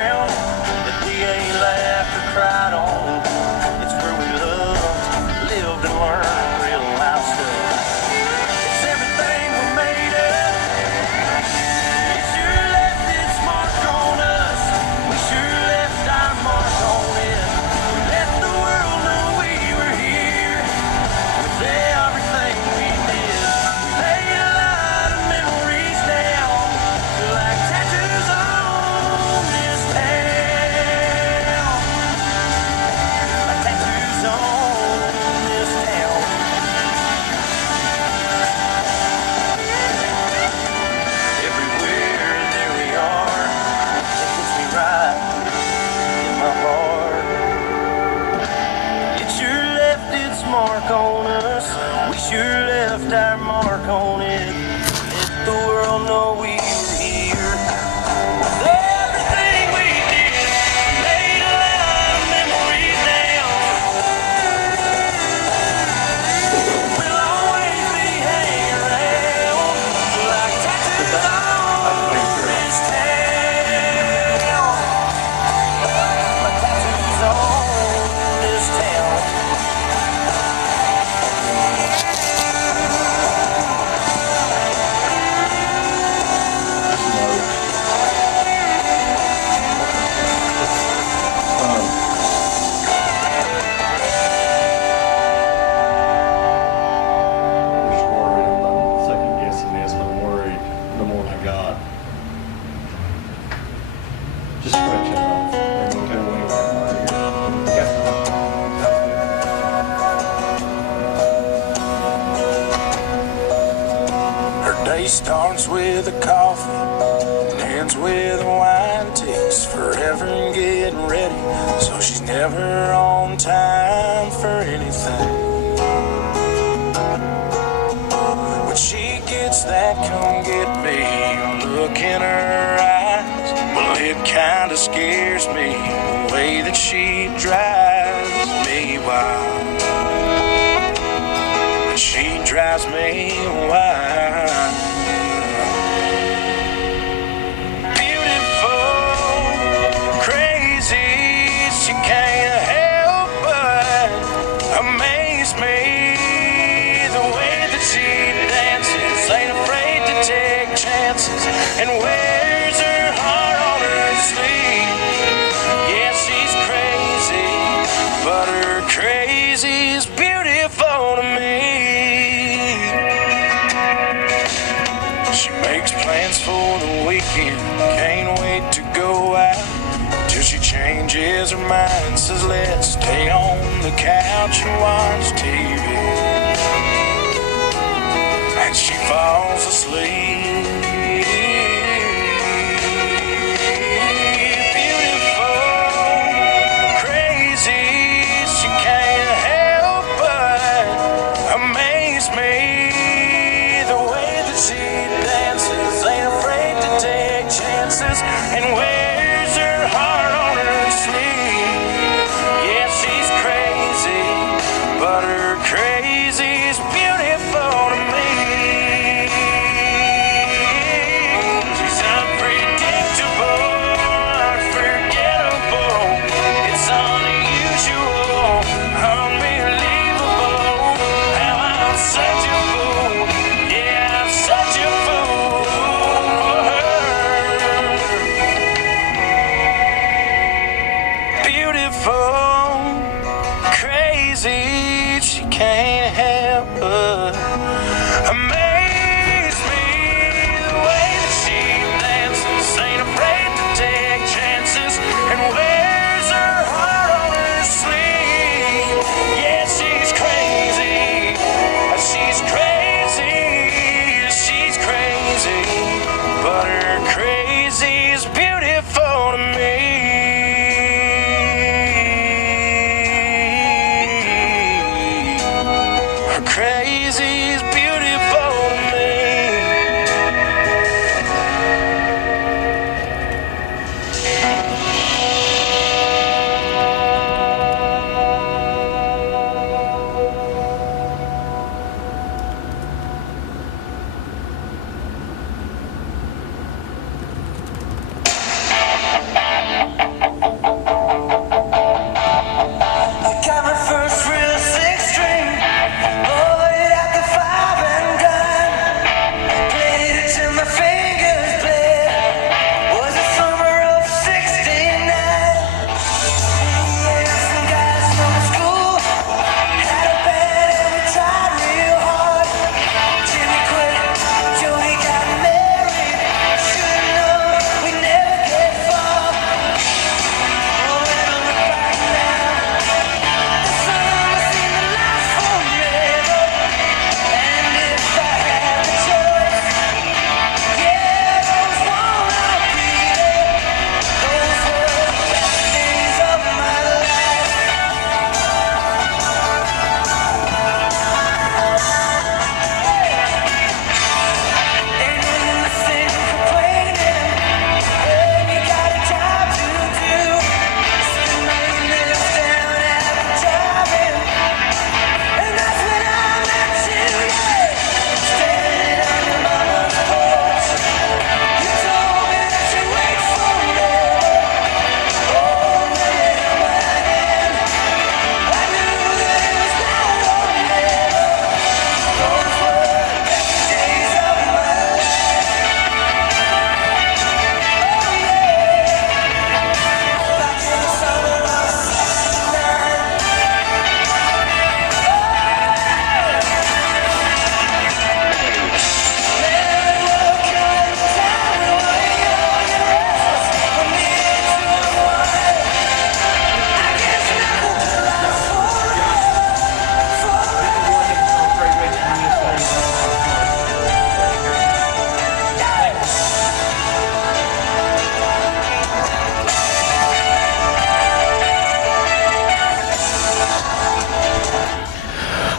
that we ain't laughed or cried on. It's where we loved, lived and learned real life stuff. It's everything we're made of. It sure left its mark on us. We sure left our mark on it. We let the world know we were here with everything we did. We laid a lot of memories down like tattoos on this town. Like tattoos on this town. Everywhere there we are, it hits me right in my heart. It sure left its mark on us. We sure left our mark on it. Let the world know we were here. With everything we did, laid a lot of memories down. We'll always be hanging around like tattoos on this town. Like tattoos on this town. I'm just worried. I'm second guessing this, but I'm worried the more I got. Just scratch it off. And we'll go anywhere right here. Her day starts with a coffee and ends with a wine. Takes forever getting ready, so she's never on time for anything. When she gets that come get me look in her eyes, well, it kinda scares me the way that she drives me wild. She drives me wild. Beautiful, crazy, she can't help but amaze me. The way that she dances, ain't afraid to take chances, and wears her heart on her sleeve. Yeah, she's crazy, but her crazy's beautiful to me. She makes plans for the weekend, can't wait to go out, till she changes her mind, says let's stay on the couch and watch TV. And she falls asleep. Beautiful, crazy, she can't help but amaze me. The way that she dances, ain't afraid to take chances, and wears her heart on her sleeve. Yeah, she's crazy, but her crazy's beautiful to me.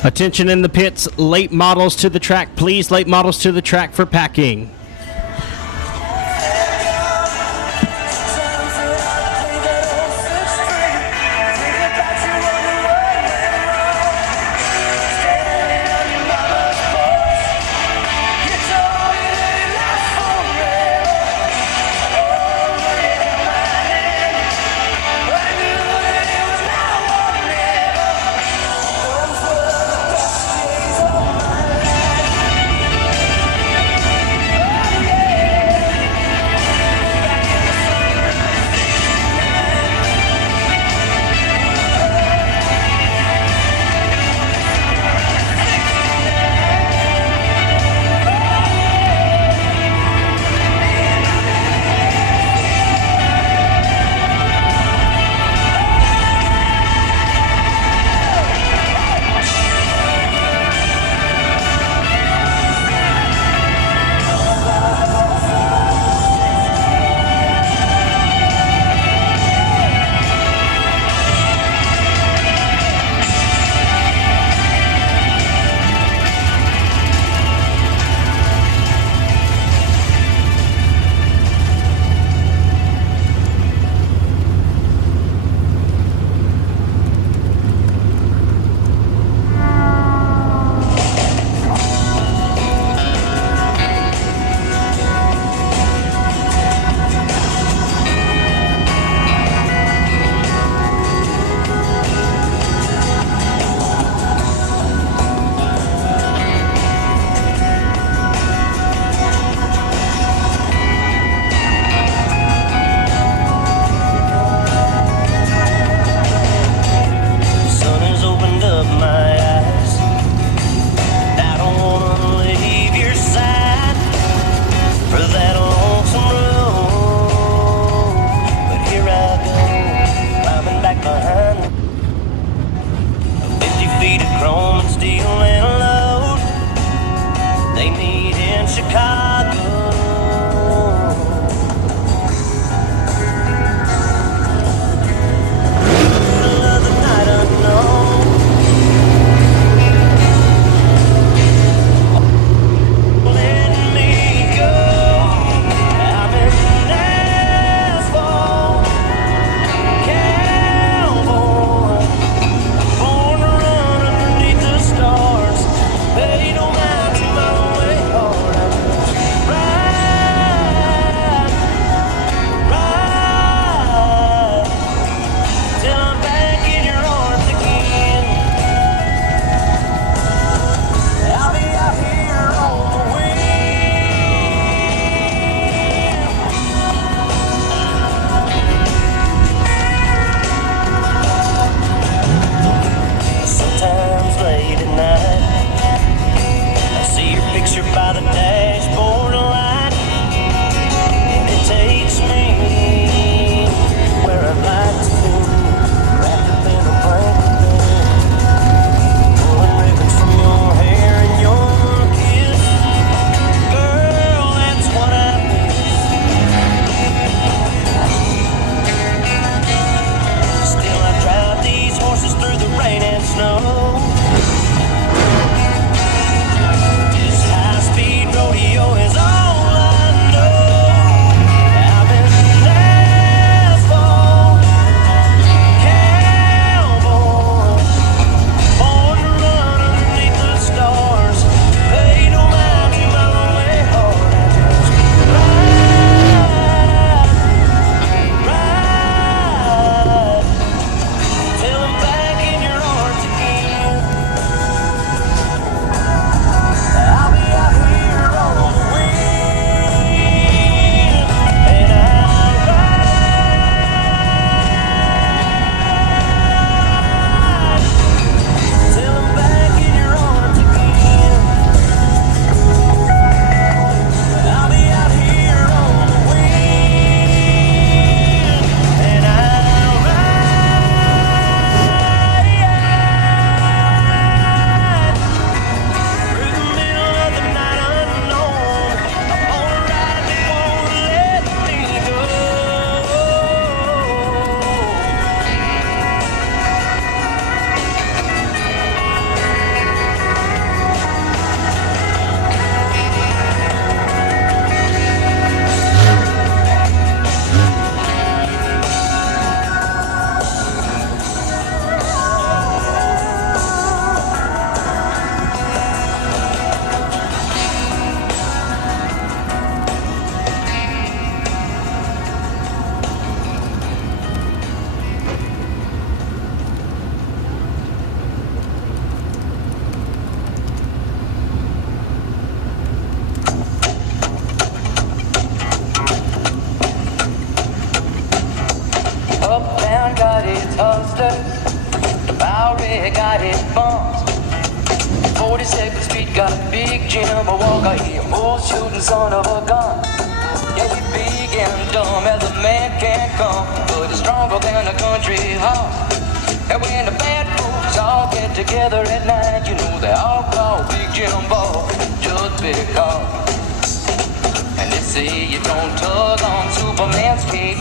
Attention in the pits, late models to the track, please. Late models to the track for packing. got its hustlers, the Bowery got its bums. 42nd Street got a big Jim, a walker here, bull shooting son of a gun. Yeah, he's big and dumb as a man can come, but he's stronger than a country horse. And when the bad folks all get together at night, you know they all call Big Jim Ball just because. And they say you don't tug on Superman's cape,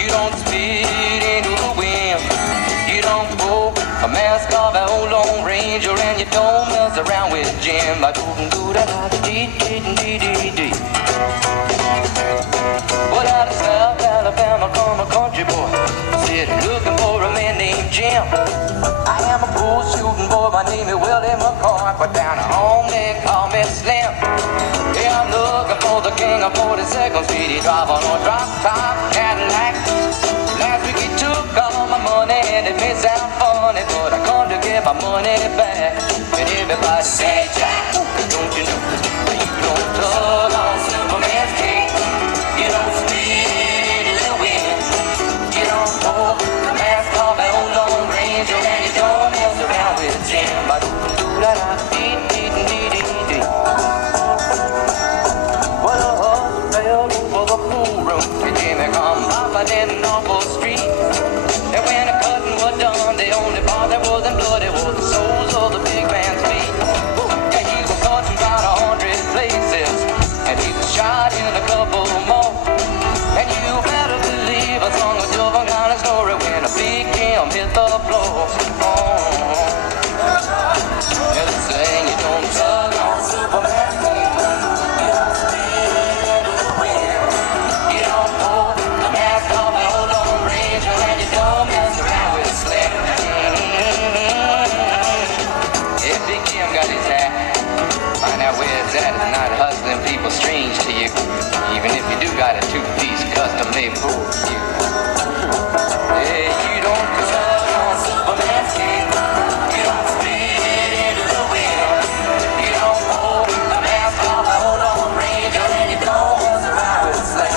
you don't spit into the wind, you don't pull a mask off an old Lone Ranger, and you don't mess around with Jim. I don't do that. Well, out of South Alabama come a country boy, sitting looking for a man named Jim. I am a bull shooting boy, my name is Willie McCoy, but down at home they call me Slim. Yeah, I'm looking for the king of 42nd Street. He drive on a drop-top Cadillac. Last week he took all my money and it may sound funny, but I come to get my money back. And everybody say, Jack, don't you know that you don't tug on Superman's cape, you don't spit in the wind, you don't pull the mask off an old Lone Ranger, and you don't mess around with Jim. But do that, well, a husband fell over the pool room, and Jimmy come popping in an awful street. And when the cutting was done, the only part that wasn't bloody was the soles of the big man's feet. Yeah, he was cutting about 100 places, and he was shot in a couple more. And you better believe I sung a different kind of story when a big Jim hit the floor. Yeah, they say you don't tug on Superman's cape, you don't spit into the wind, you don't pull the mask off an old Lone Ranger, and you don't mess around with Slim. Yeah, Big Jim got his hat. Find out where it's at. It's not hustling people strange to you, even if you do got a two-piece custom-made bull. Yeah, you don't tug on Superman's cape, you don't spit into the wind, you don't pull the mask off an old Lone Ranger, and you don't mess around with Slim.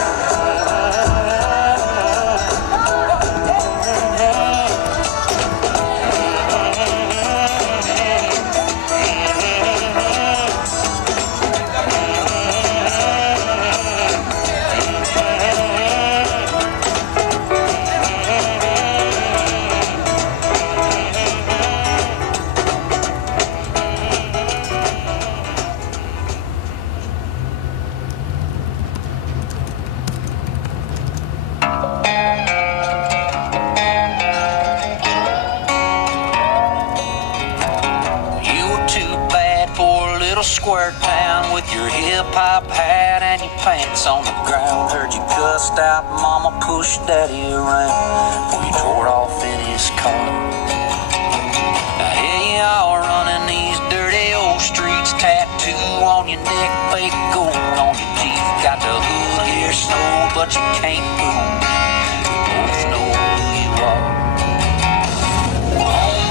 You were too bad for a little square town with your hip-hop hat and your pants on the ground. Heard you cussed out mama, pushed daddy around when you tore off in his car. Now here you are running these dirty old streets, tattoo on your neck, fake gold on your teeth. Got the hood here snow, but you can't move. We both know who you are.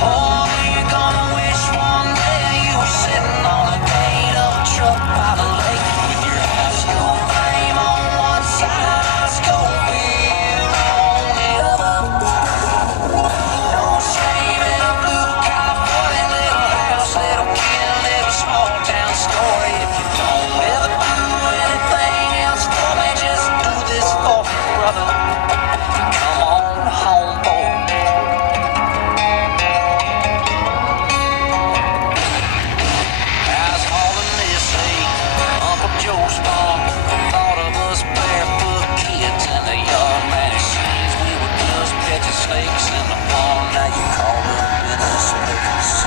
Oh, you're gonna wish one day you were sitting on the gate of a truck by the lake with your high school frame on one side, high school beer on the other. No shame in a blue California little house, little kid, little small town story. If you don't ever do anything else for me, just do this for me, brother. Come on home, boy. How's hauling this hay? Uncle Joe's farm. Thought of us barefoot kids in the yard. Man, it seems we were just catching snakes in the pond. Now you caught up in the space.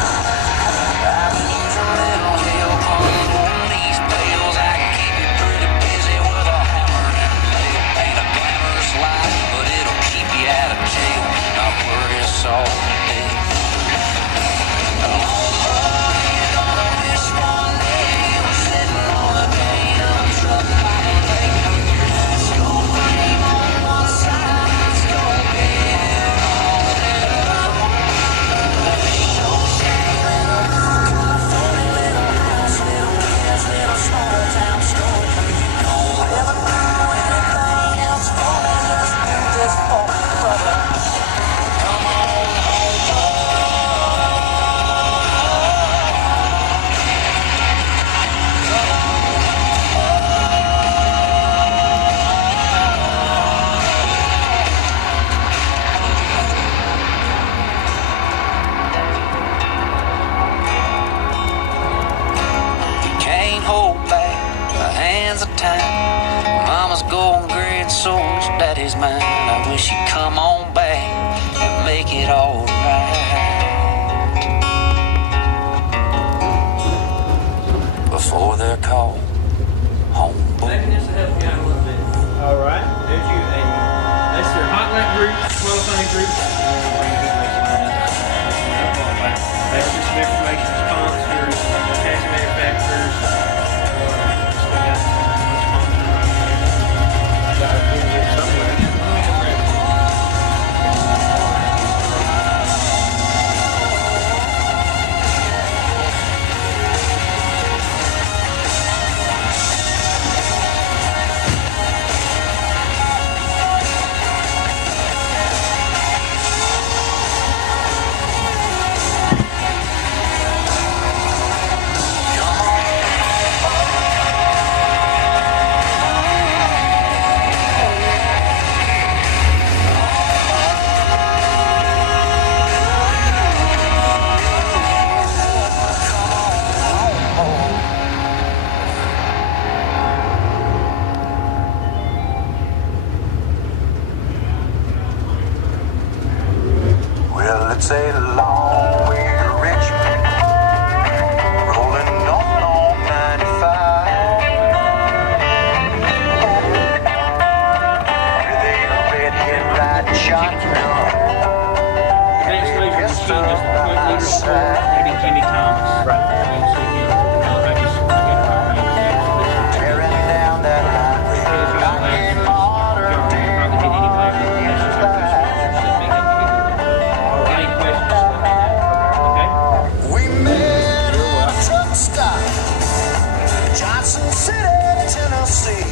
I could use a little help unloading these bales. I can keep you pretty busy with a hammer and a nail. Ain't a glamorous life, but it'll keep you out of jail. Not worry us all to death. Well, thank you. That's just some information, sponsors, tax manufacturers. Gotta get it somewhere. Well, it's a long way to Richmond, rolling on 95. With a redhead riding shotgun, Next week, we're pistol seeing just by my quick side. maybe Jimmy Thomas. Right. We'll see him. I just get around Tearing down that highway like a modern day Any questions, let me know. Okay? We met at a truck stop, Johnson City, Tennessee.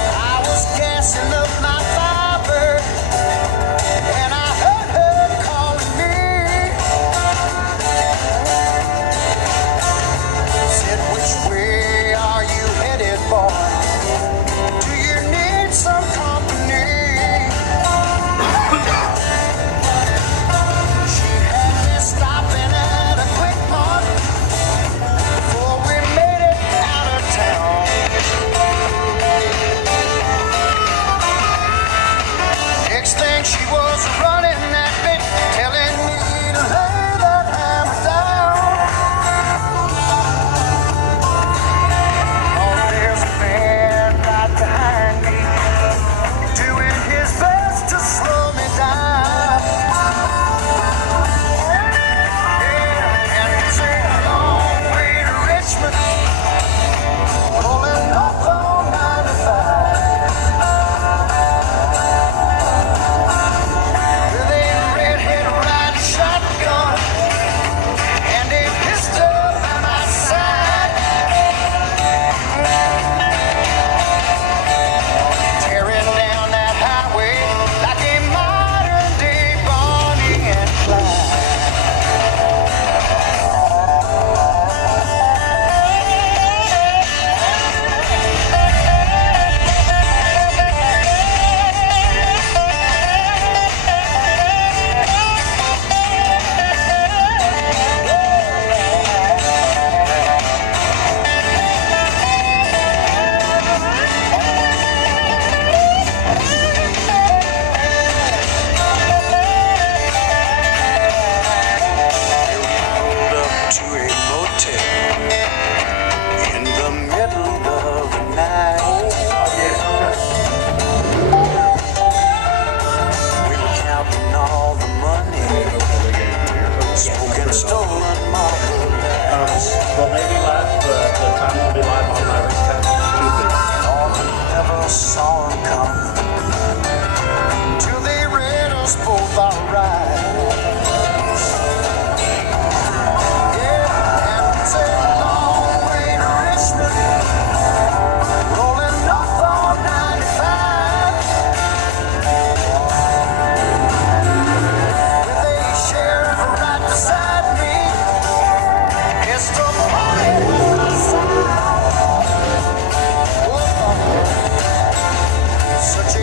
I was gassing up my Firebird, and I heard her calling me. Said, which way are you headed, boy? Do you need some company? She had me stopping at a quick mart before we made it out of town. Next thing she was running that bit, telling me to lay that hammer down. Oh, there's a man right behind me, doing his best to slow me down. Yeah, and it's a long way to Richmond, rolling up on 95. With a redhead riding shotgun and a pistol by my side. Tearing down that highway like a modern day Bonnie and Clyde. Pulled up to a motel in the middle of the night. We were counting all the money, smoking stolen marble lights. Well, maybe live, the time will be live on my recap. Norman never saw him coming till they read us both our rights. Yeah, and it's a long way to Richmond, rolling up on 95. With a sheriff right beside me, pistol pointed at my side. Whoa, such a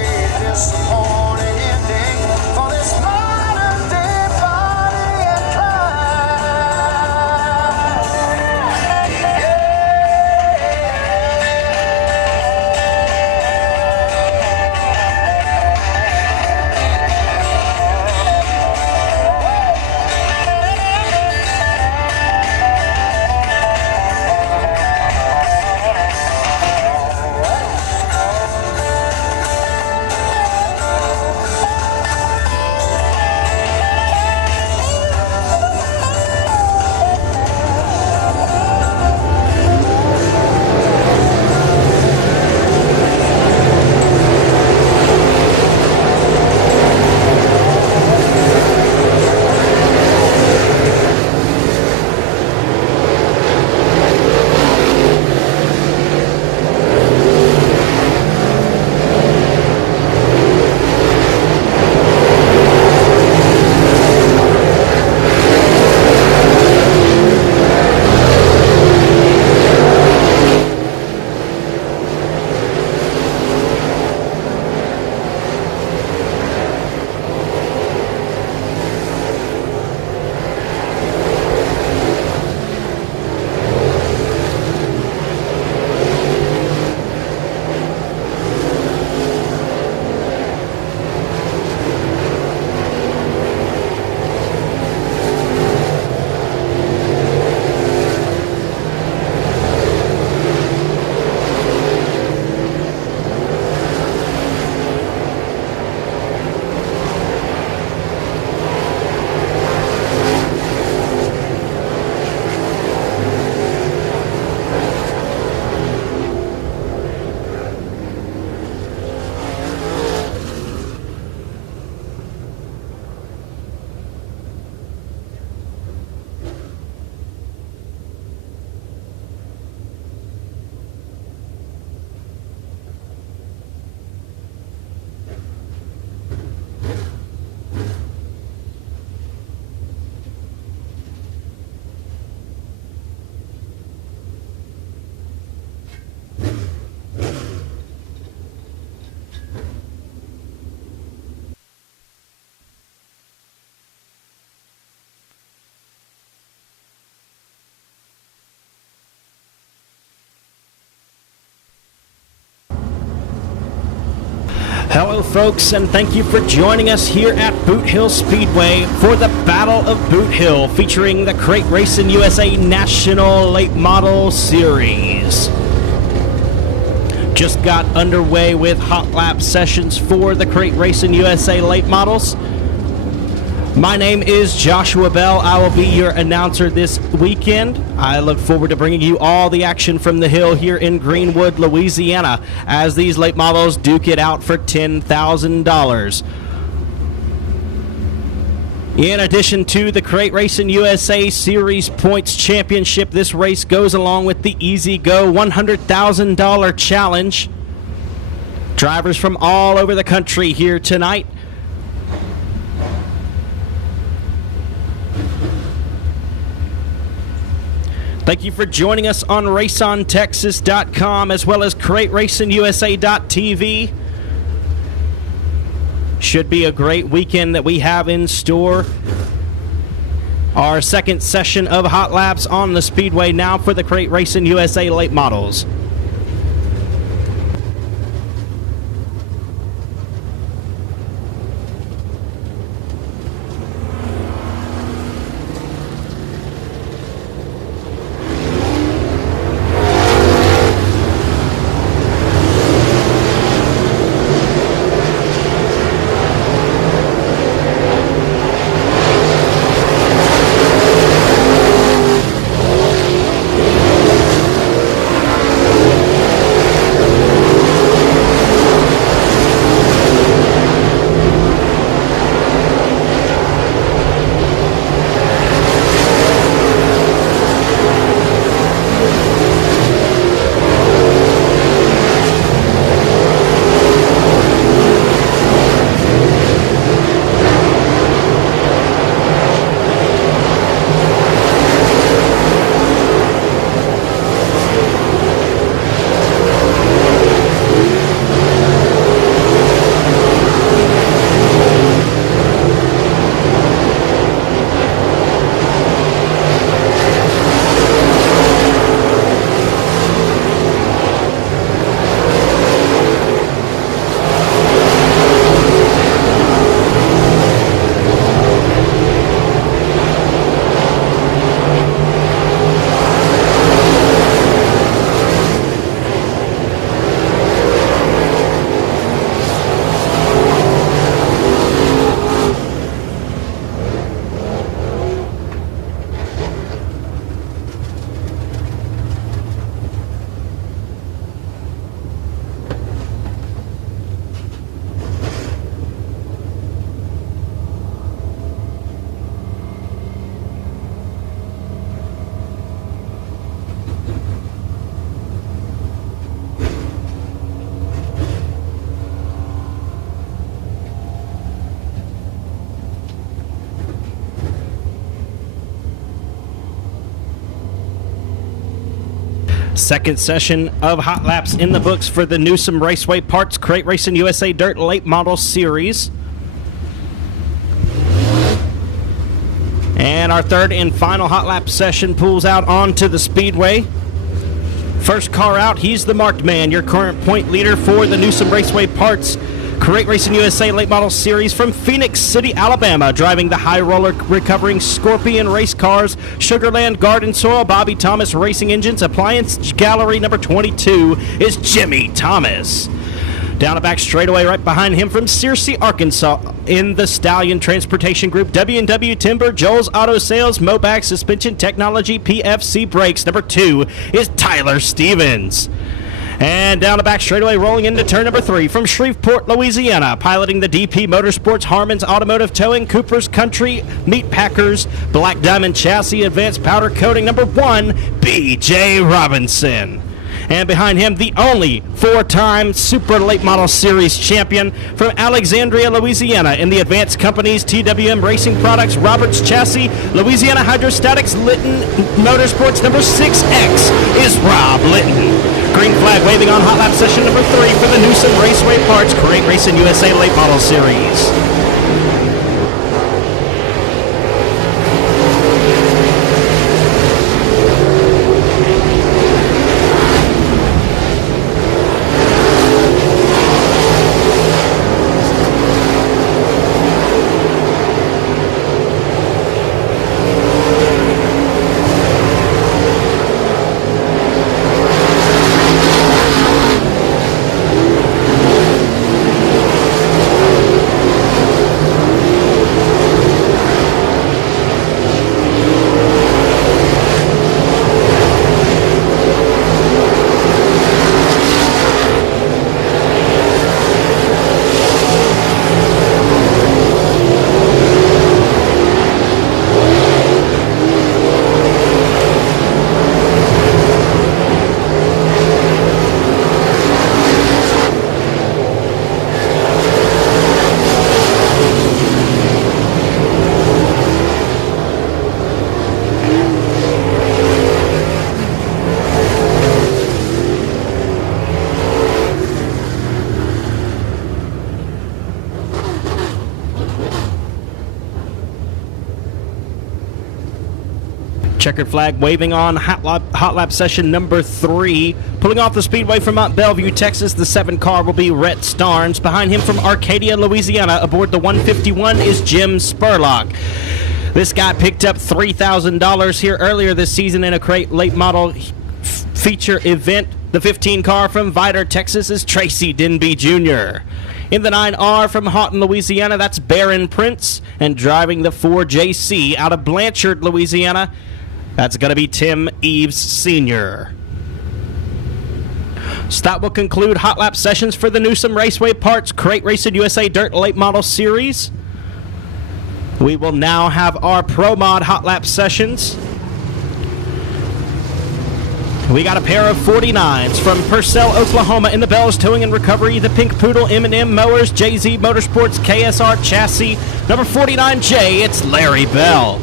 Hello, folks, and thank you for joining us here at Boothill Speedway for the Battle of Boot Hill, featuring the Crate Racing USA National Late Model Series. Just got underway with hot lap sessions for the Crate Racing USA Late Models. My name is Joshua Bell. I will be your announcer this weekend. I look forward to bringing you all the action from the hill here in Greenwood, Louisiana, as these late models duke it out for $10,000. In addition to the Crate Racing USA Series Points Championship, this race goes along with the Easy Go $100,000 Challenge. Drivers from all over the country here tonight. Thank you for joining us on RaceOnTexas.com as well as CrateRacingUSA.tv. Should be a great weekend that we have in store. Our second session of hot laps on the Speedway now for the Crate Racing USA Late Models. Second session of hot laps in the books for the Newsom Raceway Parts Crate Racing USA Dirt Late Model Series. And our third and final hot lap session pulls out onto the Speedway. First car out, he's the marked man, your current point leader for the Newsom Raceway Parts Crate Racing USA Late Model Series from Phoenix City, Alabama, driving the high roller recovering Scorpion race cars, Sugarland Garden Soil, Bobby Thomas Racing Engines, Appliance Gallery number 22 is Jimmy Thomas. Down a back straightaway right behind him from Searcy, Arkansas, in the Stallion Transportation Group, W&W Timber, Joel's Auto Sales, Mobac Suspension Technology, PFC Brakes, number 2 is Tyler Stevens. And down the back straightaway, rolling into turn number 3 from Shreveport, Louisiana, piloting the DP Motorsports, Harmon's Automotive Towing, Cooper's Country, Meat Packers, Black Diamond Chassis, Advanced Powder Coating, number 1, BJ Robinson. And behind him, the only 4-time Super Late Model Series champion from Alexandria, Louisiana, in the Advanced Companies, TWM Racing Products, Roberts Chassis, Louisiana Hydrostatics, Litton Motorsports, number 6X is Rob Litton. Green flag waving on hot lap session number 3 for the Newsom Raceway Parts Crate Racing USA Late Model Series. Checkered flag waving on hot lap session number 3. Pulling off the speedway from Mont Belvieu, Texas, the 7 car will be Rhett Starnes. Behind him from Arcadia, Louisiana, aboard the 151 is Jim Spurlock. This guy picked up $3,000 here earlier this season in a crate late model feature event. The 15 car from Vidor, Texas is Tracy Denby Jr. In the 9R from Houghton, Louisiana, that's Barron Prince. And driving the 4JC out of Blanchard, Louisiana, that's going to be Tim Eves Sr. So that will conclude hot lap sessions for the Newsom Raceway Parts Crate Racing USA Dirt Late Model Series. We will now have our Pro Mod hot lap sessions. We got a pair of 49s from Purcell, Oklahoma in the Bells Towing and Recovery, the Pink Poodle M&M Mowers, JZ Motorsports KSR Chassis, number 49J, it's Larry Bell.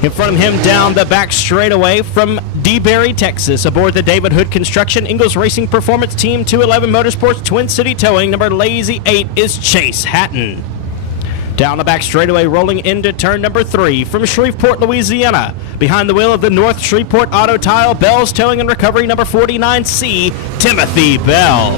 In front of him down the back straightaway from DeBerry, Texas, aboard the David Hood Construction Ingalls Racing Performance Team 211 Motorsports Twin City Towing, number Lazy 8 is Chase Hatton. Down the back straightaway, rolling into turn number 3 from Shreveport, Louisiana. Behind the wheel of the North Shreveport Auto Tile, Bell's Towing and Recovery, number 49C, Timothy Bell.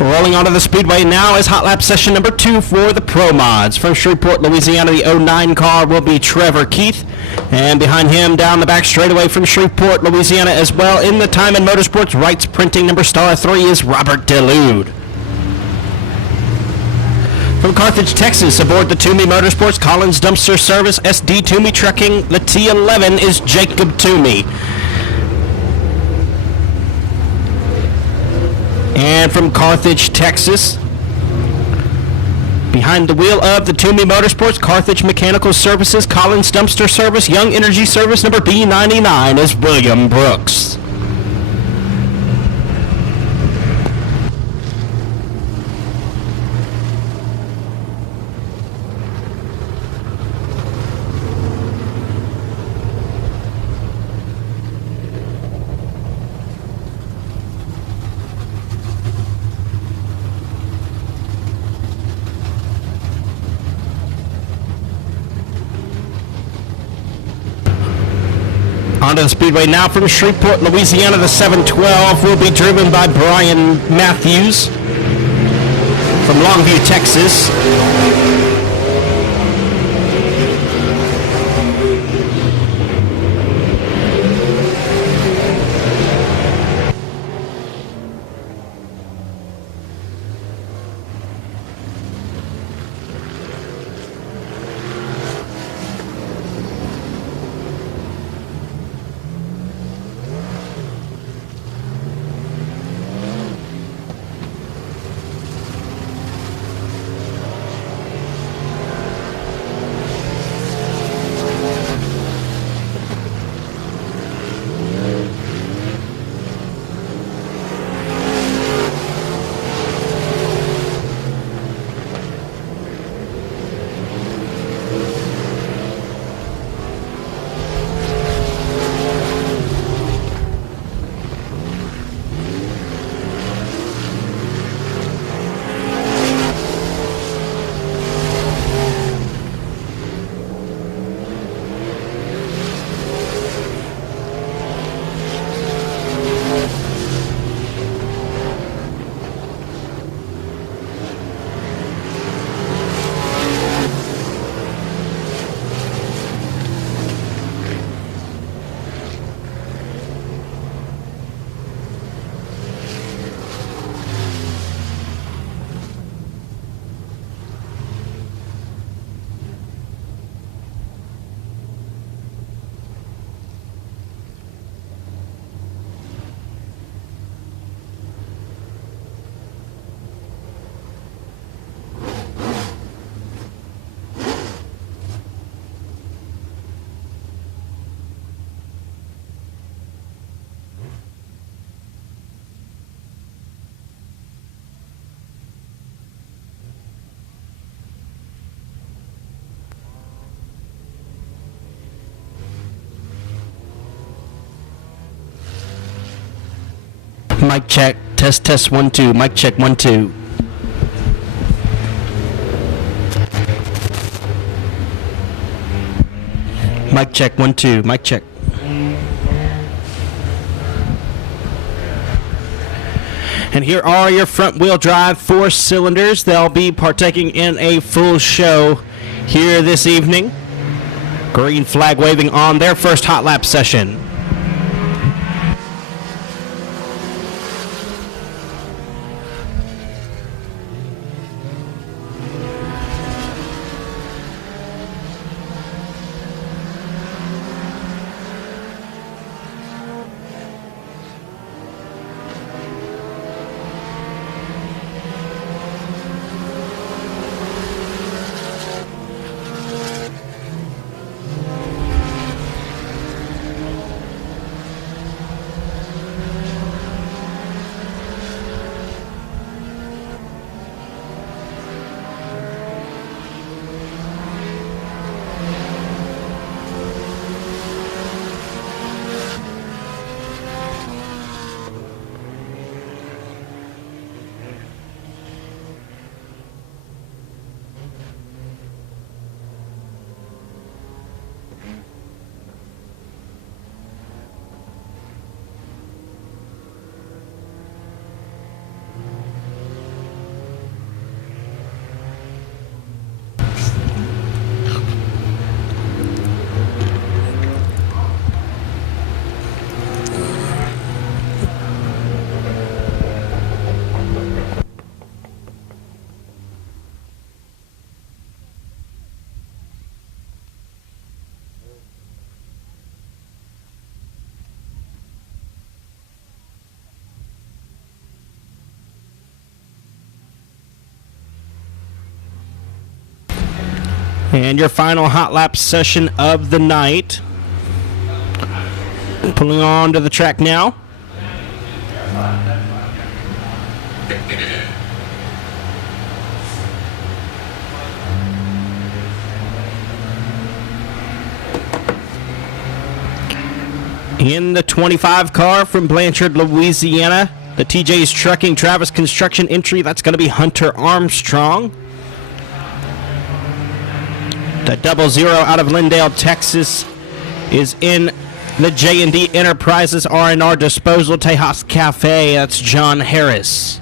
Rolling onto the speedway now is hot lap session number 2 for the Pro Mods. From Shreveport, Louisiana, the 09 car will be Trevor Keith. And behind him down the back straightaway from Shreveport, Louisiana as well in the Time and Motorsports Rights Printing number star 3 is Robert Delude. From Carthage, Texas, aboard the Toomey Motorsports Collins Dumpster Service SD Toomey Trucking, the T11 is Jacob Toomey. And from Carthage, Texas, behind the wheel of the Toomey Motorsports, Carthage Mechanical Services, Collins Dumpster Service, Young Energy Service, number B99 is William Brooks. Onto the speedway now from Shreveport, Louisiana. The 712 will be driven by Brian Matthews from Longview, Texas. Mic check. Test, test, 1, 2. Mic check, 1, 2. Mic check, 1, 2. Mic check. And here are your front wheel drive 4 cylinders. They'll be partaking in a full show here this evening. Green flag waving on their first hot lap session. And your final hot lap session of the night. Pulling on to the track now. In the 25 car from Blanchard, Louisiana, the TJ's Trucking Travis Construction entry, that's going to be Hunter Armstrong. The 00 out of Lindale, Texas is in The J&D Enterprises R&R Disposal Tejas Cafe. That's John Harris.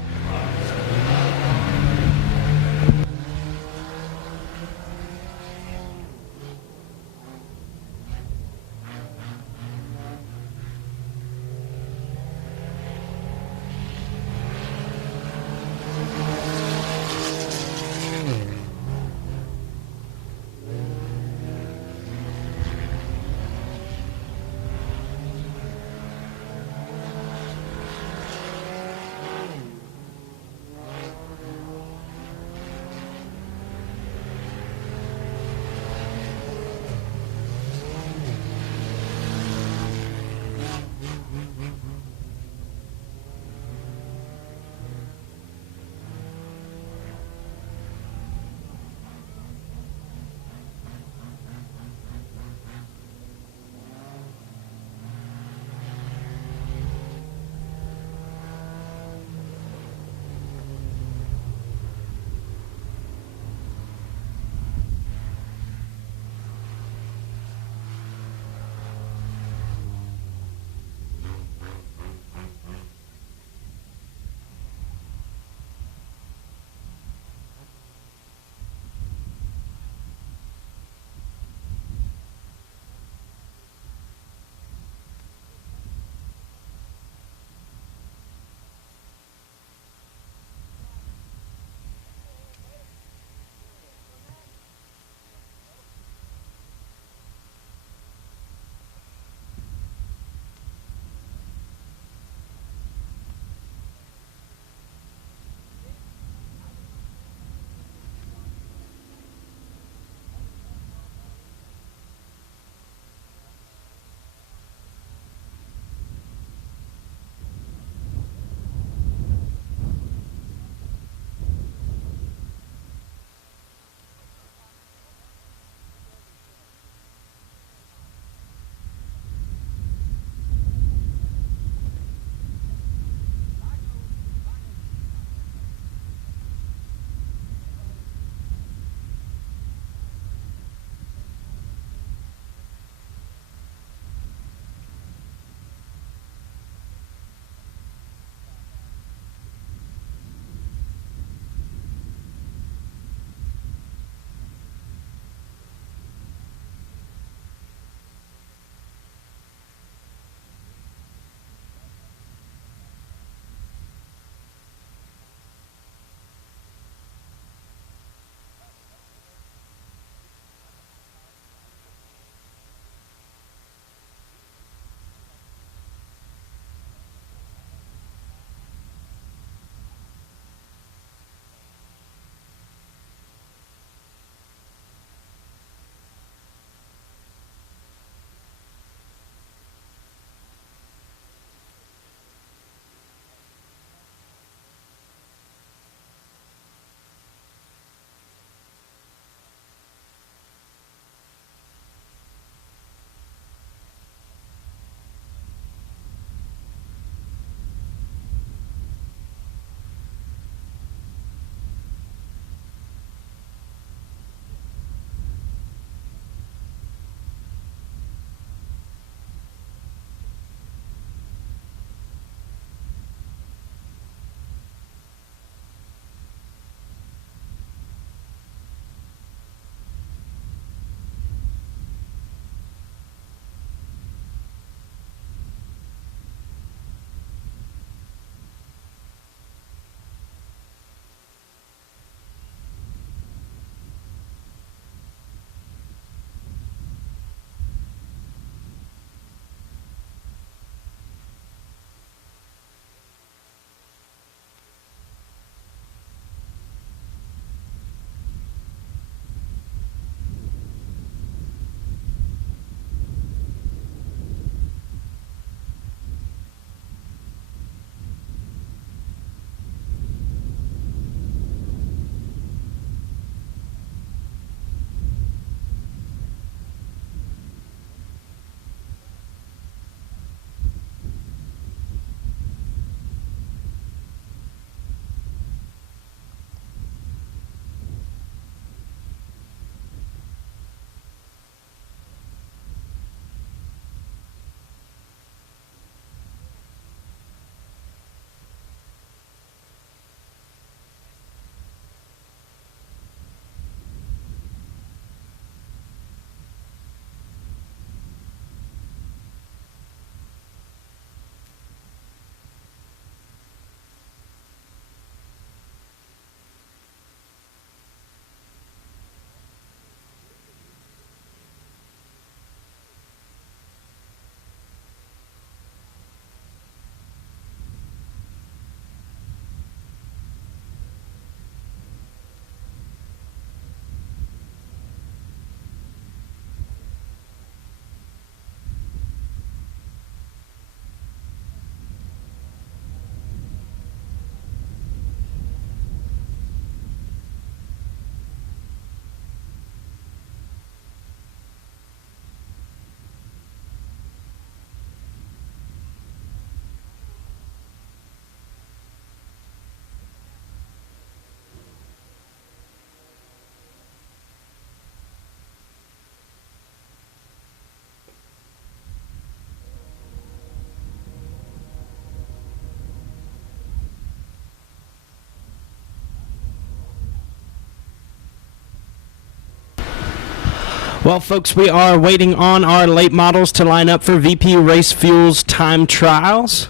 Well, folks, we are waiting on our late models to line up for VP Race Fuels time trials.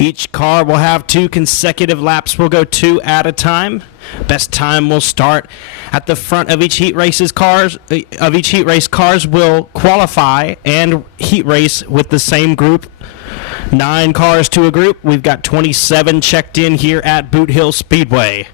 Each car will have 2 consecutive laps. We'll go 2 at a time. Best time will start at the front of each heat race. Cars will qualify and heat race with the same group. 9 cars to a group. We've got 27 checked in here at Boothill Speedway.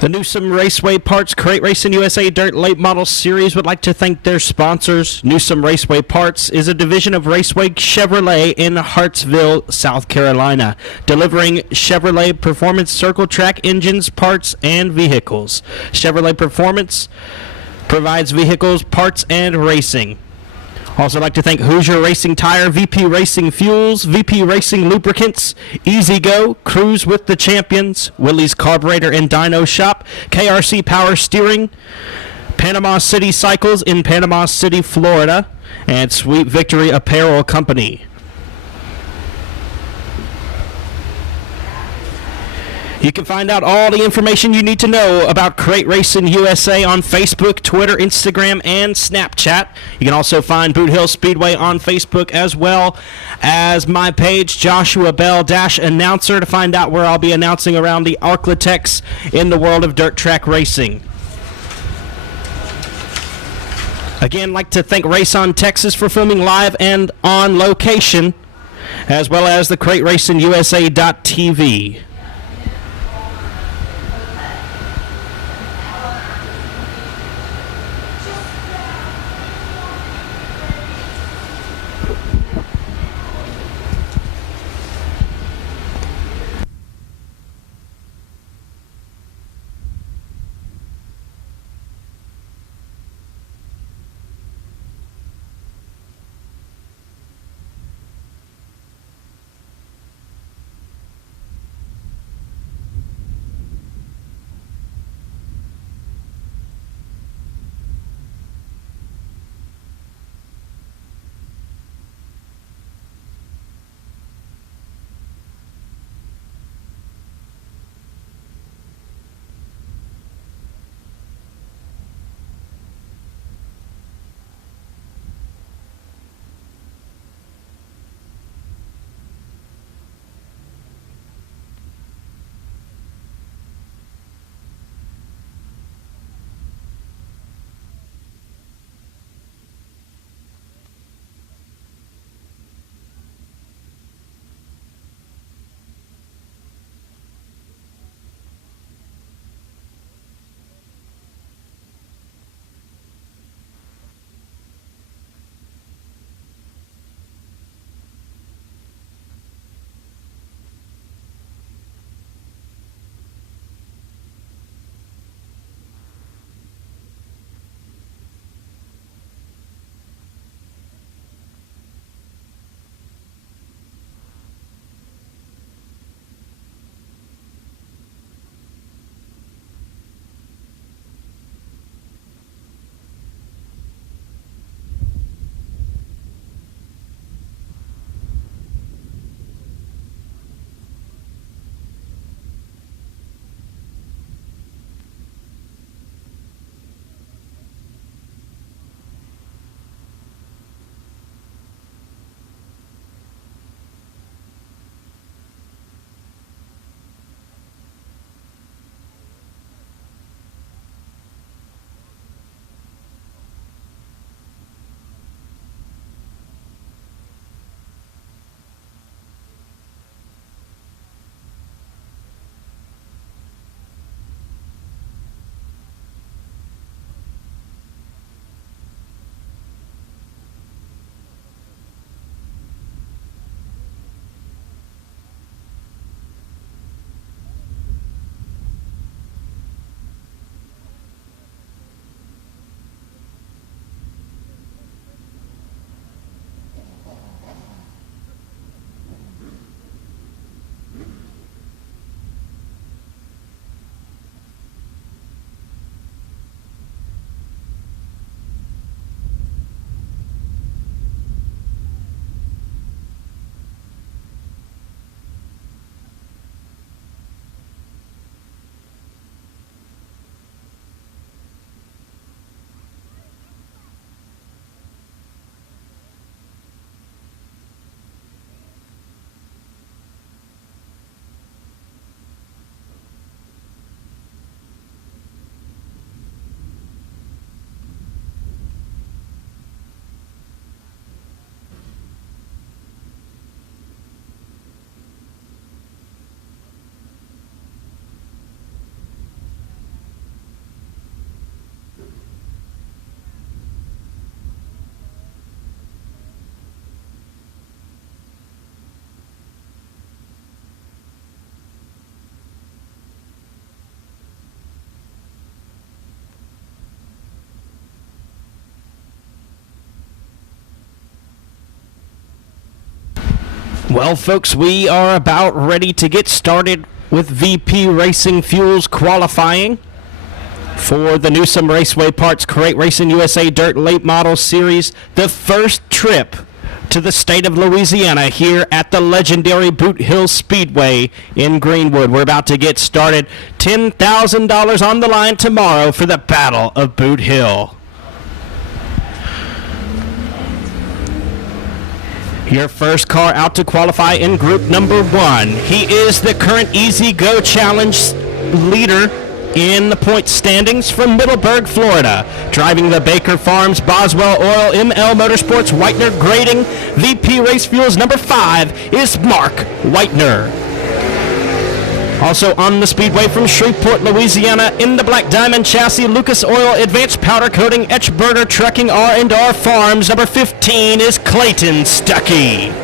The Newsom Raceway Parts Crate Racing USA Dirt Late Model Series would like to thank their sponsors. Newsom Raceway Parts is a division of Raceway Chevrolet in Hartsville, South Carolina, delivering Chevrolet Performance Circle Track engines, parts, and vehicles. Chevrolet Performance provides vehicles, parts, and racing. Also like to thank Hoosier Racing Tire, VP Racing Fuels, VP Racing Lubricants, Easy Go, Cruise with the Champions, Willie's Carburetor and Dyno Shop, KRC Power Steering, Panama City Cycles in Panama City, Florida, and Sweet Victory Apparel Company. You can find out all the information you need to know about Crate Racing USA on Facebook, Twitter, Instagram, and Snapchat. You can also find Boothill Speedway on Facebook as well as my page, Joshua Bell-Announcer, to find out where I'll be announcing around the Arklatex in the world of dirt track racing. Again, like to thank Race On Texas for filming live and on location, as well as the Crate Racing USA.tv. Well, folks, we are about ready to get started with VP Racing Fuels qualifying for the Newsome Raceway Parts Crate Racing USA Dirt Late Model Series, the first trip to the state of Louisiana here at the legendary Boothill Speedway in Greenwood. We're about to get started. $10,000 on the line tomorrow for the Battle of Boothill. Your first car out to qualify in group number 1. He is the current Easy Go Challenge leader in the point standings from Middleburg, Florida. Driving the Baker Farms Boswell Oil ML Motorsports Whitener Grading VP Race Fuels number 5 is Mark Whitener. Also on the speedway from Shreveport, Louisiana, in the Black Diamond Chassis Lucas Oil Advanced Powder Coating Etchberger Trucking R&R Farms number 15 is Clayton Stuckey.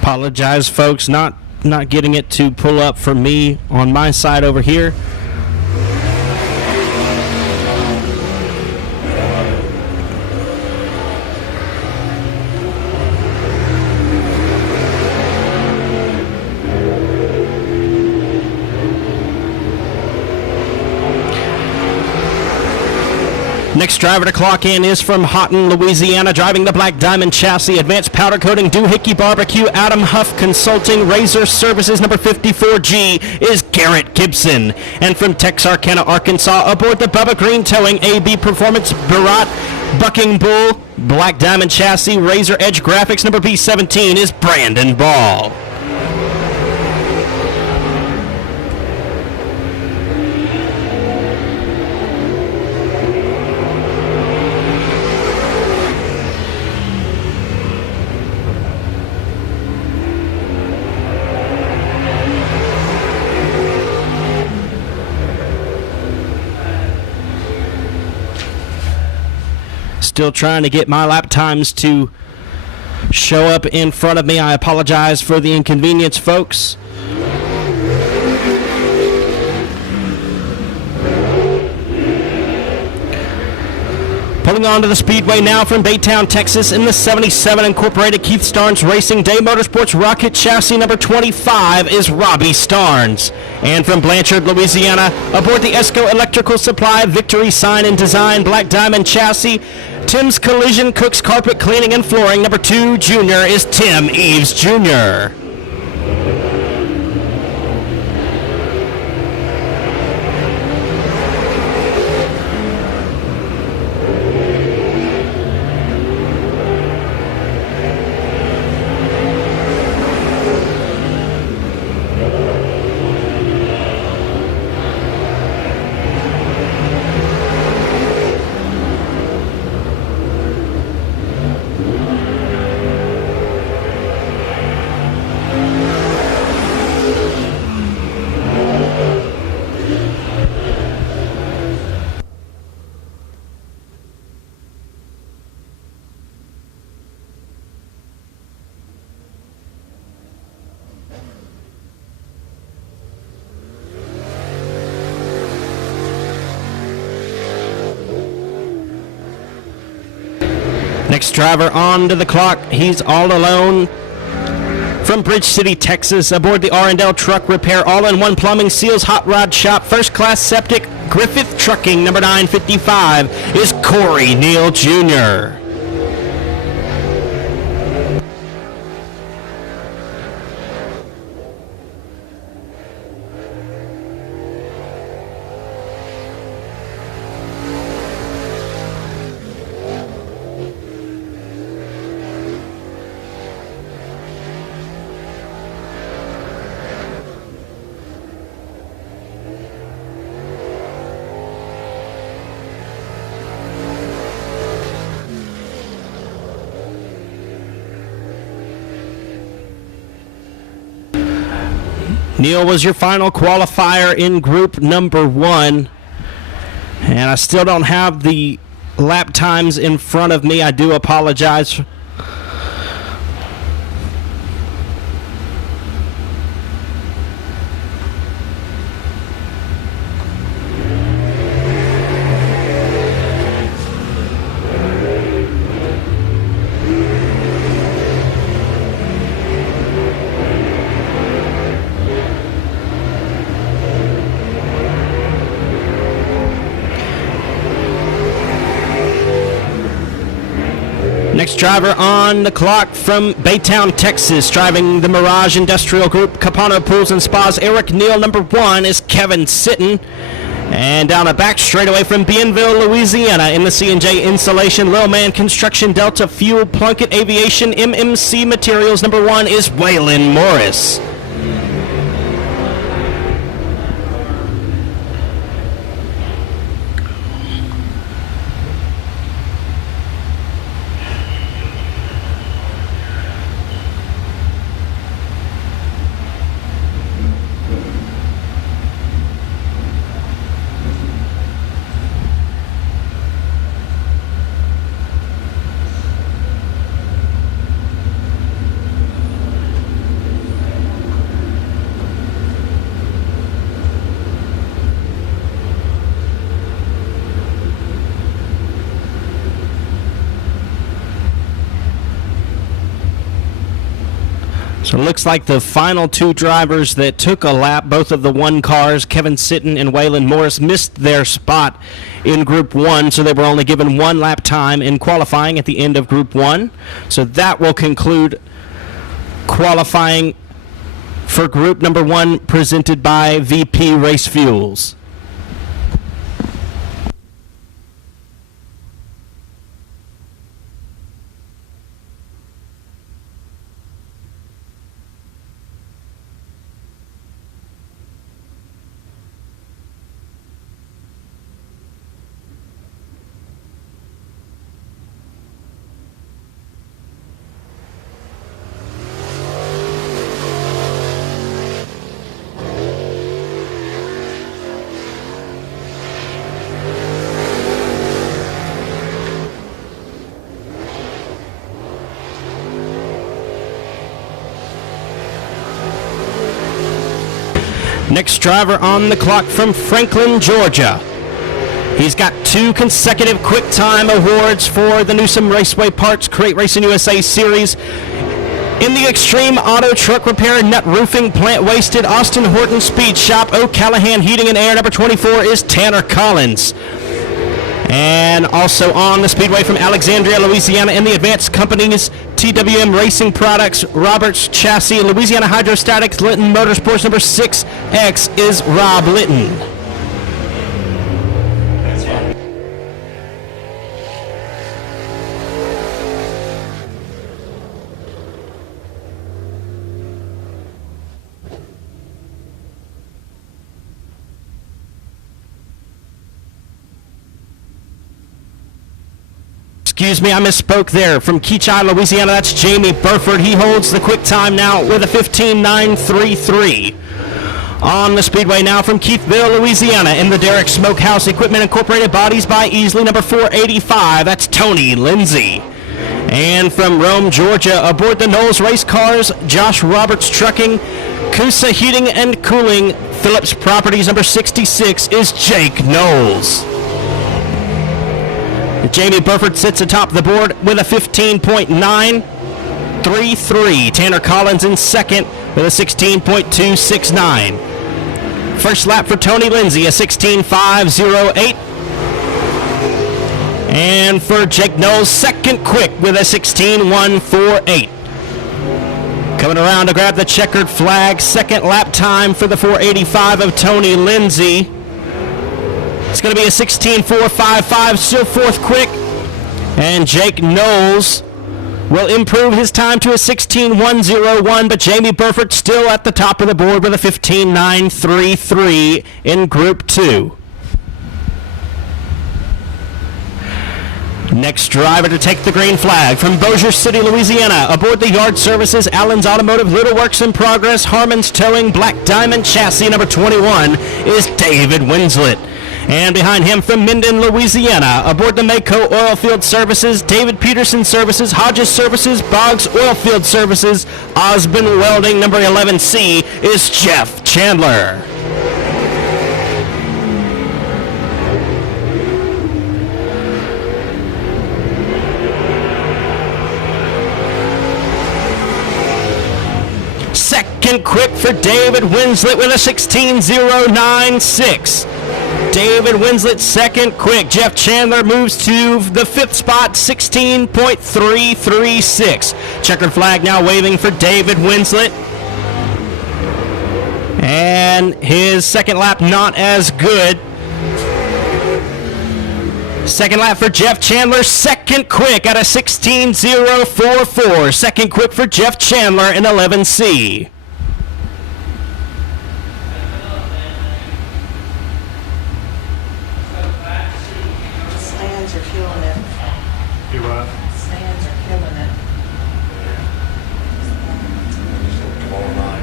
Apologize, folks, not getting it to pull up for me on my side over here. Next driver to clock in is from Houghton, Louisiana, driving the Black Diamond Chassis, Advanced Powder Coating, Doohickey Barbecue, Adam Huff Consulting, Razor Services, number 54G is Garrett Gibson. And from Texarkana, Arkansas, aboard the Bubba Green Towing, AB Performance, Barat, Bucking Bull, Black Diamond Chassis, Razor Edge Graphics, number B17 is Brandon Ball. Still trying to get my lap times to show up in front of me. I apologize for the inconvenience, folks. Pulling onto the speedway now from Baytown, Texas, in the 77 Incorporated Keith Starnes Racing Day Motorsports Rocket Chassis number 25 is Robbie Starnes. And from Blanchard, Louisiana, aboard the Esco Electrical Supply Victory Sign and Design Black Diamond Chassis, Tim's Collision Cooks Carpet Cleaning and Flooring number 2 Junior is Tim Eves Jr. Next driver on to the clock. He's all alone. From Bridge City, Texas, aboard the R&L Truck Repair All-in-One Plumbing Seals Hot Rod Shop First Class Septic Griffith Trucking number 955 is Corey Neal Jr. Neil was your final qualifier in group number 1. And I still don't have the lap times in front of me. I do apologize. Next driver on the clock from Baytown, Texas, driving the Mirage Industrial Group, Capano Pools and Spas, Eric Neal. Number 1 is Kevin Sitton. And down the back straightaway from Bienville, Louisiana, in the C&J Insulation, Lil Man Construction, Delta Fuel, Plunkett Aviation, MMC Materials. Number 1 is Waylon Morris. So it looks like the final 2 drivers that took a lap, both of the 1 cars, Kevin Sitton and Waylon Morris, missed their spot in Group 1, so they were only given 1 lap time in qualifying at the end of Group 1. So that will conclude qualifying for Group number 1, presented by VP Race Fuels. Next driver on the clock from Franklin, Georgia. He's got 2 consecutive quick time awards for the Newsom Raceway Parts Crate Racing USA Series. In the Extreme Auto Truck Repair, Nut Roofing, Plant Wasted, Austin Horton Speed Shop, O'Callahan Heating and Air. Number 24 is Tanner Collins. And also on the Speedway from Alexandria, Louisiana, in the Advanced Companies, TWM Racing Products, Roberts Chassis, Louisiana Hydrostatics, Litton Motorsports. Number 6X is Rob Litton. Excuse me, I misspoke there. From Keachai, Louisiana, that's Jamie Burford. He holds the quick time now with a 15.933. On the Speedway now from Keithville, Louisiana, in the Derrick Smokehouse Equipment Incorporated, Bodies by Easley, number 485, that's Tony Lindsay. And from Rome, Georgia, aboard the Knowles Race Cars, Josh Roberts Trucking, Coosa Heating and Cooling, Phillips Properties, number 66 is Jake Knowles. Jamie Burford sits atop the board with a 15.933. Tanner Collins in second with a 16.269. First lap for Tony Lindsay, a 16.508. And for Jake Knowles, second quick with a 16.148. Coming around to grab the checkered flag, second lap time for the 485 of Tony Lindsay. It's going to be a 16.455, still fourth quick. And Jake Knowles will improve his time to a 16.101, but Jamie Burford still at the top of the board with a 15.933 in Group 2. Next driver to take the green flag from Bossier City, Louisiana, aboard the Yard Services, Allen's Automotive, Little Works in Progress, Harmon's Towing, Black Diamond Chassis number 21 is David Winslet. And behind him from Minden, Louisiana, aboard the Mayco Oilfield Services, David Peterson Services, Hodges Services, Boggs Oilfield Services, Osborne Welding number 11C is Jeff Chandler. Second quick for David Winslet with a 16.096. David Winslet second quick. Jeff Chandler moves to the fifth spot, 16.336. Checkered flag now waving for David Winslet. And his second lap not as good. Second lap for Jeff Chandler, second quick at a 16.044. Second quick for Jeff Chandler in 11C. Stands are killing it. You what? Stands are killing it. Come on, line.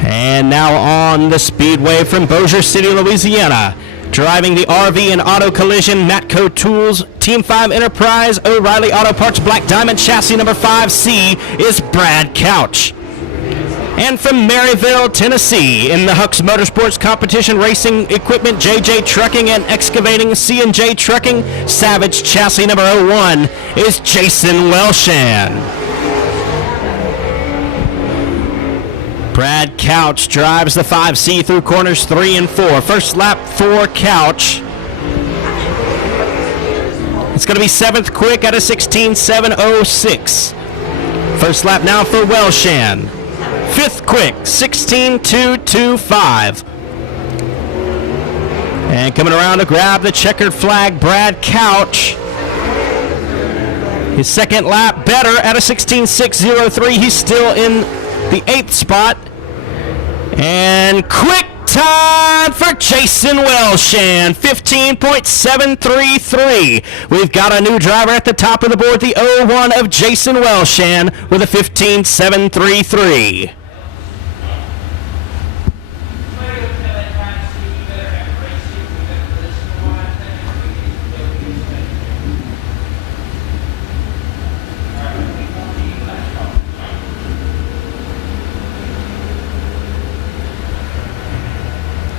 And now on the speedway from Bossier City, Louisiana. Driving the RV and Auto Collision, Matco Tools, Team 5 Enterprise, O'Reilly Auto Parts, Black Diamond Chassis number 5C is Brad Couch. And from Maryville, Tennessee, in the Hucks Motorsports Competition Racing Equipment, JJ Trucking and Excavating, C&J Trucking, Savage Chassis number 01 is Jason Welshan. Brad Couch drives the 5C through corners 3 and 4. First lap for Couch. It's going to be seventh quick at a 16.706. First lap now for Welshan. Fifth quick, 16.225. And coming around to grab the checkered flag, Brad Couch. His second lap better at a 16.603. He's still in the 8th spot. And quick time for Jason Welshan, 15.733. We've got a new driver at the top of the board, the 01 of Jason Welshan with a 15.733.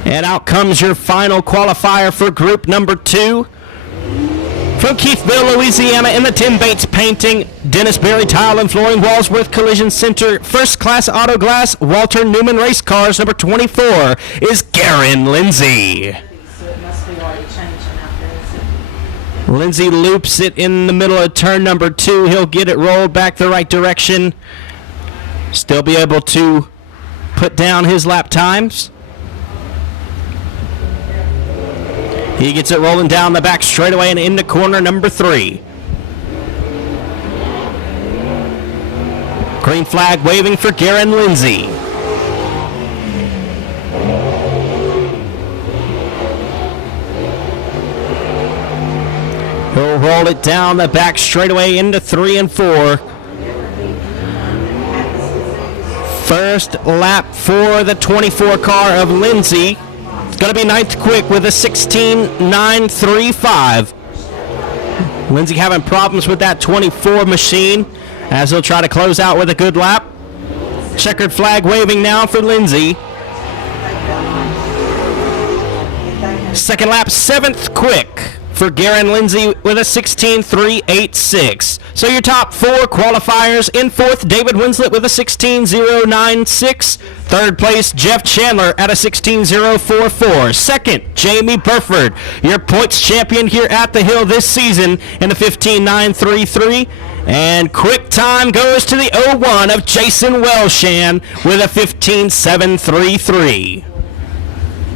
And out comes your final qualifier for group number 2. From Keithville, Louisiana, in the Tim Bates Painting, Dennis Berry Tile and Flooring, Walsworth Collision Center, First Class Auto Glass, Walter Newman Race Cars, number 24 is Garen Lindsay. So it must be already changing out there. Is it? Lindsay loops it in the middle of turn number 2. He'll get it rolled back the right direction. Still be able to put down his lap times. He gets it rolling down the back straightaway and into corner number 3. Green flag waving for Garen Lindsay. He'll roll it down the back straightaway into 3 and 4. First lap for the 24 car of Lindsay. Going to be 9th quick with a 16.935. Lindsay having problems with that 24 machine as he'll try to close out with a good lap. Checkered flag waving now for Lindsay. Second lap, 7th quick for Garen Lindsay with a 16.386. So your top 4 qualifiers. In 4th, David Winslet with a 16.096. 3rd place, Jeff Chandler at a 16.044. 2nd, Jamie Burford, your points champion here at the Hill this season in a 15.933. And quick time goes to the 01 of Jason Welshan with a 15.733.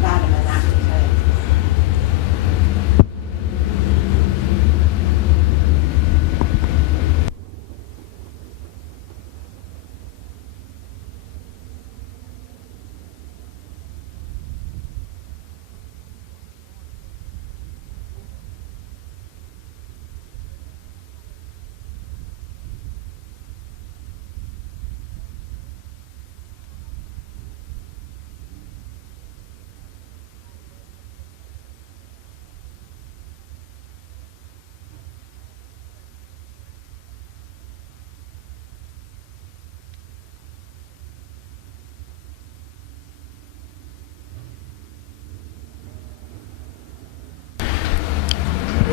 Vitamin I can take.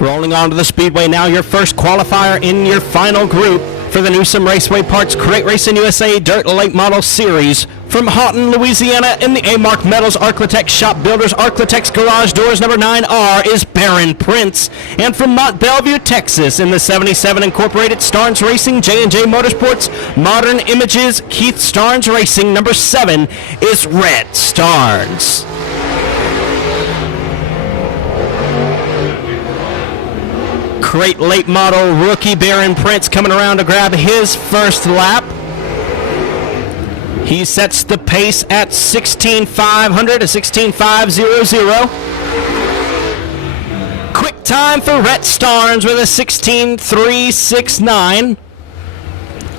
Rolling onto the speedway now, your first qualifier in your final group for the Newsom Raceway Parts Crate Racing USA Dirt Late Model Series. From Houghton, Louisiana, in the A-Mark Metals Arclitex Shop Builders Arclitex Garage Doors number 9R is Baron Prince. And from Mont Bellevue, Texas, in the 77 Incorporated Starnes Racing J&J Motorsports Modern Images Keith Starnes Racing number 7 is Rhett Starnes. Crate late model rookie Baron Prince coming around to grab his first lap. He sets the pace at 16,500 to 16,500. Quick time for Rhett Starnes with a 16,369.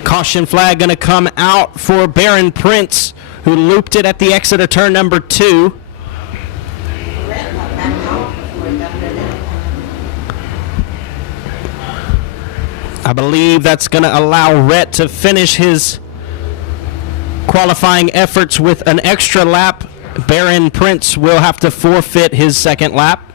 Caution flag going to come out for Baron Prince, who looped it at the exit of turn number 2. I believe that's going to allow Rhett to finish his qualifying efforts with an extra lap. Baron Prince will have to forfeit his second lap.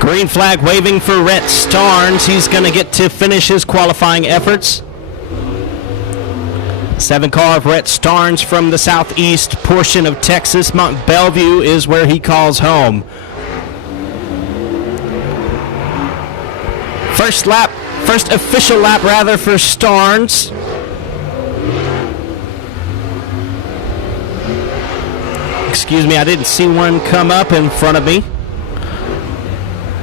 Green flag waving for Rhett Starnes. He's going to get to finish his qualifying efforts. 7 car of Rhett Starnes from the southeast portion of Texas. Mont Bellevue is where he calls home. First official lap for Starnes. Excuse me, I didn't see one come up in front of me.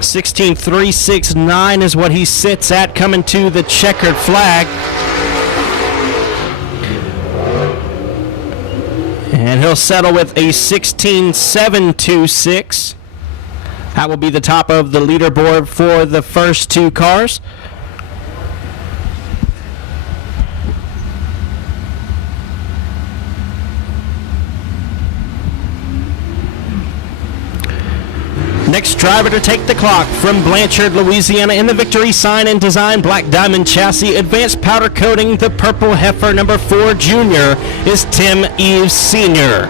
16,369 is what he sits at, coming to the checkered flag. And he'll settle with a 16,726. That will be the top of the leaderboard for the first 2 cars. Next driver to take the clock from Blanchard, Louisiana, in the Victory Sign and Design Black Diamond Chassis Advanced Powder Coating, the Purple Heifer number 4 Junior, is Tim Eves Sr.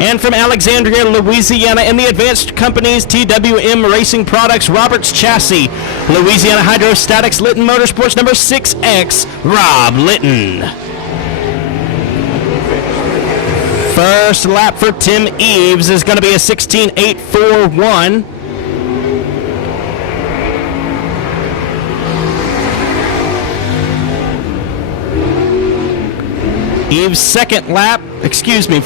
And from Alexandria, Louisiana, in the Advanced Companies TWM Racing Products Roberts Chassis, Louisiana Hydrostatics Litton Motorsports number 6X, Rob Litton. First lap for Tim Eves is going to be a 16.841. Eves'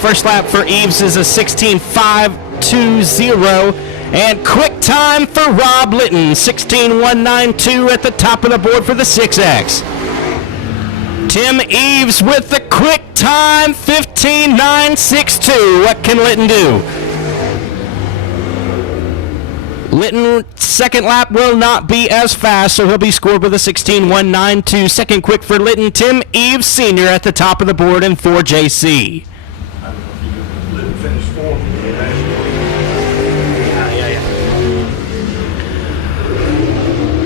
first lap for Eves is a 16.520. And quick time for Rob Litton, 16.192 at the top of the board for the 6X. Tim Eves with the quick time, 15.962. What can Litton do? Litton, second lap will not be as fast, so he'll be scored with a 16.192. Second quick for Litton. Tim Eves Sr. at the top of the board in 4JC. Litton finished fourth.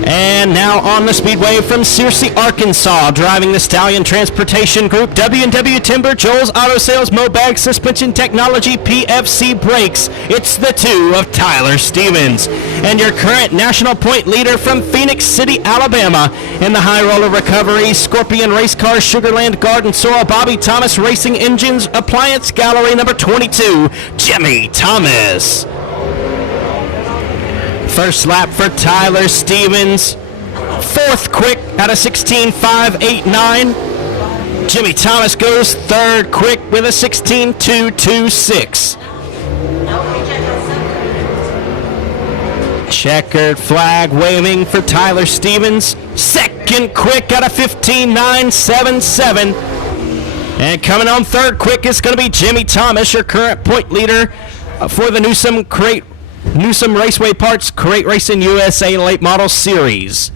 And now on the speedway from Searcy, Arkansas, driving the Stallion Transportation Group, W&W Timber, Joel's Auto Sales, Mobag Suspension Technology, PFC Brakes. It's the 2 of Tyler Stevens. And your current national point leader from Phoenix City, Alabama, in the High Roller Recovery, Scorpion Race Cars, Sugarland Garden Soil, Bobby Thomas Racing Engines, Appliance Gallery, number 22, Jimmy Thomas. First lap for Tyler Stevens. Fourth quick at a 16.589. Jimmy Thomas goes third quick with a 16.226. Checkered flag waving for Tyler Stevens. Second quick at a 15.977. And coming on third quick is going to be Jimmy Thomas, your current point leader for the Newsome Raceway Parts Crate Racing USA Late Model Series.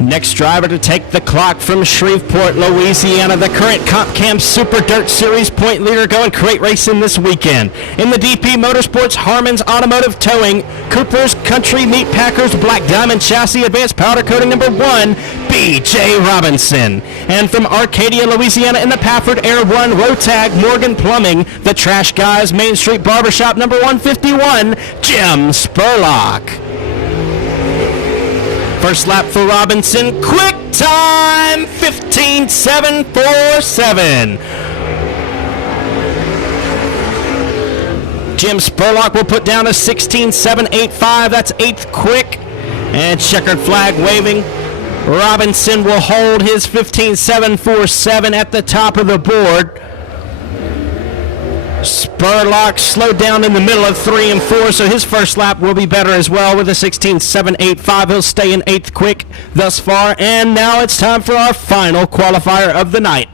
Next driver to take the clock from Shreveport, Louisiana, the current Comp Cam Super Dirt Series point leader going crate racing this weekend. In the DP Motorsports, Harmon's Automotive Towing, Cooper's Country Meat Packers Black Diamond Chassis Advanced Powder Coating number 1, B.J. Robinson. And from Arcadia, Louisiana, in the Pafford Air 1 Rotag Morgan Plumbing, the Trash Guys Main Street Barbershop number 151, Jim Spurlock. First lap for Robinson, quick time, 15.747. Jim Spurlock will put down a 16.785. That's eighth quick. And checkered flag waving. Robinson will hold his 15.747 at the top of the board. Spurlock slowed down in the middle of 3 and 4, so his first lap will be better as well with a 16.785. He'll stay in 8th quick thus far. And now it's time for our final qualifier of the night.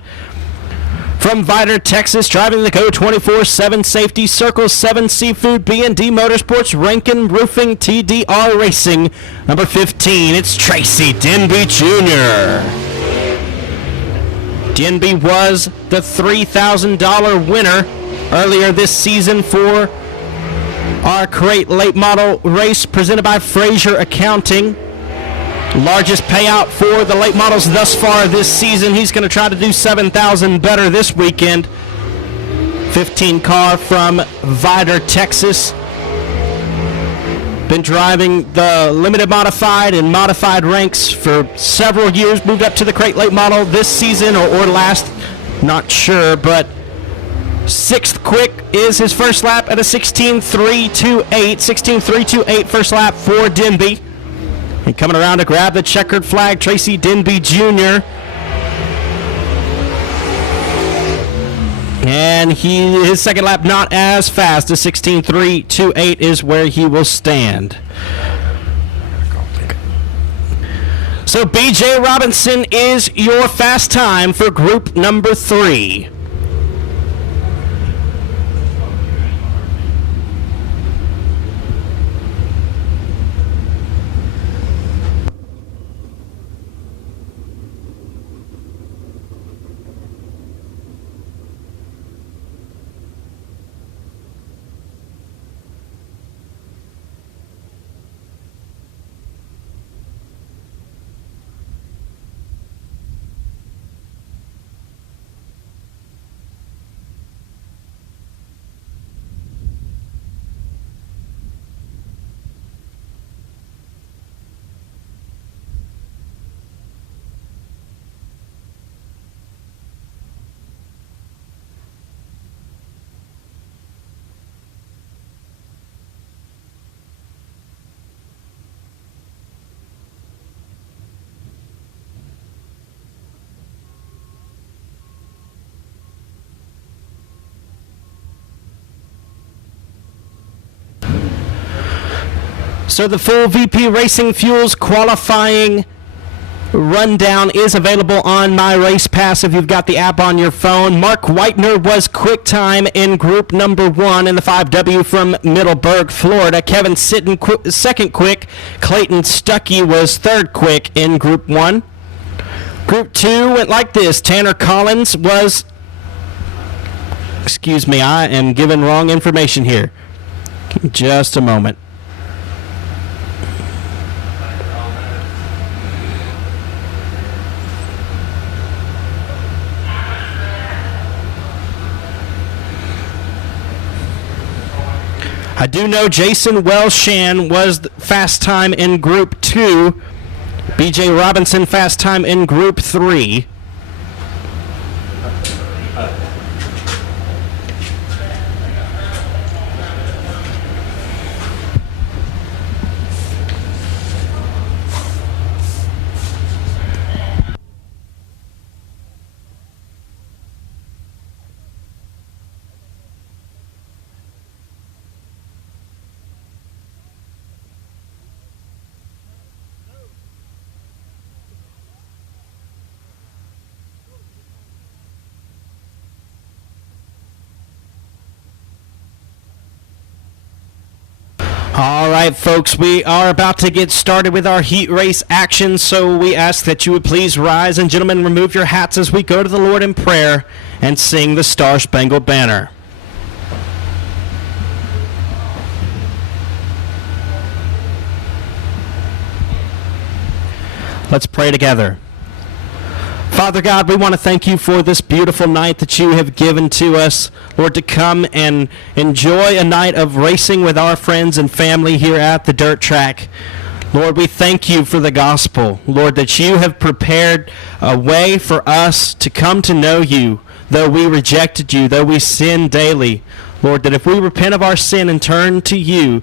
From Vidor, Texas, driving the Go 24/7 Safety, Circle 7 Seafood, B&D Motorsports, Rankin Roofing, TDR Racing, number 15, it's Tracy Denby Jr. Denby was the $3,000 winner earlier this season for our crate late model race presented by Frazier Accounting. Largest payout for the late models thus far this season. He's going to try to do $7,000 better this weekend. 15 car from Vidor, Texas. Been driving the limited modified and modified ranks for several years. Moved up to the crate late model this season or last, not sure, but 6th quick is his first lap at a 16.328. 16.328 first lap for Denby. And coming around to grab the checkered flag, Tracy Denby Jr. And his second lap not as fast. A 16.328 is where he will stand. So B.J. Robinson is your fast time for group number 3. So the full VP Racing Fuels qualifying rundown is available on My Race Pass if you've got the app on your phone. Mark Whitener was quick time in group number 1 in the 5W from Middleburg, Florida. Kevin Sitton second quick. Clayton Stuckey was third quick in group 1. Group 2 went like this. Tanner Collins was... Excuse me, I am giving wrong information here. Just a moment. I do know Jason Welshan was fast time in Group 2. B.J. Robinson fast time in Group 3. All right, folks, we are about to get started with our heat race action, so we ask that you would please rise, and gentlemen, remove your hats as we go to the Lord in prayer and sing the Star-Spangled Banner. Let's pray together. Father God, we want to thank you for this beautiful night that you have given to us, Lord, to come and enjoy a night of racing with our friends and family here at the dirt track. Lord, we thank you for the gospel, Lord, that you have prepared a way for us to come to know you, though we rejected you, though we sin daily. Lord, that if we repent of our sin and turn to you,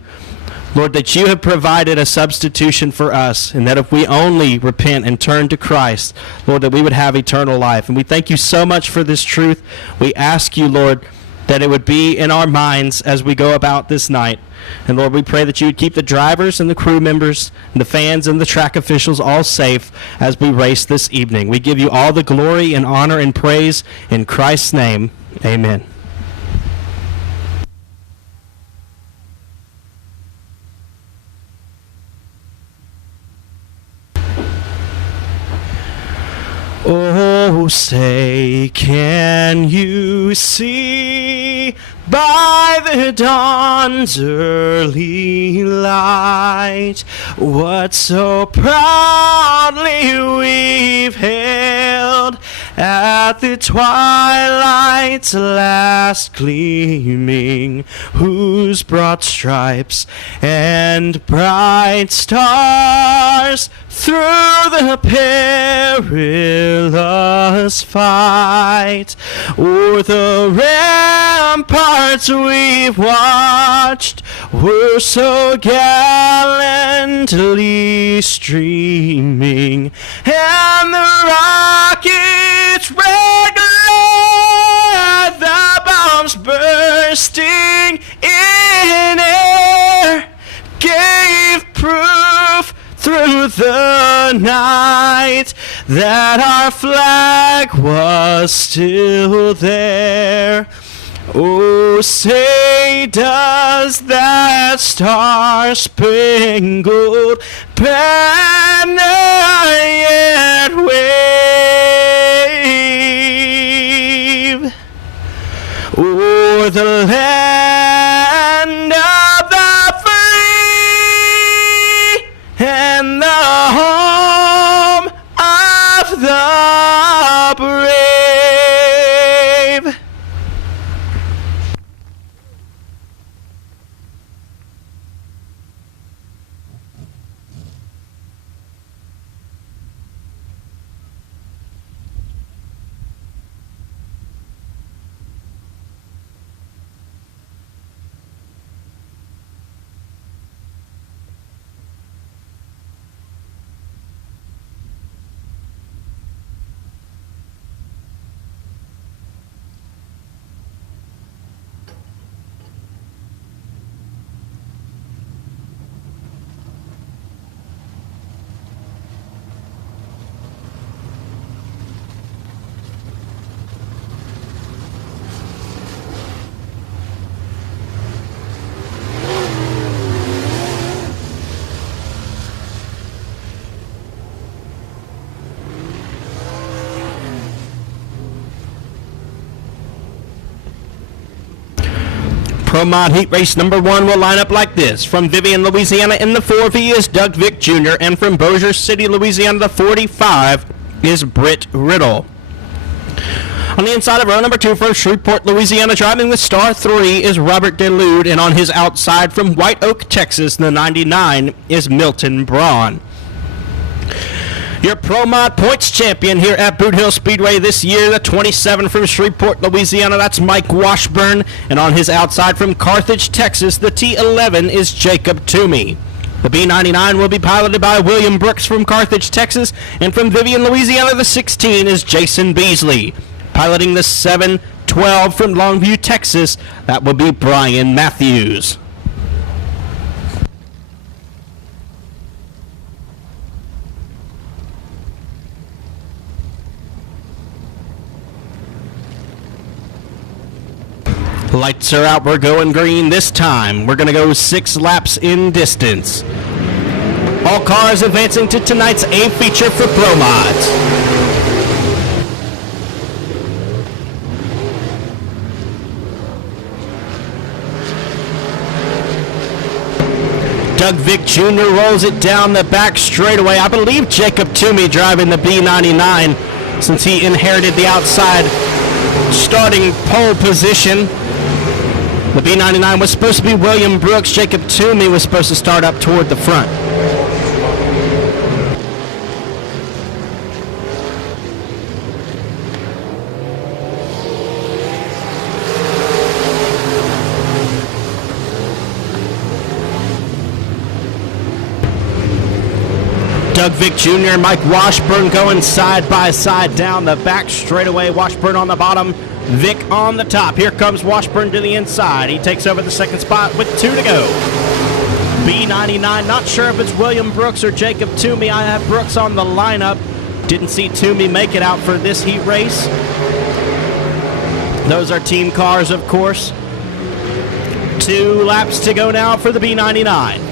Lord, that you have provided a substitution for us, and that if we only repent and turn to Christ, Lord, that we would have eternal life. And we thank you so much for this truth. We ask you, Lord, that it would be in our minds as we go about this night. And Lord, we pray that you would keep the drivers and the crew members and the fans and the track officials all safe as we race this evening. We give you all the glory and honor and praise in Christ's name. Amen. Oh, say, can you see by the dawn's early light what so proudly we've hailed at the twilight's last gleaming, whose broad stripes and bright stars through the perilous fight o'er the ramparts we've watched were so gallantly streaming, and the rockets' red glare, the bombs bursting in air, gave proof through the night that our flag was still there. Oh, say, does that star-spangled banner yet wave o'er the land of the free and the home of the brave? Pro Mod Heat Race number 1 will line up like this. From Vivian, Louisiana in the 4V is Doug Vick Jr. and from Bossier City, Louisiana, the 45 is Britt Riddle. On the inside of row number 2 from Shreveport, Louisiana, driving the star 3 is Robert DeLude, and on his outside from White Oak, Texas, the 99 is Milton Braun. Your Pro Mod points champion here at Boothill Speedway this year, the 27 from Shreveport, Louisiana, that's Mike Washburn, and on his outside from Carthage, Texas, the T11 is Jacob Toomey. The B99 will be piloted by William Brooks from Carthage, Texas, and from Vivian, Louisiana, the 16 is Jason Beasley. Piloting the 712 from Longview, Texas, that will be Brian Matthews. Lights are out, we're going green this time. We're going to go 6 laps in distance. All cars advancing to tonight's A feature for Pro Mods. Doug Vick Jr. rolls it down the back straightaway. I believe Jacob Toomey driving the B99 since he inherited the outside starting pole position. The B99 was supposed to be William Brooks. Jacob Toomey was supposed to start up toward the front. Doug Vick Jr., Mike Washburn going side by side down the back straightaway. Washburn on the bottom, Vick on the top. Here comes Washburn to the inside. He takes over the second spot with 2 to go. B99, not sure if it's William Brooks or Jacob Toomey. I have Brooks on the lineup. Didn't see Toomey make it out for this heat race. Those are team cars, of course. 2 laps to go now for the B99.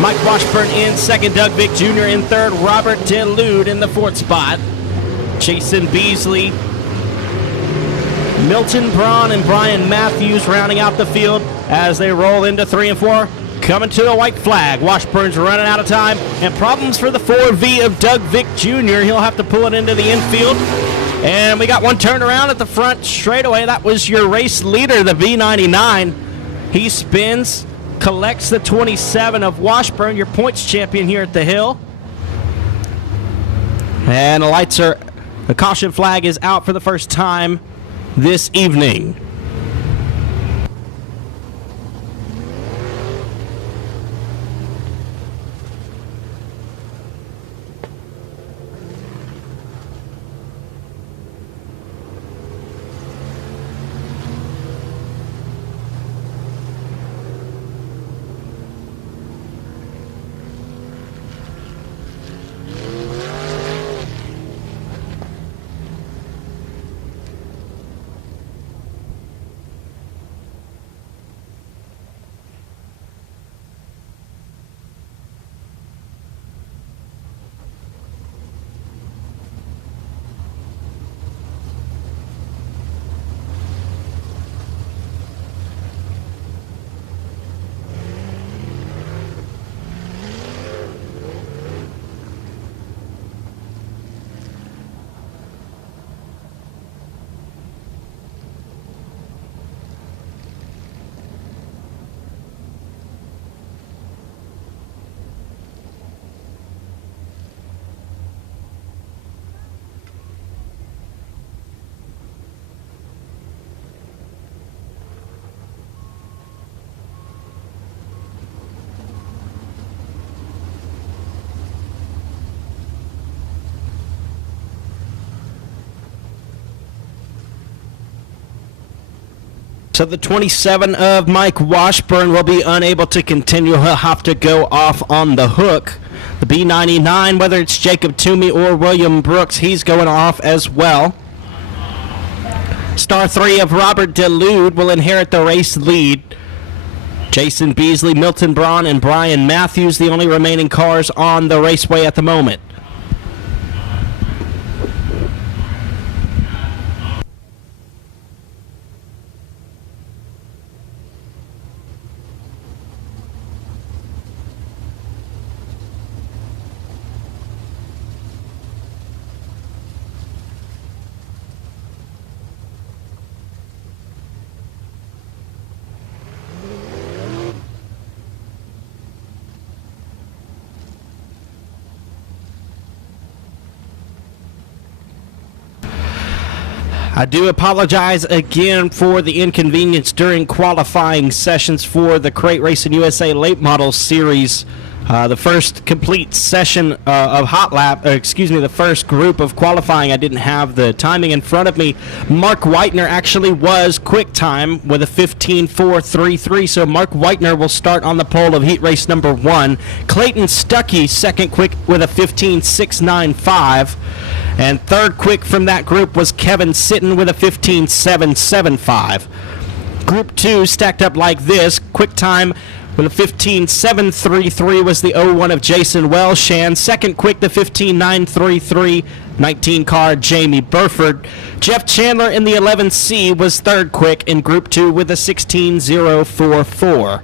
Mike Washburn in second, Doug Vick Jr. in third, Robert DeLude in the 4th spot. Jason Beasley, Milton Braun, and Brian Matthews rounding out the field as they roll into 3 and 4. Coming to the white flag. Washburn's running out of time, and problems for the 4V of Doug Vick Jr. He'll have to pull it into the infield. And we got one turnaround at the front straightaway. That was your race leader, the V99. He spins, collects the 27 of Washburn, your points champion here at the Hill. And the caution flag is out for the first time this evening. So the 27 of Mike Washburn will be unable to continue. He'll have to go off on the hook. The B99, whether it's Jacob Toomey or William Brooks, he's going off as well. Star 3 of Robert DeLude will inherit the race lead. Jason Beasley, Milton Braun, and Brian Matthews, the only remaining cars on the raceway at the moment. I do apologize again for the inconvenience during qualifying sessions for the Crate Racing USA Late Model Series. The first complete session of hot lap, the first group of qualifying, I didn't have the timing in front of me. Mark Whitener actually was quick time with a 15.433, so Mark Whitener will start on the pole of heat race number 1. Clayton Stuckey second quick with a 15.695, and third quick from that group was Kevin Sitton with a 15.775. Group 2 stacked up like this. Quick time with a 15.733 was the 01 of Jason Welshan. Second quick, the 15.933, 19 car Jamie Burford. Jeff Chandler in the 11C was third quick in Group 2 with a 16.044.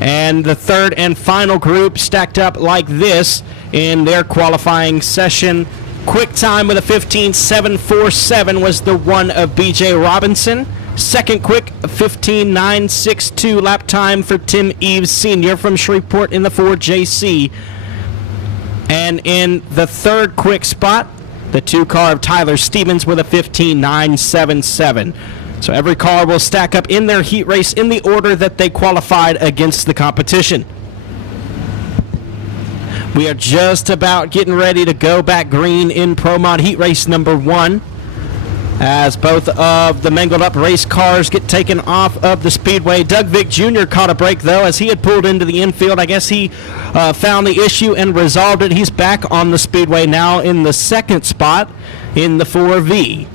And the third and final group stacked up like this in their qualifying session. Quick time with a 15.747 was the 1 of BJ Robinson. Second quick, 15.962 lap time for Tim Eves Sr. from Shreveport in the 4JC. And in the third quick spot, the 2 car of Tyler Stevens with a 15.977. So every car will stack up in their heat race in the order that they qualified against the competition. We are just about getting ready to go back green in Pro Mod heat race number 1. As both of the mangled up race cars get taken off of the speedway. Doug Vick Jr. caught a break, though, as he had pulled into the infield. I guess he found the issue and resolved it. He's back on the speedway now in the second spot in the 4V.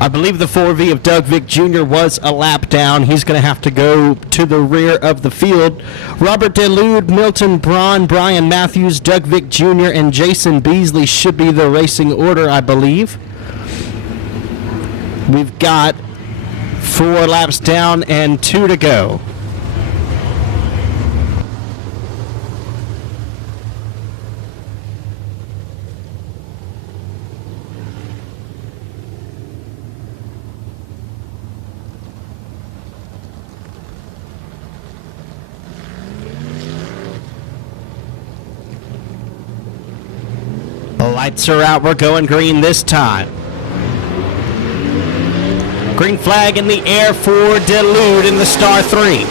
I believe the 4V of Doug Vick Jr. was a lap down. He's going to have to go to the rear of the field. Robert DeLude, Milton Braun, Brian Matthews, Doug Vick Jr., and Jason Beasley should be the racing order, I believe. We've got 4 laps down and 2 to go. The lights are out. We're going green this time. Green flag in the air for DeLude in the star 3.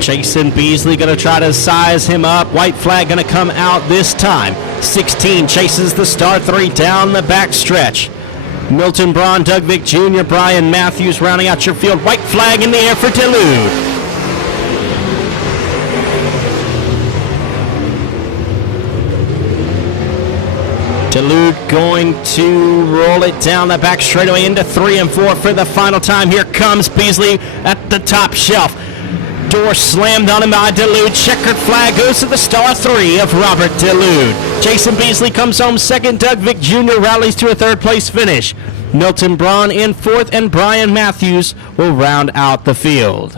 Jason Beasley going to try to size him up. White flag going to come out this time. 16 chases the star 3 down the back stretch. Milton Braun, Doug Vick Jr., Brian Matthews rounding out your field. White flag in the air for DeLude. DeLude going to roll it down the back straightaway into 3 and 4 for the final time. Here comes Beasley at the top shelf. Door slammed on him by DeLude. Checkered flag goes to the star 3 of Robert DeLude. Jason Beasley comes home second. Doug Vick Jr. rallies to a third place finish. Milton Braun in fourth, and Brian Matthews will round out the field.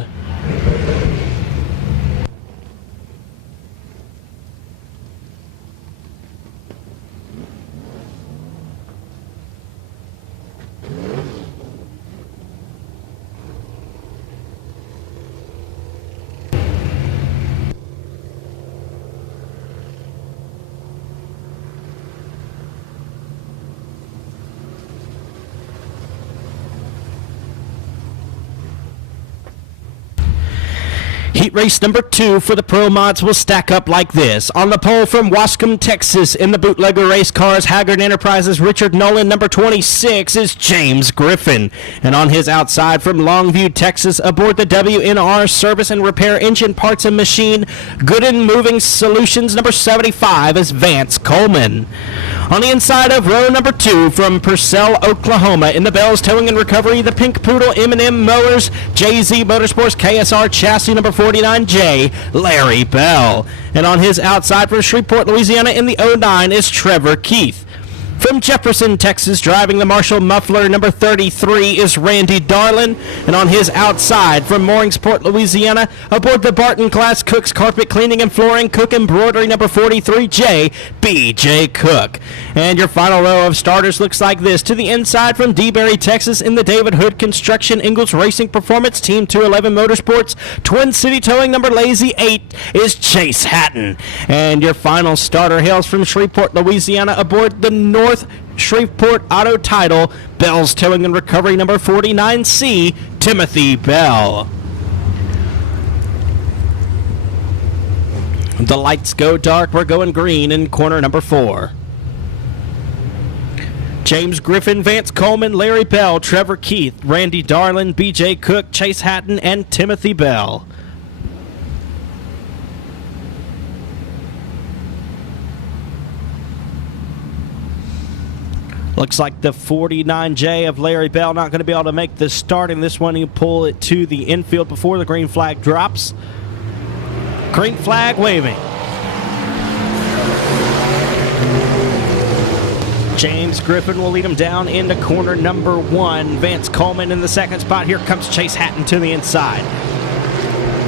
Heat race number 2 for the Pro Mods will stack up like this. On the pole from Wascom, Texas, in the bootlegger race cars, Haggard Enterprises, Richard Nolan, number 26, is James Griffin. And on his outside from Longview, Texas, aboard the WNR Service and Repair Engine Parts and Machine, Gooden Moving Solutions, number 75, is Vance Coleman. On the inside of row number 2 from Purcell, Oklahoma, in the Bells Towing and Recovery, the Pink Poodle M&M Motors, JZ Motorsports KSR Chassis number 49J, Larry Bell. And on his outside from Shreveport, Louisiana, in the 09 is Trevor Keith. From Jefferson, Texas, driving the Marshall Muffler number 33 is Randy Darlin. And on his outside, from Mooringsport, Louisiana, aboard the Barton class Cook's Carpet Cleaning and Flooring, Cook Embroidery number 43J, B.J. Cook. And your final row of starters looks like this. To the inside from DeBerry, Texas, in the David Hood Construction Ingalls Racing Performance, Team 211 Motorsports, Twin City Towing number Lazy 8 is Chase Hatton. And your final starter hails from Shreveport, Louisiana, aboard the North Shreveport Auto Title, Bell's Towing and Recovery number 49C, Timothy Bell. The lights go dark. We're going green in corner number 4. James Griffin, Vance Coleman, Larry Bell, Trevor Keith, Randy Darlin, B.J. Cook, Chase Hatton, and Timothy Bell. Looks like the 49J of Larry Bell not going to be able to make the start in this one. He'll pull it to the infield before the green flag drops. Green flag waving. James Griffin will lead him down into corner number 1. Vance Coleman in the second spot. Here comes Chase Hatton to the inside.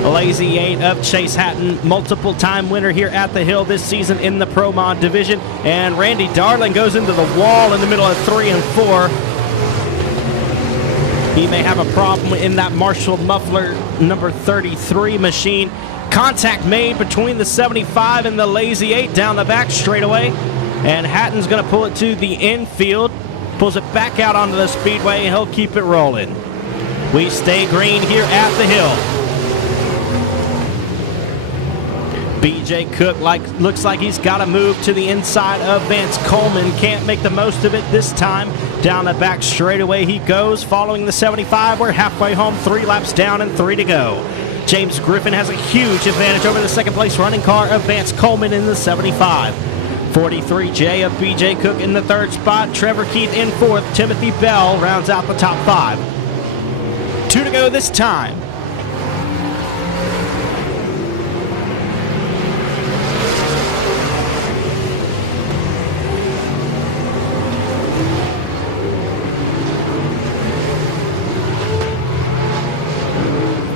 Lazy 8 of Chase Hatton, multiple-time winner here at the Hill this season in the Pro Mod division. And Randy Darling goes into the wall in the middle of 3 and 4. He may have a problem in that Marshall Muffler number 33 machine. Contact made between the 75 and the Lazy 8 down the back straightaway. And Hatton's going to pull it to the infield. Pulls it back out onto the speedway, and he'll keep it rolling. We stay green here at the Hill. B.J. Cook looks like he's got to move to the inside of Vance Coleman. Can't make the most of it this time. Down the back straightaway he goes, following the 75. We're halfway home, 3 laps down and 3 to go. James Griffin has a huge advantage over the second place running car of Vance Coleman in the 75. 43J of B.J. Cook in the third spot. Trevor Keith in fourth. Timothy Bell rounds out the top 5. 2 to go this time.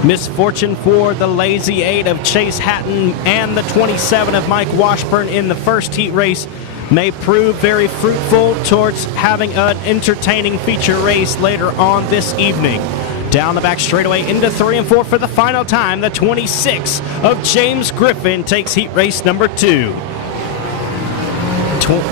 Misfortune for the Lazy 8 of Chase Hatton and the 27 of Mike Washburn in the first heat race may prove very fruitful towards having an entertaining feature race later on this evening. Down the back straightaway into 3 and 4 for the final time. The 26 of James Griffin takes heat race number 2.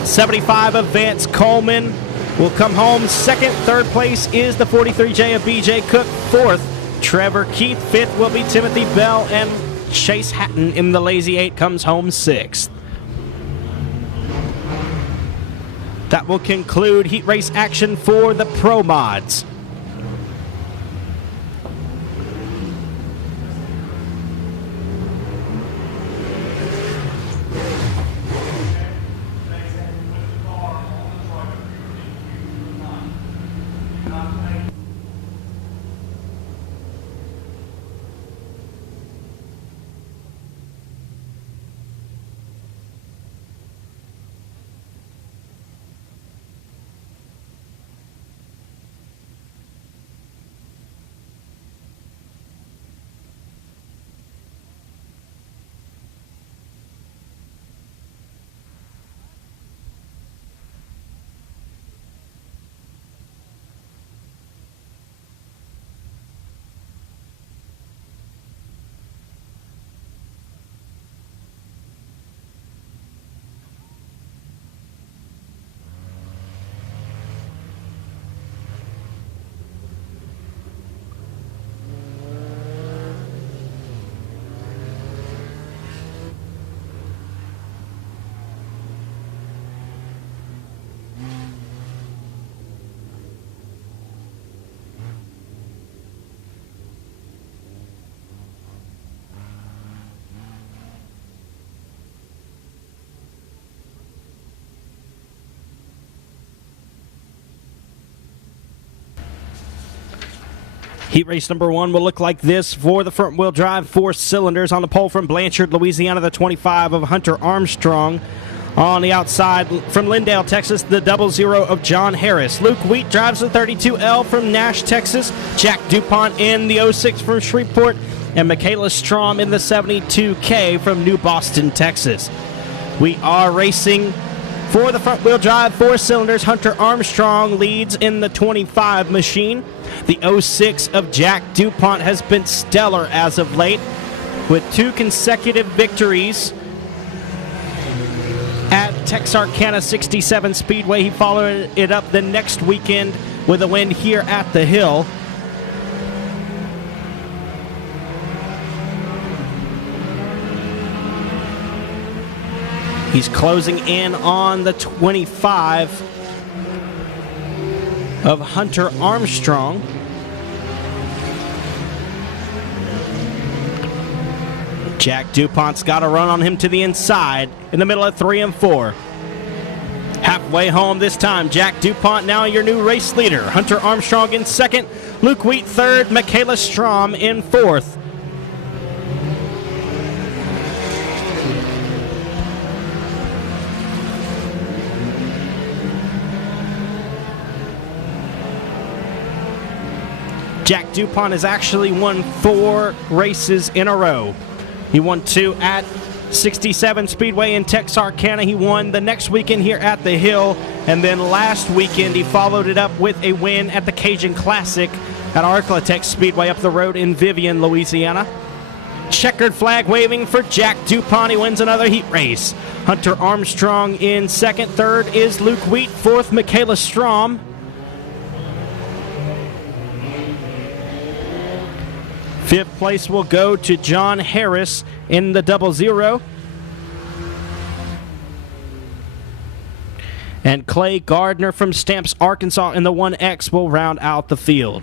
75 of Vance Coleman will come home second. Third place is the 43J of B.J. Cook. Fourth, Trevor Keith. Fifth will be Timothy Bell, and Chase Hatton in the Lazy 8 comes home sixth. That will conclude heat race action for the Pro Mods. Heat race number 1 will look like this for the front-wheel drive 4 cylinders. On the pole from Blanchard, Louisiana, the 25 of Hunter Armstrong. On the outside from Lindale, Texas, the 00 of John Harris. Luke Wheat drives the 32L from Nash, Texas. Jack DuPont in the 06 from Shreveport. And Michaela Strom in the 72K from New Boston, Texas. We are racing for the front-wheel drive 4 cylinders. Hunter Armstrong leads in the 25 machine. The 06 of Jack DuPont has been stellar as of late with 2 consecutive victories at Texarkana 67 Speedway. He followed it up the next weekend with a win here at the Hill. He's closing in on the 25 of Hunter Armstrong. Jack DuPont's got a run on him to the inside in the middle of 3 and 4. Halfway home this time, Jack DuPont now your new race leader. Hunter Armstrong in second, Luke Wheat third, Michaela Strom in fourth. Jack DuPont has actually won 4 races in a row. He won 2 at 67 Speedway in Texarkana. He won the next weekend here at the Hill. And then last weekend he followed it up with a win at the Cajun Classic at Arklatex Speedway up the road in Vivian, Louisiana. Checkered flag waving for Jack DuPont. He wins another heat race. Hunter Armstrong in second. Third is Luke Wheat. Fourth, Michaela Strom. Fifth place will go to John Harris in the 00. And Clay Gardner from Stamps, Arkansas in the 1X will round out the field.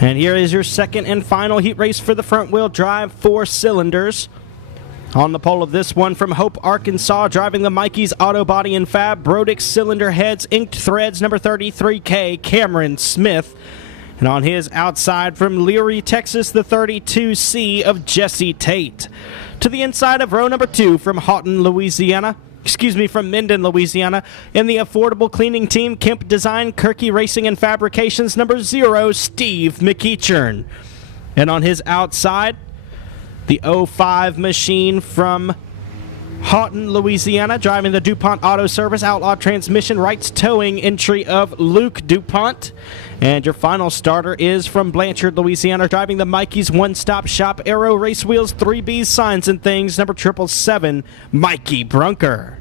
And here is your second and final heat race for the front-wheel drive 4 cylinders. On the pole of this one from Hope, Arkansas, driving the Mikey's Auto Body and Fab, Brodix cylinder heads, inked threads, number 33K, Cameron Smith. And on his outside from Leary, Texas, the 32C of Jesse Tate. To the inside of row number 2 from Houghton, Louisiana. From Minden, Louisiana. In the affordable cleaning team, Kemp Design, Kirky Racing and Fabrications, number 0, Steve McEachern. And on his outside, the 05 machine from Houghton, Louisiana, driving the DuPont Auto Service, Outlaw Transmission, Wright's Towing, entry of Luke DuPont. And your final starter is from Blanchard, Louisiana, driving the Mikey's One Stop Shop, Aero Race Wheels, 3Bs, Signs and Things, number 777, Mikey Brunker.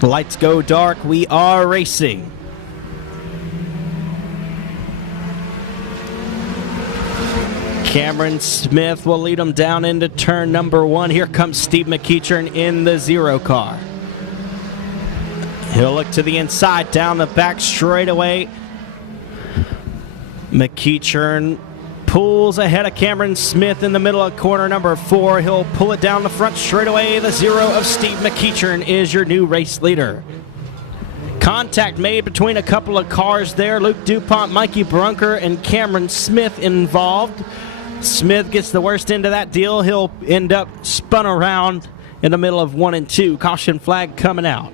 The lights go dark. We are racing. Cameron Smith will lead them down into turn number 1. Here comes Steve McEachern in the 0 car. He'll look to the inside, down the back straightaway. McEachern pulls ahead of Cameron Smith in the middle of corner number 4. He'll pull it down the front straightaway. The 0 of Steve McEachern is your new race leader. Contact made between a couple of cars there. Luke DuPont, Mikey Brunker, and Cameron Smith involved. Smith gets the worst end of that deal. He'll end up spun around in the middle of 1 and 2. Caution flag coming out.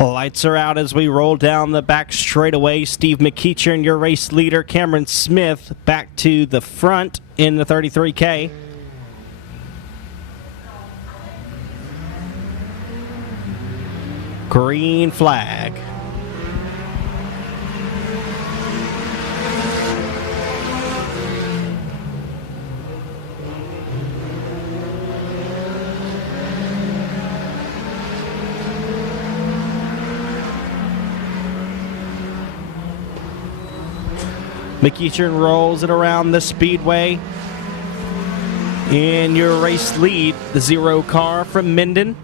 Lights are out as we roll down the back straightaway. Steve McEachern, your race leader. Cameron Smith back to the front in the 33K. Green flag. McEachern rolls it around the speedway. In your race lead, the 0 car from Minden.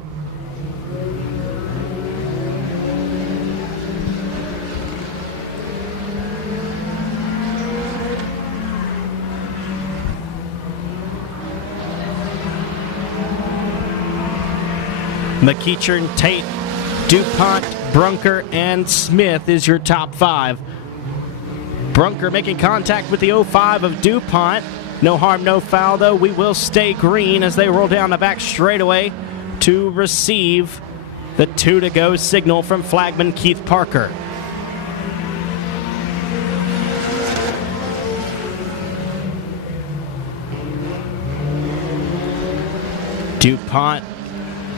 McEachern, Tate, DuPont, Brunker, and Smith is your top 5. Brunker making contact with the 05 of DuPont. No harm, no foul, though. We will stay green as they roll down the back straightaway to receive the 2 to go signal from flagman Keith Parker. DuPont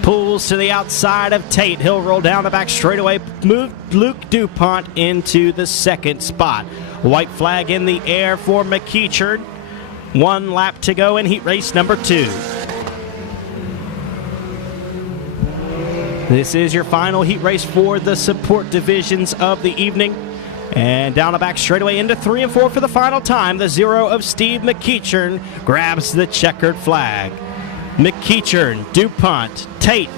pulls to the outside of Tate. He'll roll down the back straightaway, move Luke DuPont into the 2nd spot. White flag in the air for McEachern. 1 lap to go in heat race number 2. This is your final heat race for the support divisions of the evening. And down the back straightaway into 3 and 4 for the final time. The 0 of Steve McEachern grabs the checkered flag. McEachern, DuPont, Tate,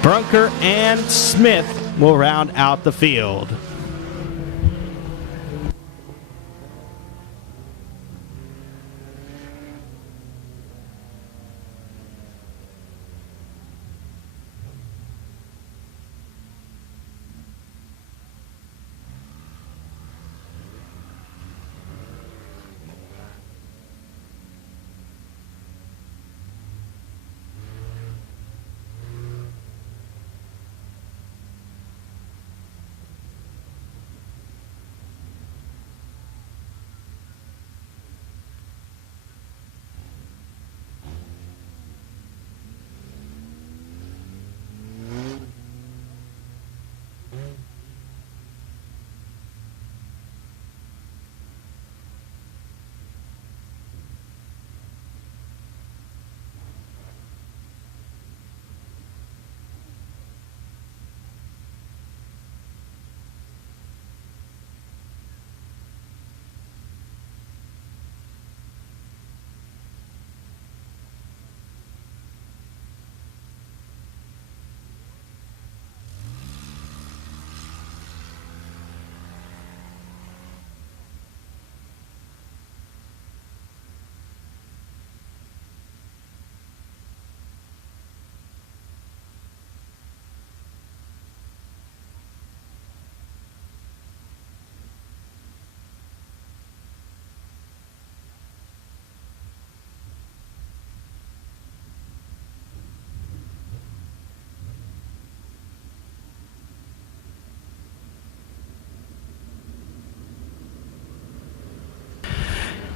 Brunker, and Smith will round out the field.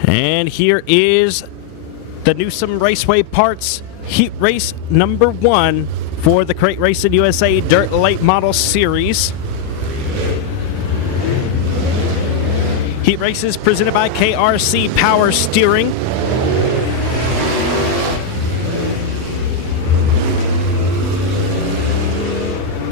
And here is the Newsom Raceway Parts Heat Race number 1 for the Crate Racing USA Dirt Late Model Series. Heat races presented by KRC Power Steering.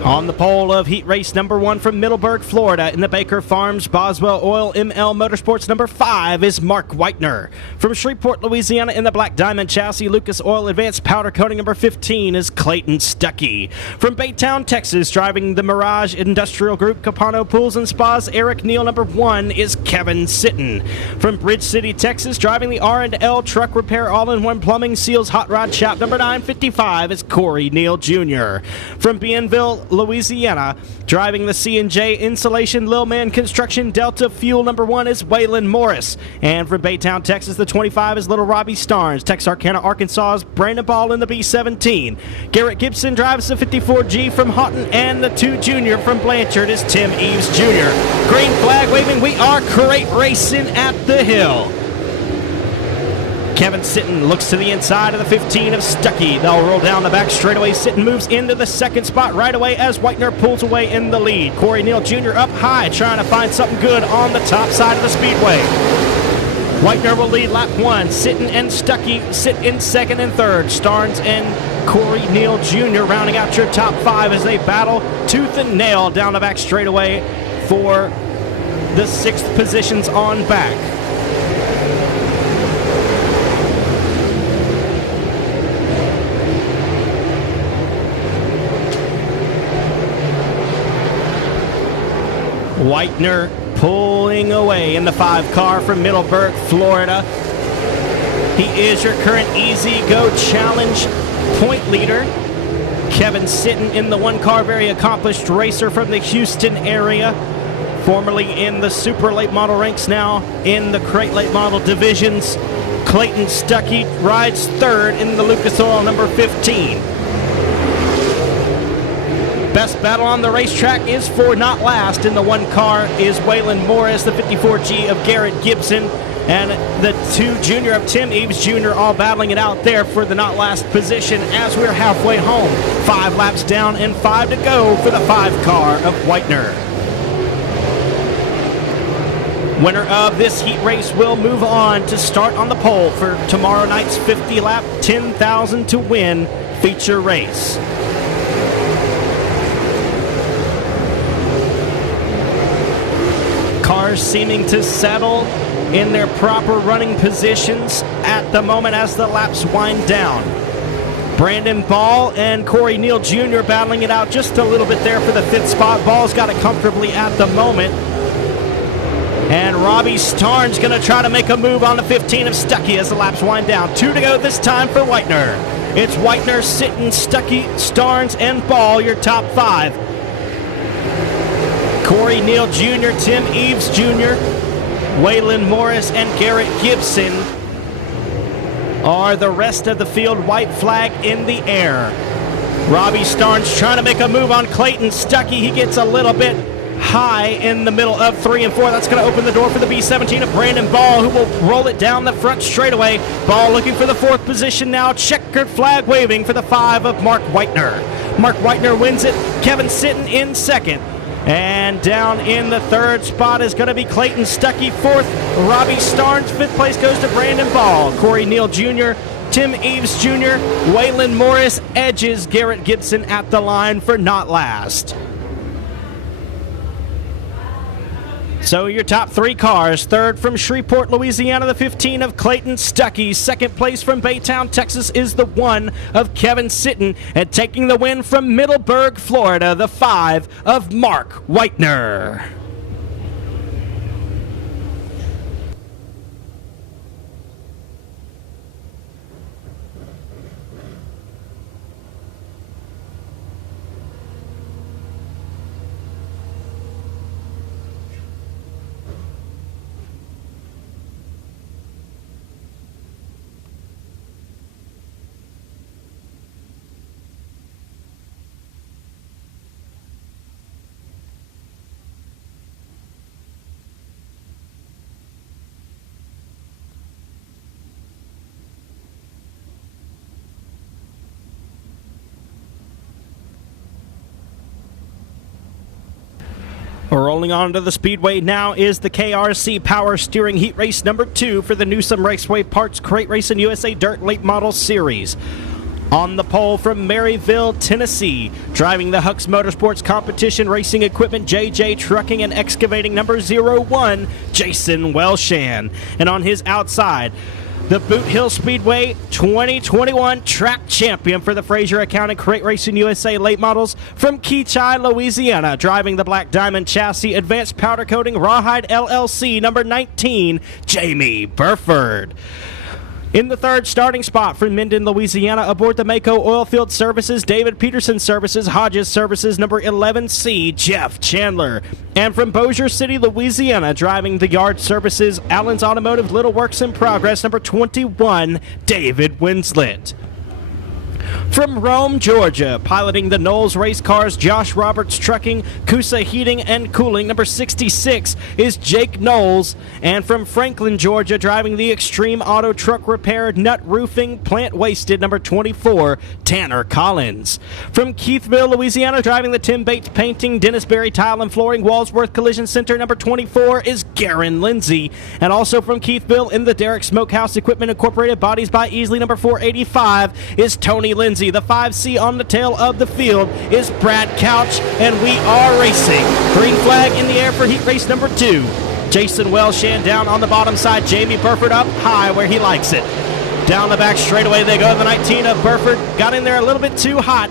On the pole of heat race number 1 from Middleburg, Florida, in the Baker Farms Boswell Oil ML Motorsports number 5 is Mark Whitener. From Shreveport, Louisiana, in the Black Diamond Chassis Lucas Oil Advanced Powder Coating number 15 is Clayton Stuckey. From Baytown, Texas, driving the Mirage Industrial Group Capano Pools and Spas Eric Neal number 1 is Kevin Sitton. From Bridge City, Texas, driving the R&L Truck Repair All-in-One Plumbing Seals Hot Rod Shop number 955 is Corey Neal Jr. From Bienville, Louisiana. Driving the C&J Insulation Lil Man Construction Delta Fuel number 1 is Waylon Morris. And from Baytown, Texas, the 25 is Little Robbie Starnes. Texarkana, Arkansas is Brandon Ball in the B17. Garrett Gibson drives the 54G from Houghton, and the 2 Junior from Blanchard is Tim Eves Jr. Green flag waving. We are crate racing at the hill. Kevin Sitton looks to the inside of the 15 of Stuckey. They'll roll down the back straightaway. Sitton moves into the second spot right away as Whitener pulls away in the lead. Corey Neal Jr. up high, trying to find something good on the top side of the speedway. Whitener will lead lap 1. Sitton and Stuckey sit in second and third. Starnes and Corey Neal Jr. rounding out your top 5 as they battle tooth and nail down the back straightaway for the 6th positions on back. Whitener pulling away in the 5 car from Middleburg, Florida. He is your current Easy Go Challenge point leader. Kevin Sitton in the 1 car, very accomplished racer from the Houston area. Formerly in the super late model ranks, now in the crate late model divisions. Clayton Stuckey rides 3rd in the Lucas Oil number 15. Best battle on the racetrack is for not last. In the 1 car is Waylon Morris, the 54G of Garrett Gibson, and the 2 Junior of Tim Eves Jr. all battling it out there for the not last position as we're halfway home. 5 laps down and 5 to go for the 5 car of Whitener. Winner of this heat race will move on to start on the pole for tomorrow night's 50-lap, $10,000 to win feature race. Cars seeming to settle in their proper running positions at the moment as the laps wind down. Brandon Ball and Corey Neal Jr. battling it out just a little bit there for the 5th spot. Ball's got it comfortably at the moment. And Robbie Starnes going to try to make a move on the 15 of Stuckey as the laps wind down. 2 to go this time for Whitener. It's Whitener, Sitton, Stuckey, Starnes, and Ball, your top 5. Corey Neal Jr., Tim Eves Jr., Waylon Morris, and Garrett Gibson are the rest of the field. White flag in the air. Robbie Starnes trying to make a move on Clayton Stuckey. He gets a little bit high in the middle of 3 and 4. That's going to open the door for the B17 of Brandon Ball, who will roll it down the front straightaway. Ball looking for the 4th position now. Checkered flag waving for the 5 of Mark Whitener. Mark Whitener wins it. Kevin Sitton in 2nd. And down in the 3rd spot is going to be Clayton Stuckey. 4th, Robbie Starnes. 5th place goes to Brandon Ball. Corey Neal Jr., Tim Eves Jr., Waylon Morris edges Garrett Gibson at the line for not last. So your top 3 cars. 3rd from Shreveport, Louisiana, the 15 of Clayton Stuckey. 2nd place from Baytown, Texas is the 1 of Kevin Sitton. And taking the win from Middleburg, Florida, the 5 of Mark Whitener. Rolling on to the speedway now is the KRC Power Steering Heat Race number 2 for the Newsom Raceway Parts Crate Racing USA Dirt Late Model Series. On the pole from Maryville, Tennessee, driving the Hucks Motorsports Competition Racing Equipment JJ Trucking and Excavating number 01, Jason Welshan. And on his outside, the Boothill Speedway 2021 track champion for the Fraser Accounting Crate Racing USA Late Models from Keachai, Louisiana, driving the Black Diamond Chassis Advanced Powder Coating Rawhide LLC number 19, Jamie Burford. In the third starting spot from Minden, Louisiana, aboard the Mako Oilfield Services, David Peterson Services, Hodges Services, number 11C, Jeff Chandler. And from Bossier City, Louisiana, driving the Yard Services, Allen's Automotive, Little Works in Progress, number 21, David Winslet. From Rome, Georgia, piloting the Knowles race cars, Josh Roberts Trucking, Coosa Heating and Cooling, number 66 is Jake Knowles. And from Franklin, Georgia, driving the Extreme Auto Truck Repair, Nut Roofing, Plant Wasted, number 24, Tanner Collins. From Keithville, Louisiana, driving the Tim Bates Painting, Dennis Berry Tile and Flooring, Walsworth Collision Center, number 24 is Garen Lindsay. And also from Keithville, in the Derrick Smokehouse Equipment Incorporated, Bodies by Easley, number 485 is Tony Lindsay. The 5C on the tail of the field is Brad Couch, and we are racing. Green flag in the air for heat race number 2. Jason Welshan down on the bottom side. Jamie Burford up high where he likes it. Down the back straightaway they go. The 19 of Burford got in there a little bit too hot.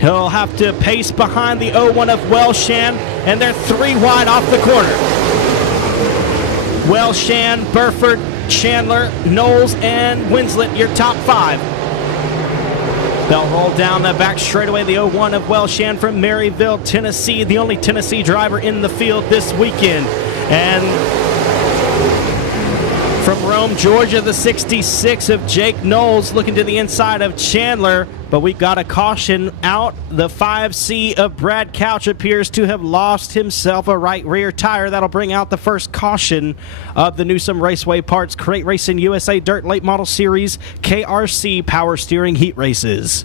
He'll have to pace behind the 01 of Welshan, and they're 3 wide off the corner. Welshan, Burford, Chandler, Knowles, and Winslet, your top 5. They'll roll down the back straightaway. The 01 of Welshan from Maryville, Tennessee, the only Tennessee driver in the field this weekend. And from Rome, Georgia, the 66 of Jake Knowles looking to the inside of Chandler, but we got a caution out. The 5C of Brad Couch appears to have lost himself a right rear tire. That'll bring out the first caution of the Newsome Raceway Parts Crate Racing USA Dirt Late Model Series KRC Power Steering Heat Races.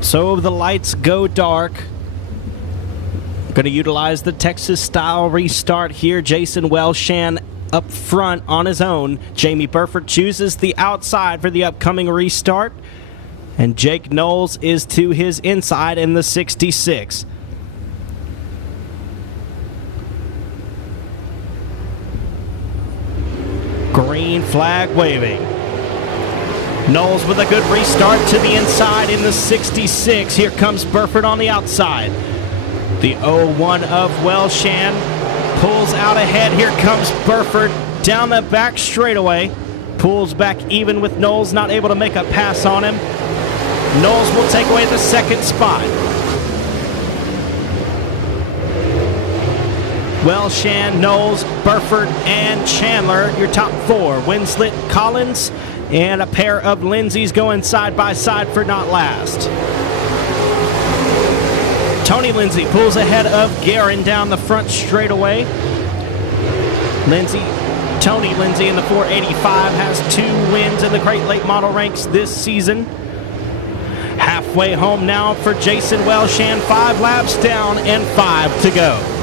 So the lights go dark. Going to utilize the Texas style restart here. Jason Welshan up front on his own. Jamie Burford chooses the outside for the upcoming restart. And Jake Knowles is to his inside in the 66. Green flag waving. Knowles with a good restart to the inside in the 66. Here comes Burford on the outside. The 01 of Welshan pulls out ahead. Here comes Burford down the back straightaway. Pulls back even with Knowles, not able to make a pass on him. Knowles will take away the second spot. Welshan, Knowles, Burford, and Chandler, your top four. Winslet, Collins, and a pair of Lindsay's going side by side for not last. Tony Lindsay pulls ahead of Guerin down the front straightaway. Tony Lindsay in the 485 has 2 wins in the Great Late Model ranks this season. Halfway home now for Jason Welshan, 5 laps down and 5 to go.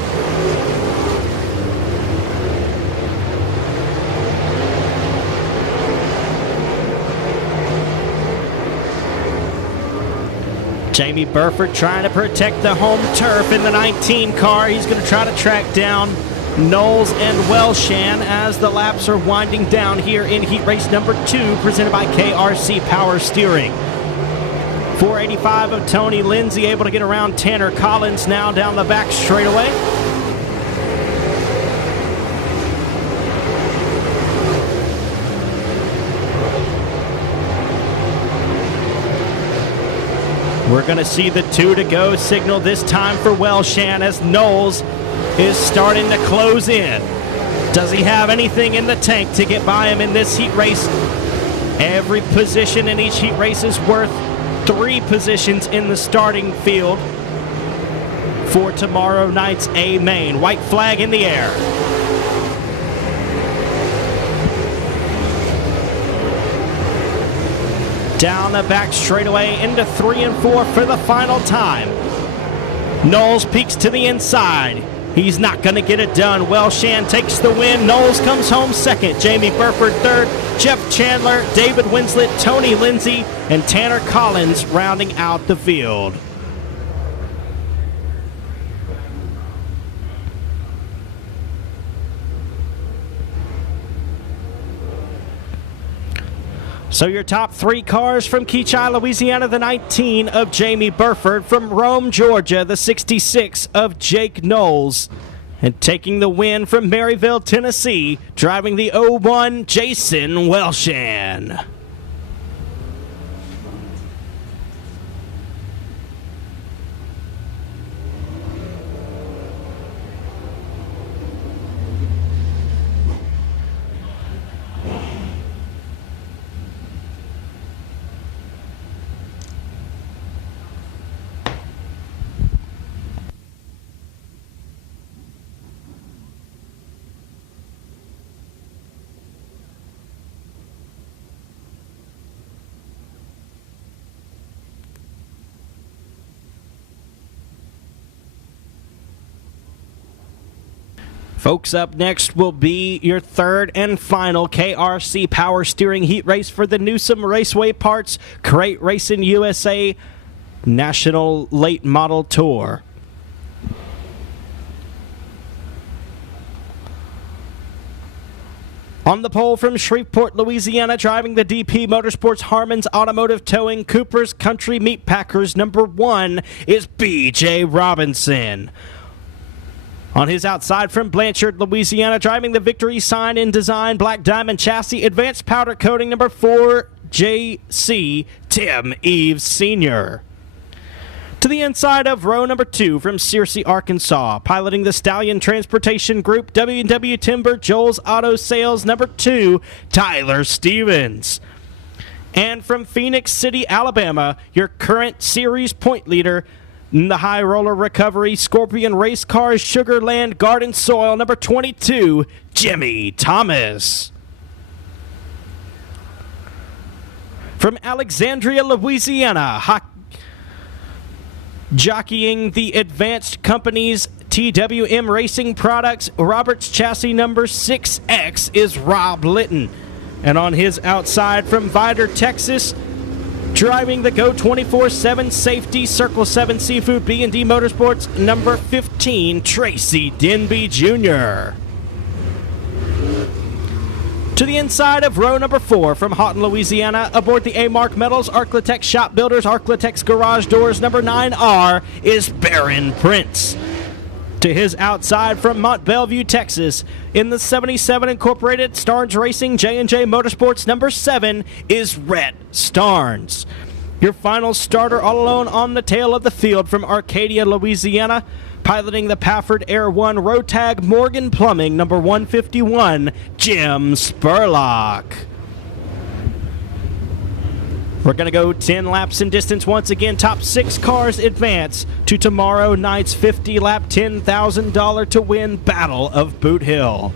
Jamie Burford trying to protect the home turf in the 19 car. He's going to try to track down Knowles and Welshan as the laps are winding down here in heat race number 2, presented by KRC Power Steering. 485 of Tony Lindsay able to get around Tanner Collins now down the back straightaway. We're going to see the 2 to go signal this time for Welshan as Knowles is starting to close in. Does he have anything in the tank to get by him in this heat race? Every position in each heat race is worth 3 positions in the starting field for tomorrow night's A main. White flag in the air. Down the back straightaway into 3 and 4 for the final time. Knowles peeks to the inside. He's not going to get it done. Welshan takes the win. Knowles comes home second. Jamie Burford third. Jeff Chandler, David Winslet, Tony Lindsay, and Tanner Collins rounding out the field. So your top 3 cars from Keachai, Louisiana, the 19 of Jamie Burford. From Rome, Georgia, the 66 of Jake Knowles. And taking the win from Maryville, Tennessee, driving the 01, Jason Welshan. Folks, up next will be your third and final KRC Power Steering Heat Race for the Newsom Raceway Parts Crate Racing USA National Late Model Tour. On the pole from Shreveport, Louisiana, driving the DP Motorsports Harmon's Automotive Towing Cooper's Country Meat Packers, number 1 is B.J. Robinson. On his outside from Blanchard, Louisiana, driving the Victory Sign in Design Black Diamond Chassis Advanced Powder Coating, number 4, J.C. Tim Eves Sr. To the inside of row number 2 from Searcy, Arkansas, piloting the Stallion Transportation Group, W&W Timber, Joel's Auto Sales, number 2, Tyler Stevens. And from Phoenix City, Alabama, your current series point leader, the High Roller Recovery Scorpion Race Cars Sugarland Garden Soil, number 22, Jimmy Thomas. From Alexandria, Louisiana, jockeying the Advanced Company's TWM Racing Products, Roberts Chassis number 6X is Rob Litton. And on his outside from Vidor, Texas, driving the Go 24/7 Safety Circle 7 Seafood B&D Motorsports, number 15, Tracy Denby Jr. To the inside of row number 4 from Houghton, Louisiana, aboard the A-Mark Metals Arclitex Shop Builders Arclitex Garage Doors, number 9R, is Baron Prince. To his outside from Mont Bellevue, Texas, in the 77 Incorporated Starnes Racing J&J Motorsports, number 7 is Rhett Starnes. Your final starter all alone on the tail of the field from Arcadia, Louisiana, piloting the Pafford Air 1 Road Tag Morgan Plumbing, number 151, Jim Spurlock. We're going to go 10 laps in distance once again. Top 6 cars advance to tomorrow night's 50-lap, $10,000 to win Battle of Boot Hill.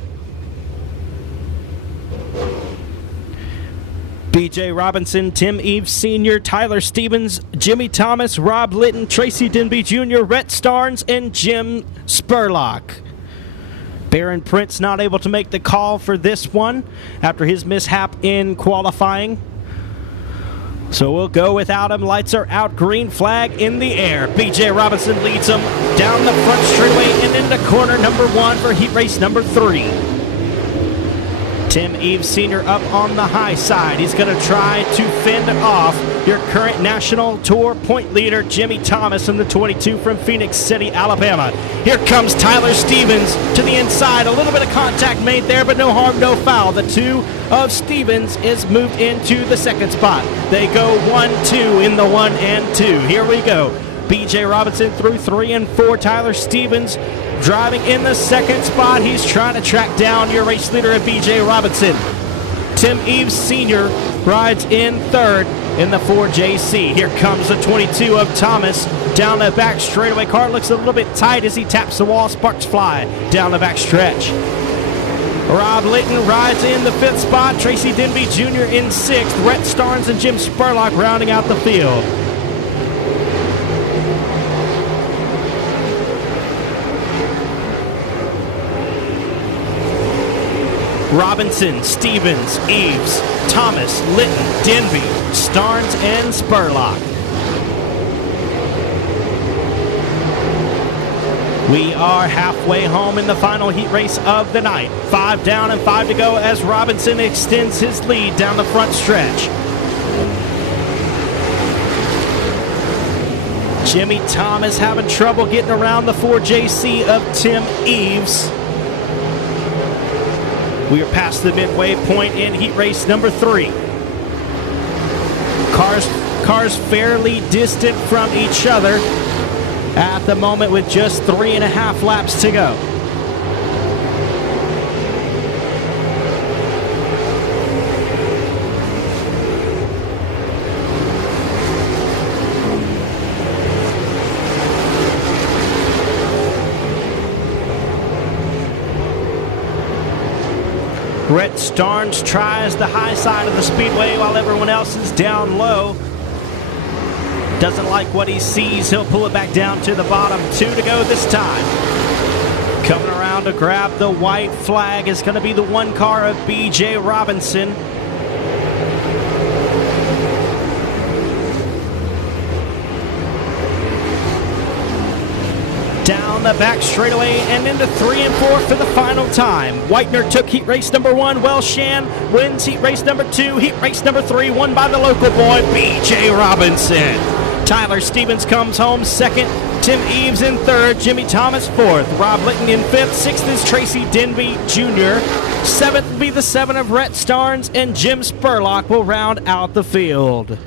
B.J. Robinson, Tim Eves Sr., Tyler Stevens, Jimmy Thomas, Rob Litton, Tracy Denby Jr., Rhett Starnes, and Jim Spurlock. Baron Prince not able to make the call for this one after his mishap in qualifying. So we'll go without him. Lights are out. Green flag in the air. B.J. Robinson leads him down the front straightaway and into corner number 1 for heat race number 3. Tim Eves Sr. up on the high side. He's going to try to fend off your current National Tour point leader, Jimmy Thomas, in the 22 from Phoenix City, Alabama. Here comes Tyler Stevens to the inside. A little bit of contact made there, but no harm, no foul. The 2 of Stevens is moved into the second spot. They go 1-2 in the 1 and 2. Here we go. B.J. Robinson through 3 and 4. Tyler Stevens driving in the second spot. He's trying to track down your race leader at B.J. Robinson. Tim Eves Sr. rides in third in the 4JC. Here comes the 22 of Thomas down the back straightaway. Car looks a little bit tight as he taps the wall. Sparks fly down the back stretch. Rob Litton rides in the 5th spot. Tracy Denby Jr. in 6th. Rhett Starnes and Jim Spurlock rounding out the field. Robinson, Stevens, Eves, Thomas, Litton, Denby, Starnes, and Spurlock. We are halfway home in the final heat race of the night. 5 down and 5 to go as Robinson extends his lead down the front stretch. Jimmy Thomas having trouble getting around the 4JC of Tim Eves. We are past the midway point in heat race number 3. Cars fairly distant from each other at the moment with just 3.5 laps to go. Rhett Starnes tries the high side of the speedway while everyone else is down low. Doesn't like what he sees. He'll pull it back down to the bottom. 2 to go this time. Coming around to grab the white flag is going to be the 1 car of B.J. Robinson. Down the back straightaway and into 3 and 4 for the final time. Whitener took heat race number 1. Welshan wins heat race number 2. Heat race number 3 won by the local boy, B.J. Robinson. Tyler Stevens comes home 2nd. Tim Eves in 3rd. Jimmy Thomas 4th. Rob Litton in 5th. 6th is Tracy Denby Jr. 7th will be the 7 of Rhett Starnes, and Jim Spurlock will round out the field.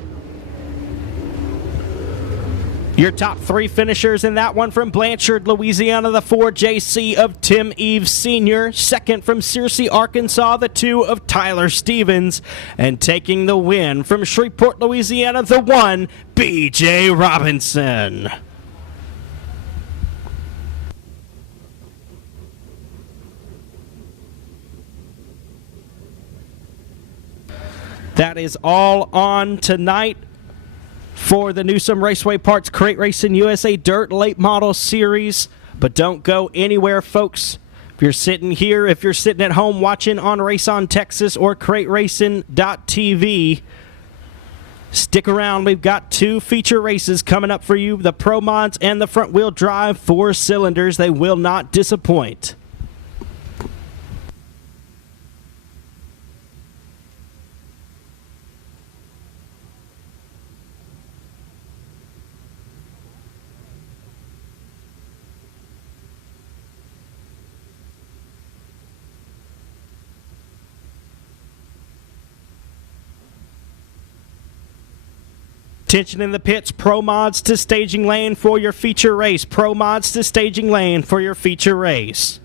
Your top 3 finishers in that one from Blanchard, Louisiana, the 4JC of Tim Eves Sr. 2nd from Searcy, Arkansas, the 2 of Tyler Stevens. And taking the win from Shreveport, Louisiana, the 1, B.J. Robinson. That is all on tonight for the Newsome Raceway Parts Crate Racing USA Dirt Late Model Series. But don't go anywhere, folks. If you're sitting here, if you're sitting at home watching on Race on Texas or CrateRacing.tv, stick around. We've got 2 feature races coming up for you, the Pro Mods and the front wheel drive 4 cylinders. They will not disappoint. Attention in the pits, Pro Mods to staging lane for your feature race. Pro Mods to staging lane for your feature race.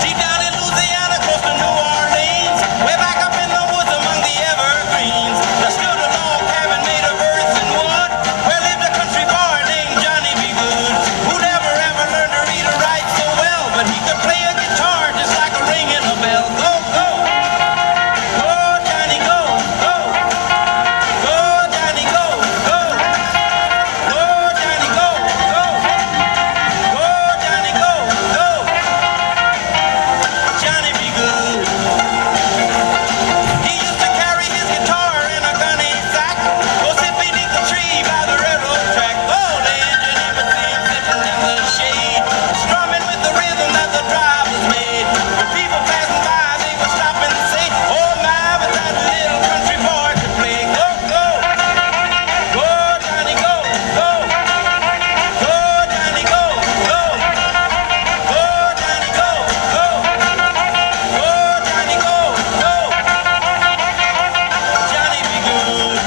Deep down in Louisiana, close to New Orleans, way back up in the woods among the evergreens, there stood a log cabin made of earth and wood, where lived a country boy named Johnny B. Good, who never ever learned to read or write so well, but he could play a guitar just like a ringing a bell. Go, go, go, Johnny, go, go, go, Johnny, go, go, go, Johnny, go, go, go, Johnny, go, go. Johnny be good. He used to carry his guitar in a gunny sack, go sit beneath the tree by the railroad track. Oh, the engine ever seemed sitting in the shade, strumming with the rhythm that the drivers made. When people passing by, they would stop and say, "Oh my, but that little country boy could play." Go, go, go, Johnny, go, go, go, Johnny, go, go, go, Johnny, go, go. Go, Johnny, go, go. Johnny be good.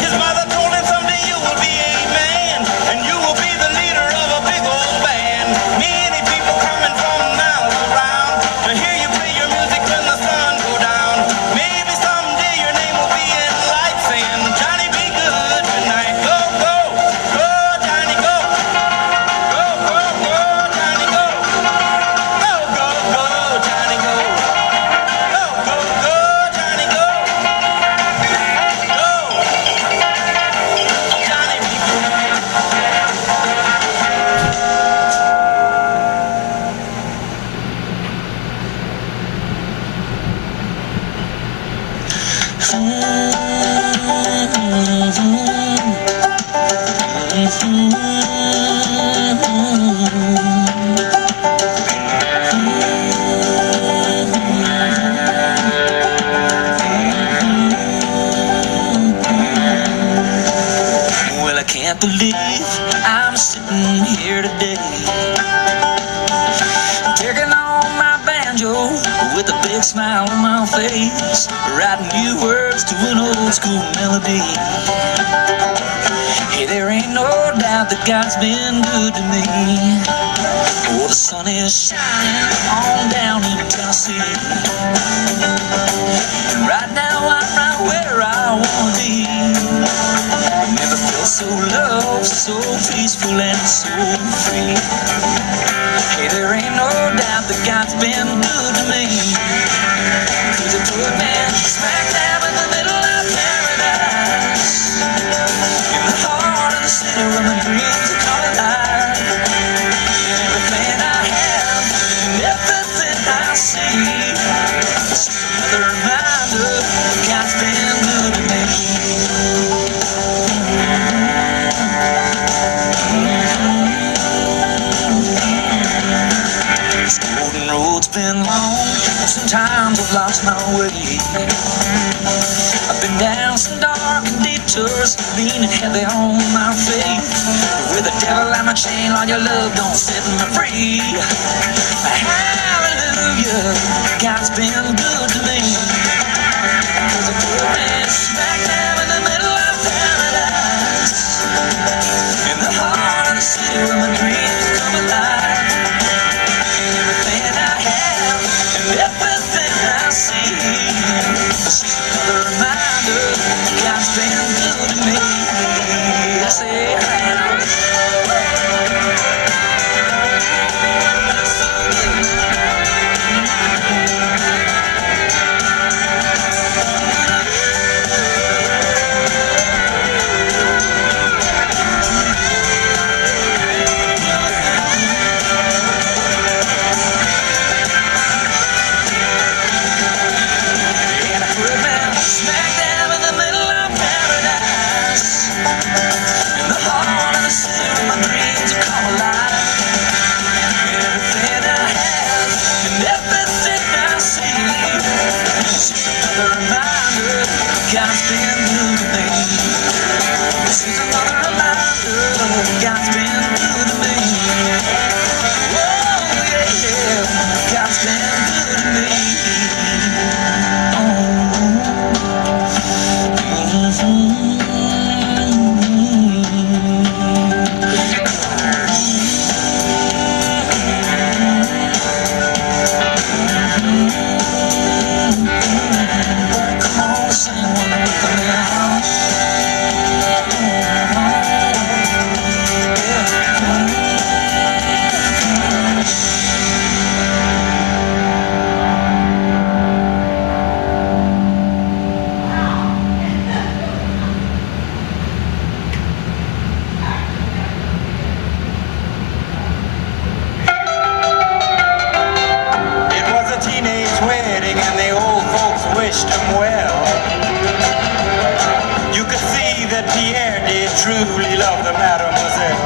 His mother told him someday you will be a man, and you will be the leader of a big old band. Many people coming from miles around to hear you play your music when the sun go down. Maybe someday your name will be in lights saying, "Johnny be good tonight." Go, go, go, Johnny, go. Go, go, go, Johnny, go. Go, go, go, Johnny, go. Go, go, go, Johnny, go. Go. Johnny be good. Well, I can't believe I'm sitting here today, taking on my banjo with a big smile on my face, writing new words to an old school melody. Hey, there ain't no doubt that God's been good to me. Oh, the sun is shining on down in Tennessee, and right now I'm right where I wanna be. Never felt so loved, so peaceful and so free. Hey, there ain't no doubt that God's been good to me. 'Cause He put me smack dab in the middle of paradise, in the heart of the city where my dreams are come alive. And everything I have, and everything I see, it's just another reminder that God's been good to me. This golden road's been long, sometimes I've lost my way. I've been down some dark and detours, leaning heavy on my faith. But with the devil on my chain, Lord, your love don't set me free. Hallelujah, God's been good to me. 'Cause He put me smack dab in the middle of paradise, in the heart of the city where my dreams come alive. And everything I have, and everything I see, it's just another reminder God's been good to me. Yes, wished him well. You could see that Pierre did truly love the mademoiselle.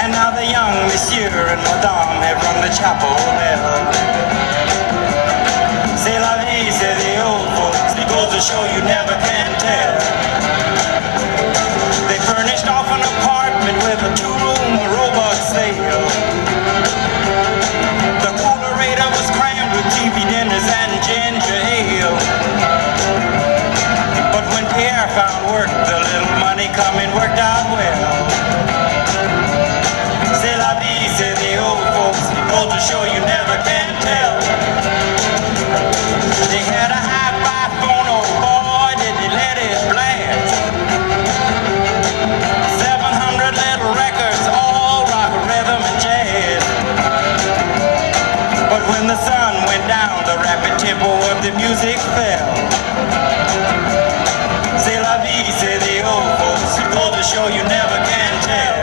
And now the young monsieur and madame have rung the chapel bell. C'est la vie, say the old folks. It goes to show you never can tell. They furnished off an apartment with a two-room robot sale. The coolerator was crammed with TV dinners and ginger ale. But when Pierre found work, the little money coming worked out well. C'est la vie, say the old folks. It goes to show you never can tell. They had a hi-fi phone, oh boy, did they let it blast. 700 little records, all rock, rhythm, and jazz. But when the sun went down, the rapid tempo of the music fell. C'est la vie, say the old folks. It goes to show you never can tell.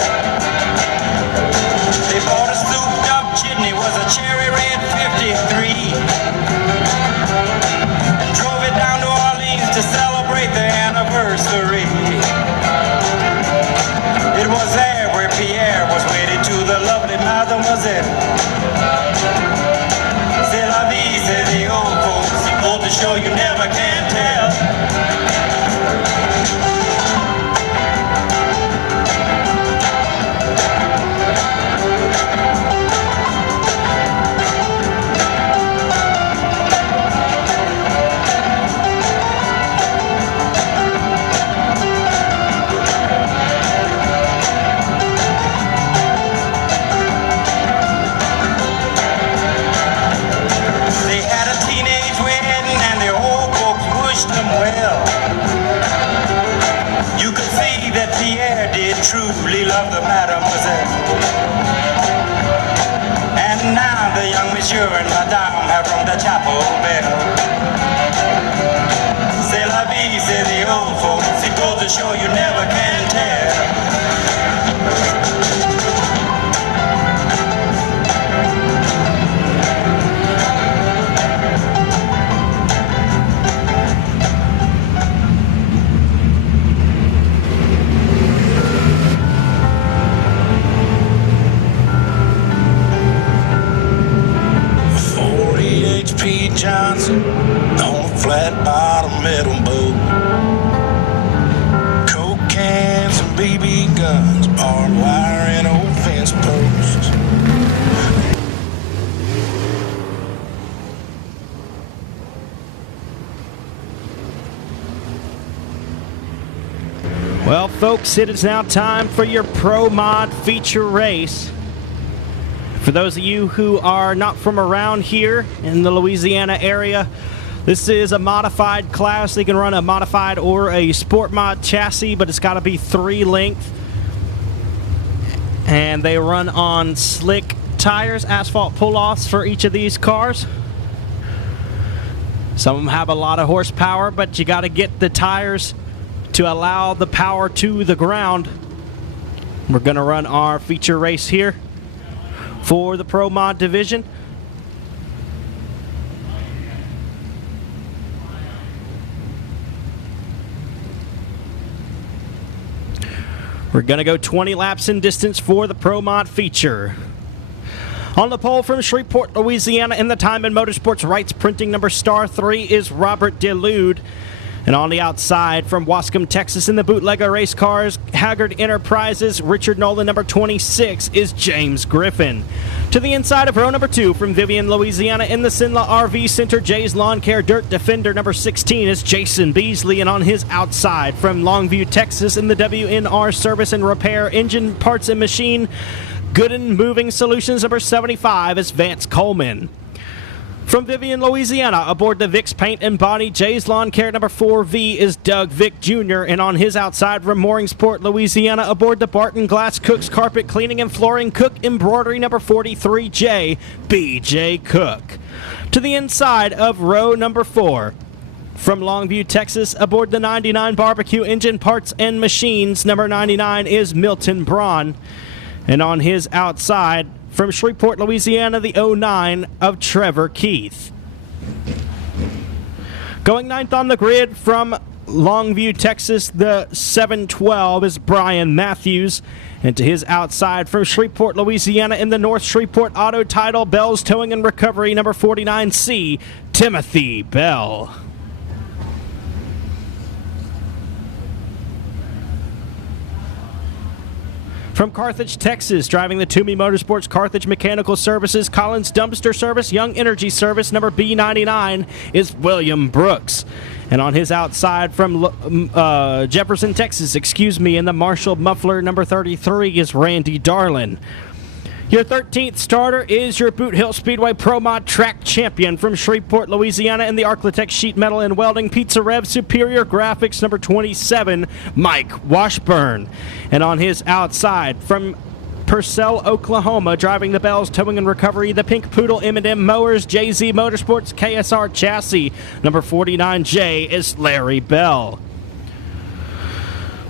They bought a souped-up chitney, was a cherry red 53. To celebrate the anniversary. It was there where Pierre was wedded to the lovely mademoiselle. C'est la vie, say the old folks. It goes to show you never can tell. You could see that Pierre did truly love the mademoiselle. And now the young monsieur and madame have rung the chapel bell. C'est la vie, say the old folks. It goes to show you never can tell. Johnson on a flat bottom metal boat. Coke cans and BB guns, barbed wire and old fence posts. Well, folks, it is now time for your Pro Mod feature race. For those of you who are not from around here in the Louisiana area, This is a modified class. They can run a modified or a sport mod chassis, but it's got to be 3 length. And they run on slick tires, asphalt pull-offs for each of these cars. Some of them have a lot of horsepower, but you got to get the tires to allow the power to the ground. We're going to run our feature race here for the Pro Mod division. We're going to go 20 laps in distance for the Pro Mod feature. On the pole from Shreveport, Louisiana, in the Time and Motorsports Rights Printing number star 3 is Robert DeLude. And on the outside from Wascom, Texas, in the Bootlegger Race Cars, Haggard Enterprises, Richard Nolan, number 26, is James Griffin. To the inside of row number 2 from Vivian, Louisiana, in the Sinla RV Center, Jay's Lawn Care Dirt Defender, number 16, is Jason Beasley. And on his outside from Longview, Texas, in the WNR Service and Repair, Engine Parts and Machine, Gooden Moving Solutions, number 75, is Vance Coleman. From Vivian, Louisiana, aboard the Vicks Paint and Body, Jay's Lawn Care number 4V, is Doug Vick Jr. And on his outside from Mooringsport, Louisiana, aboard the Barton Glass Cook's Carpet Cleaning and Flooring, Cook Embroidery number 43J, BJ Cook. To the inside of row number 4, from Longview, Texas, aboard the 99 Barbecue Engine Parts and Machines, number 99, is Milton Braun. And on his outside, from Shreveport, Louisiana, the 09 of Trevor Keith. Going 9th on the grid from Longview, Texas, the 712 is Brian Matthews. And to his outside from Shreveport, Louisiana, in the North Shreveport Auto Title, Bell's Towing and Recovery, number 49C, Timothy Bell. From Carthage, Texas, driving the Toomey Motorsports Carthage Mechanical Services, Collins Dumpster Service, Young Energy Service, number B99, is William Brooks. And on his outside from Jefferson, Texas, in the Marshall Muffler, number 33, is Randy Darlin. Your 13th starter is your Boothill Speedway Pro Mod Track Champion from Shreveport, Louisiana, and the Arclitect Sheet Metal and Welding Pizza Rev Superior Graphics, number 27, Mike Washburn. And on his outside from Purcell, Oklahoma, driving the Bell's Towing and Recovery, the Pink Poodle M&M Mowers, JZ Motorsports KSR Chassis, number 49J, is Larry Bell.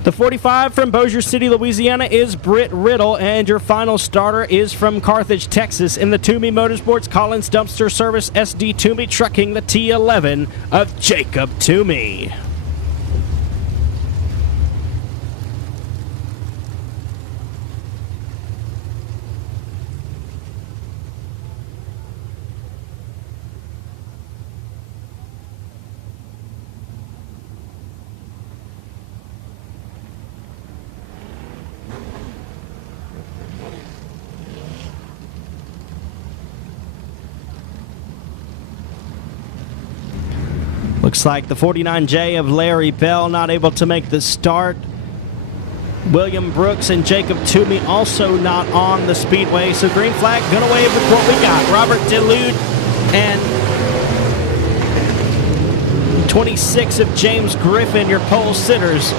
The 45 from Bossier City, Louisiana, is Britt Riddle, and your final starter is from Carthage, Texas, in the Toomey Motorsports Collins Dumpster Service SD Toomey Trucking, the T11 of Jacob Toomey. Looks like the 49J of Larry Bell not able to make the start. William Brooks and Jacob Toomey also not on the speedway. So green flag, gonna wave with what we got. Robert DeLude and 26 of James Griffin, your pole sitters.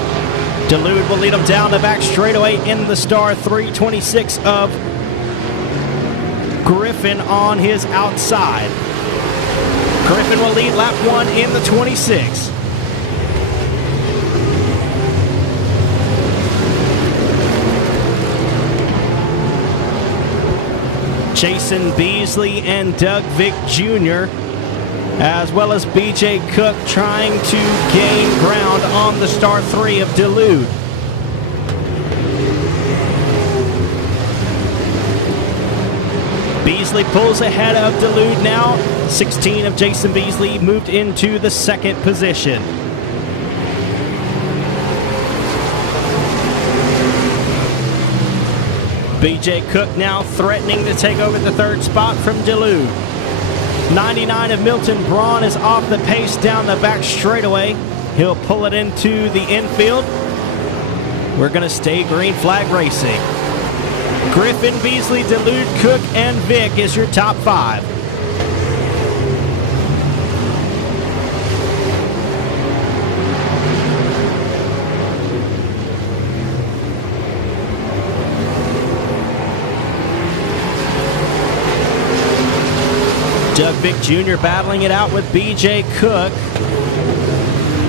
DeLude will lead them down the back straightaway in the star 326 of Griffin on his outside. Griffin will lead lap 1 in the 26. Jason Beasley and Doug Vick Jr., as well as BJ Cook, trying to gain ground on the star 3 of DeLude. Beasley pulls ahead of DeLude now. 16 of Jason Beasley moved into the second position. BJ Cook now threatening to take over the third spot from DeLude. 99 of Milton Braun is off the pace down the back straightaway. He'll pull it into the infield. We're going to stay green flag racing. Griffin, Beasley, DeLude, Cook, and Vick is your top 5. Doug Vick Jr. battling it out with BJ Cook.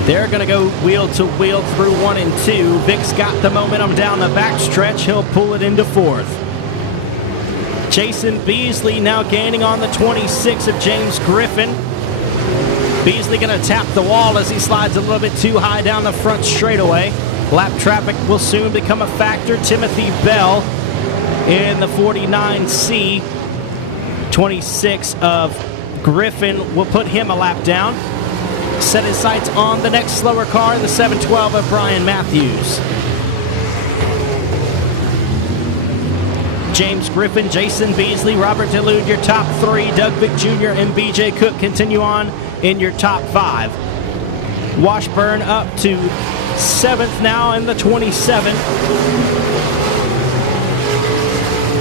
They're going to go wheel to wheel through 1 and 2. Vick's got the momentum down the backstretch. He'll pull it into 4th. Jason Beasley now gaining on the 26 of James Griffin. Beasley going to tap the wall as he slides a little bit too high down the front straightaway. Lap traffic will soon become a factor. Timothy Bell in the 49C. 26 of Griffin will put him a lap down. Set his sights on the next slower car, the 712 of Brian Matthews. James Griffin, Jason Beasley, Robert DeLude, your top 3. Doug Vick Jr. and BJ Cook continue on in your top 5. Washburn up to 7th now in the 27.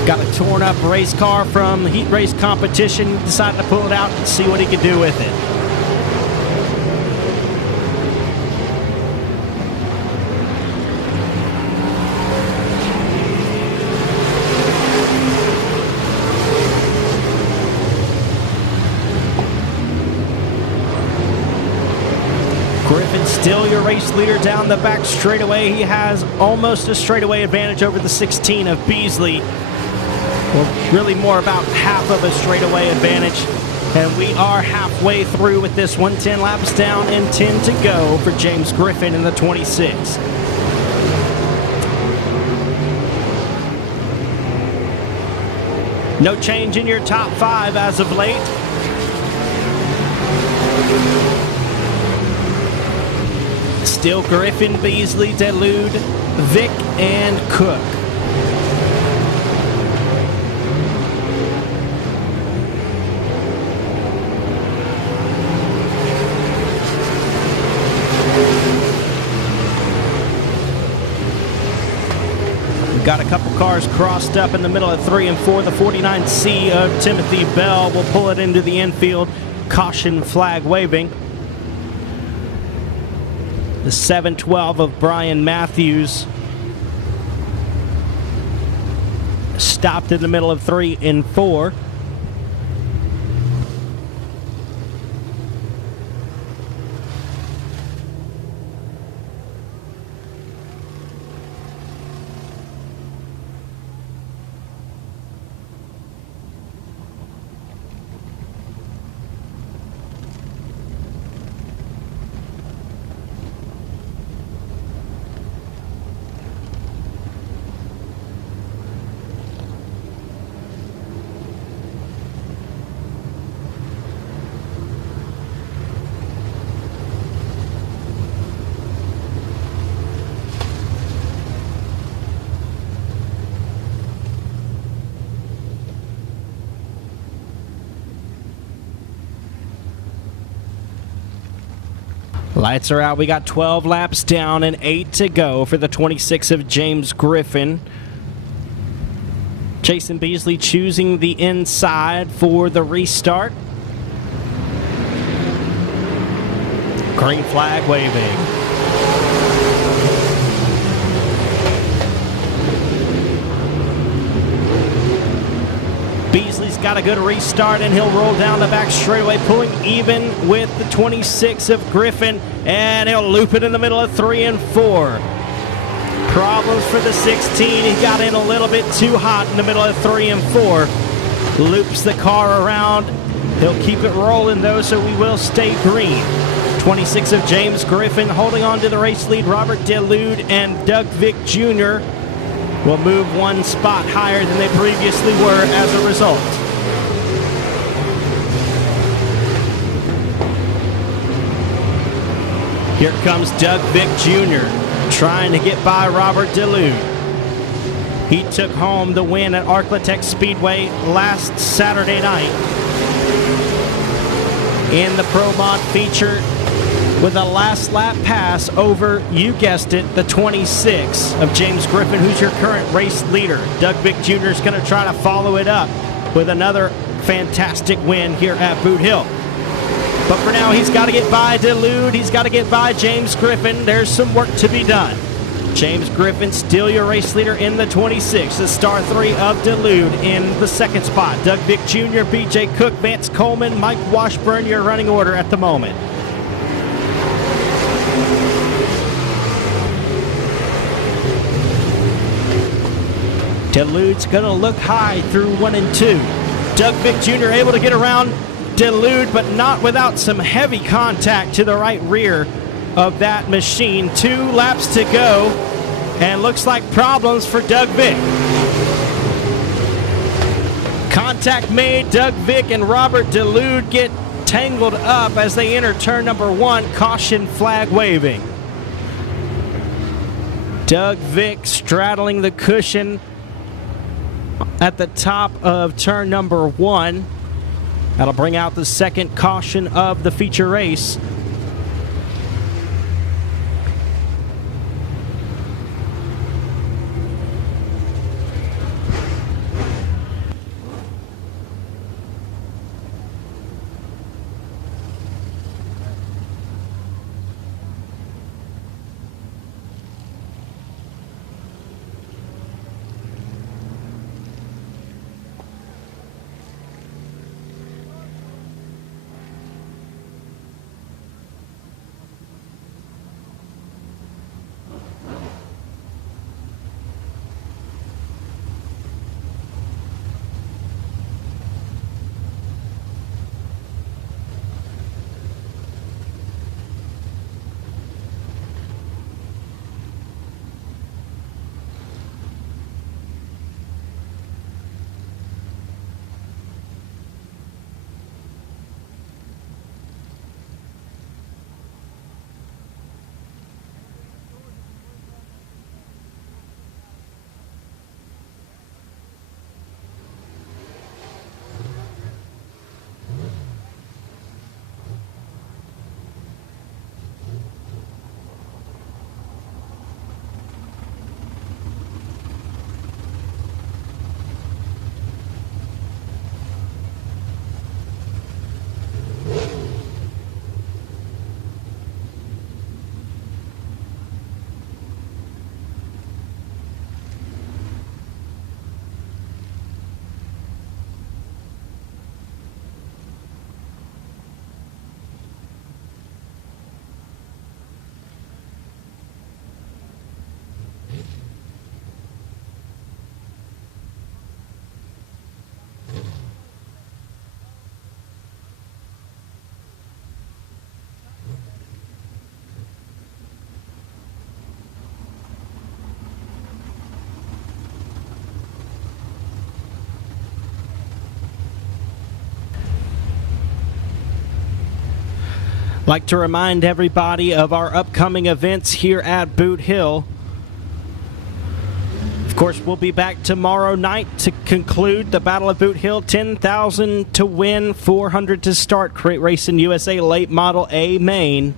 Got a torn up race car from heat race competition. Decided to pull it out and see what he could do with it. Griffin still your race leader down the back straightaway. He has almost a straightaway advantage over the 16 of Beasley. Well, really more about half of a straightaway advantage. And we are halfway through with this one. 10 laps down and 10 to go for James Griffin in the 26. No change in your top 5 as of late. Still Griffin, Beasley, DeLude, Vick, and Cook. We've got a couple cars crossed up in the middle of 3 and 4. The 49C of Timothy Bell will pull it into the infield. Caution flag waving. The 712 of Brian Matthews stopped in the middle of 3 and 4. Lights are out. We got 12 laps down and 8 to go for the 26 of James Griffin. Jason Beasley choosing the inside for the restart. Green flag waving. Beasley's got a good restart, and he'll roll down the back straightaway, pulling even with the 26 of Griffin, and he'll loop it in the middle of 3 and 4. Problems for the 16. He got in a little bit too hot in the middle of 3 and 4. Loops the car around. He'll keep it rolling, though, so we will stay green. 26 of James Griffin holding on to the race lead. Robert DeLude and Doug Vick Jr. will move one spot higher than they previously were as a result. Here comes Doug Vick Jr. trying to get by Robert DeLude. He took home the win at Boothill Speedway last Saturday night in the Pro Mod feature with a last lap pass over, you guessed it, the 26 of James Griffin, who's your current race leader. Doug Vick Jr. is going to try to follow it up with another fantastic win here at Boothill. But for now, he's got to get by DeLude. He's got to get by James Griffin. There's some work to be done. James Griffin, still your race leader in the 26. The star 3 of Dulude in the second spot. Doug Vick Jr., B.J. Cook, Vance Coleman, Mike Washburn, your running order at the moment. Dulude's going to look high through 1 and 2. Doug Vick Jr. able to get around Dulude, but not without some heavy contact to the right rear of that machine. 2 laps to go, and looks like problems for Doug Vick. Contact made. Doug Vick and Robert Dulude get tangled up as they enter turn number 1. Caution flag waving. Doug Vick straddling the cushion at the top of turn number 1. That'll bring out the second caution of the feature race. Like to remind everybody of our upcoming events here at Boot Hill. Of course, we'll be back tomorrow night to conclude the Battle of Boot Hill. 10,000 to win, 400 to start. Crate Racing USA Late Model A main.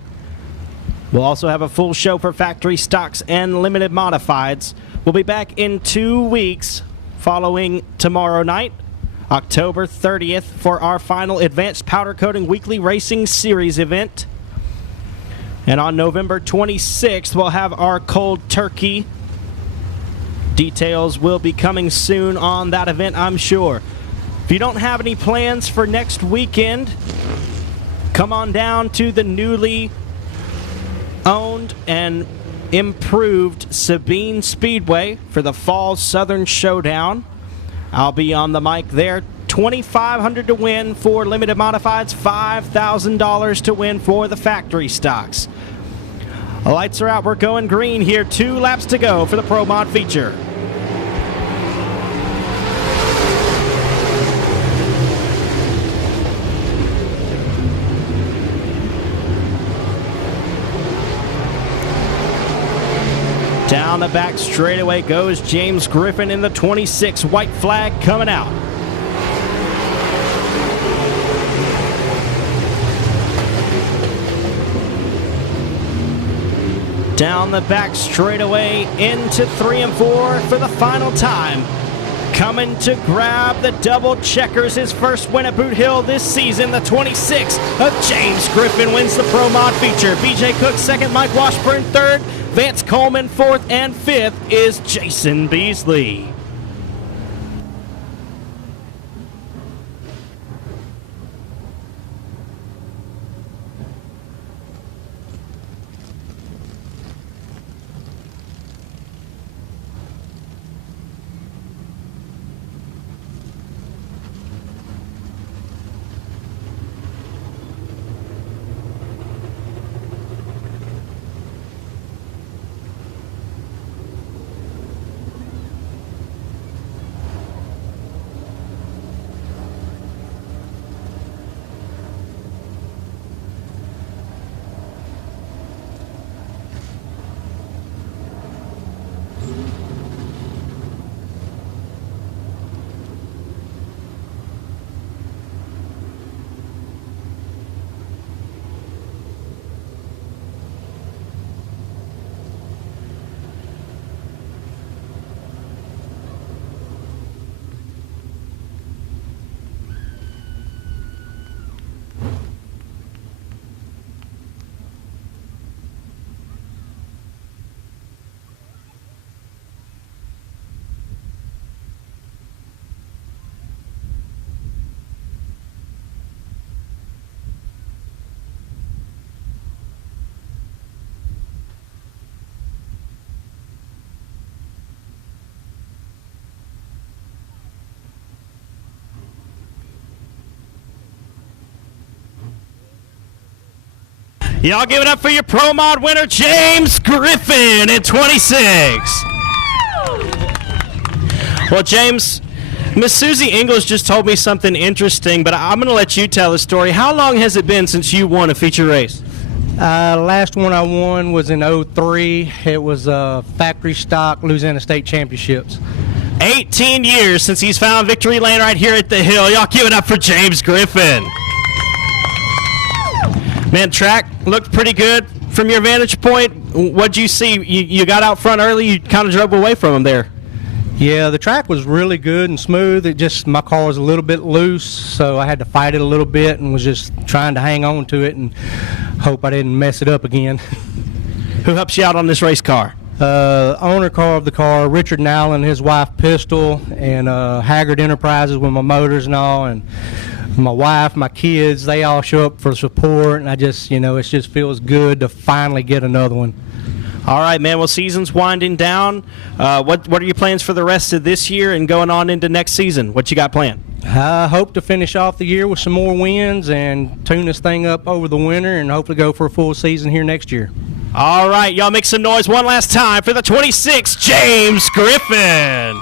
We'll also have a full show for factory stocks and limited modifieds. We'll be back in 2 weeks following tomorrow night, October 30th, for our final Advanced Powder Coating Weekly Racing Series event. And on November 26th, we'll have our Cold Turkey. Details will be coming soon on that event, I'm sure. If you don't have any plans for next weekend, come on down to the newly owned and improved Sabine Speedway for the Fall Southern Showdown. I'll be on the mic there. $2,500 to win for limited modifieds, $5,000 to win for the factory stocks. The lights are out. We're going green here. 2 laps to go for the Pro Mod feature. Down the back straightaway goes James Griffin in the 26. White flag coming out. Down the back straightaway into 3 and 4 for the final time. Coming to grab the double checkers, his first win at Boot Hill this season. The 26 of James Griffin wins the Pro Mod feature. BJ Cook second, Mike Washburn third. Vance Coleman, 4th, and 5th is Jason Beasley. Y'all give it up for your Pro Mod winner, James Griffin in 26. Well, James, Miss Susie English just told me something interesting, but I'm going to let you tell the story. How long has it been since you won a feature race? Last one I won was in '03. It was factory stock Louisiana State Championships. 18 years since he's found victory lane right here at the hill. Y'all give it up for James Griffin. Man, track looked pretty good from your vantage point. What'd you see? You got out front early. You kind of drove away from him there. Yeah, the track was really good and smooth. It just, my car was a little bit loose, so I had to fight it a little bit and was just trying to hang on to it and hope I didn't mess it up again. Who helps you out on this race car? Owner car of the car, Richard Nowlin, his wife Pistol, and Haggard Enterprises with my motors and all, and my wife, my kids, they all show up for support, and I just, it just feels good to finally get another one. All right, man. Well, season's winding down. What are your plans for the rest of this year and going on into next season? What you got planned? I hope to finish off the year with some more wins and tune this thing up over the winter and hopefully go for a full season here next year. All right, y'all make some noise one last time for the 26, James Griffin.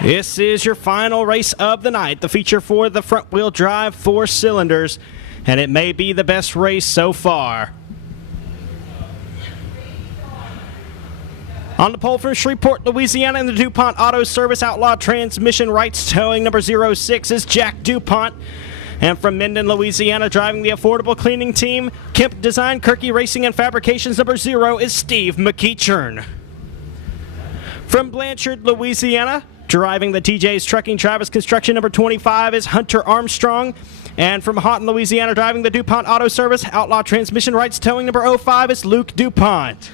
This is your final race of the night, the feature for the front-wheel drive 4 cylinders, and it may be the best race so far. On the pole from Shreveport, Louisiana, in the DuPont Auto Service Outlaw Transmission Rights Towing number 06 is Jack DuPont. And from Minden, Louisiana, driving the affordable cleaning team, Kemp Design, Kirky Racing and Fabrications number 0 is Steve McEachern. From Blanchard, Louisiana, driving the TJ's Trucking Travis Construction number 25 is Hunter Armstrong. And from Houghton, Louisiana, driving the DuPont Auto Service Outlaw Transmission Rights Towing number 05 is Luke DuPont.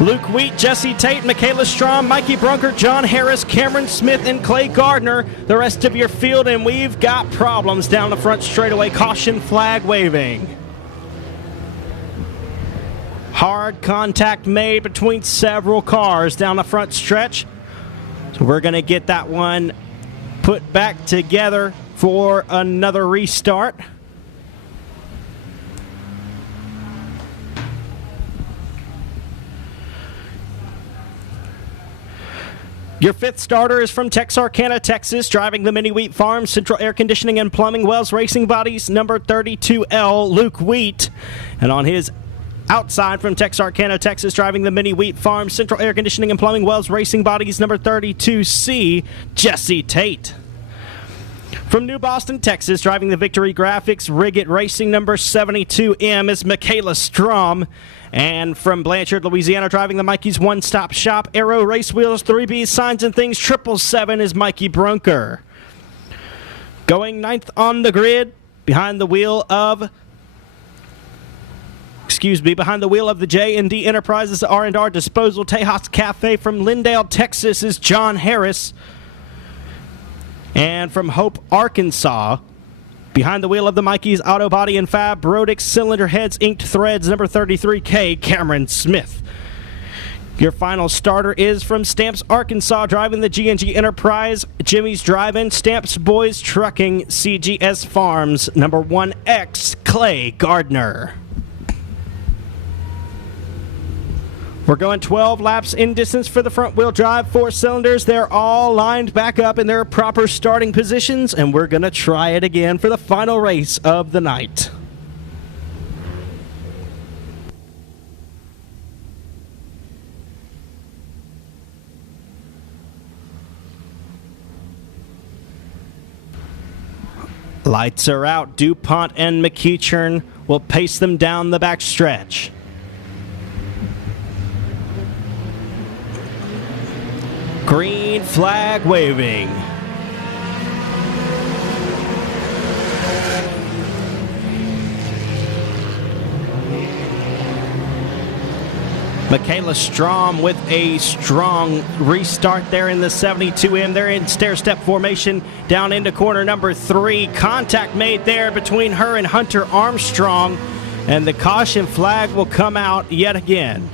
Luke Wheat, Jesse Tate, Michaela Strom, Mikey Brunker, John Harris, Cameron Smith, and Clay Gardner. The rest of your field, and we've got problems down the front straightaway. Caution flag waving. Hard contact made between several cars down the front stretch. So we're going to get that one put back together for another restart. Your fifth starter is from Texarkana, Texas, driving the Mini Wheat Farm Central Air Conditioning and Plumbing Wells Racing Bodies, number 32L, Luke Wheat. And on his outside from Texarkana, Texas, driving the Mini Wheat Farm Central Air Conditioning and Plumbing Wells Racing Bodies, number 32C, Jesse Tate. From New Boston, Texas, driving the Victory Graphics Rigged Racing number 72M is Michaela Strom. And from Blanchard, Louisiana, driving the Mikey's One Stop Shop Aero Race Wheels 3B's Signs and Things 777 is Mikey Brunker. Going ninth on the grid, behind the wheel of the J&D Enterprises R&R Disposal Tejas Cafe from Lindale, Texas is John Harris. And from Hope, Arkansas, behind the wheel of the Mikey's Auto Body and Fab Brodix Cylinder Heads Inked Threads number 33K, Cameron Smith. Your final starter is from Stamps, Arkansas, driving the G&G Enterprise, Jimmy's Drive-In, Stamps Boys Trucking, CGS Farms, number 1X, Clay Gardner. We're going 12 laps in distance for the front-wheel drive 4 cylinders. They're all lined back up in their proper starting positions, and we're going to try it again for the final race of the night. Lights are out. DuPont and McEachern will pace them down the back stretch. Green flag waving. Michaela Strom with a strong restart there in the 72M. They're in stair-step formation down into corner number 3. Contact made there between her and Hunter Armstrong, and the caution flag will come out yet again.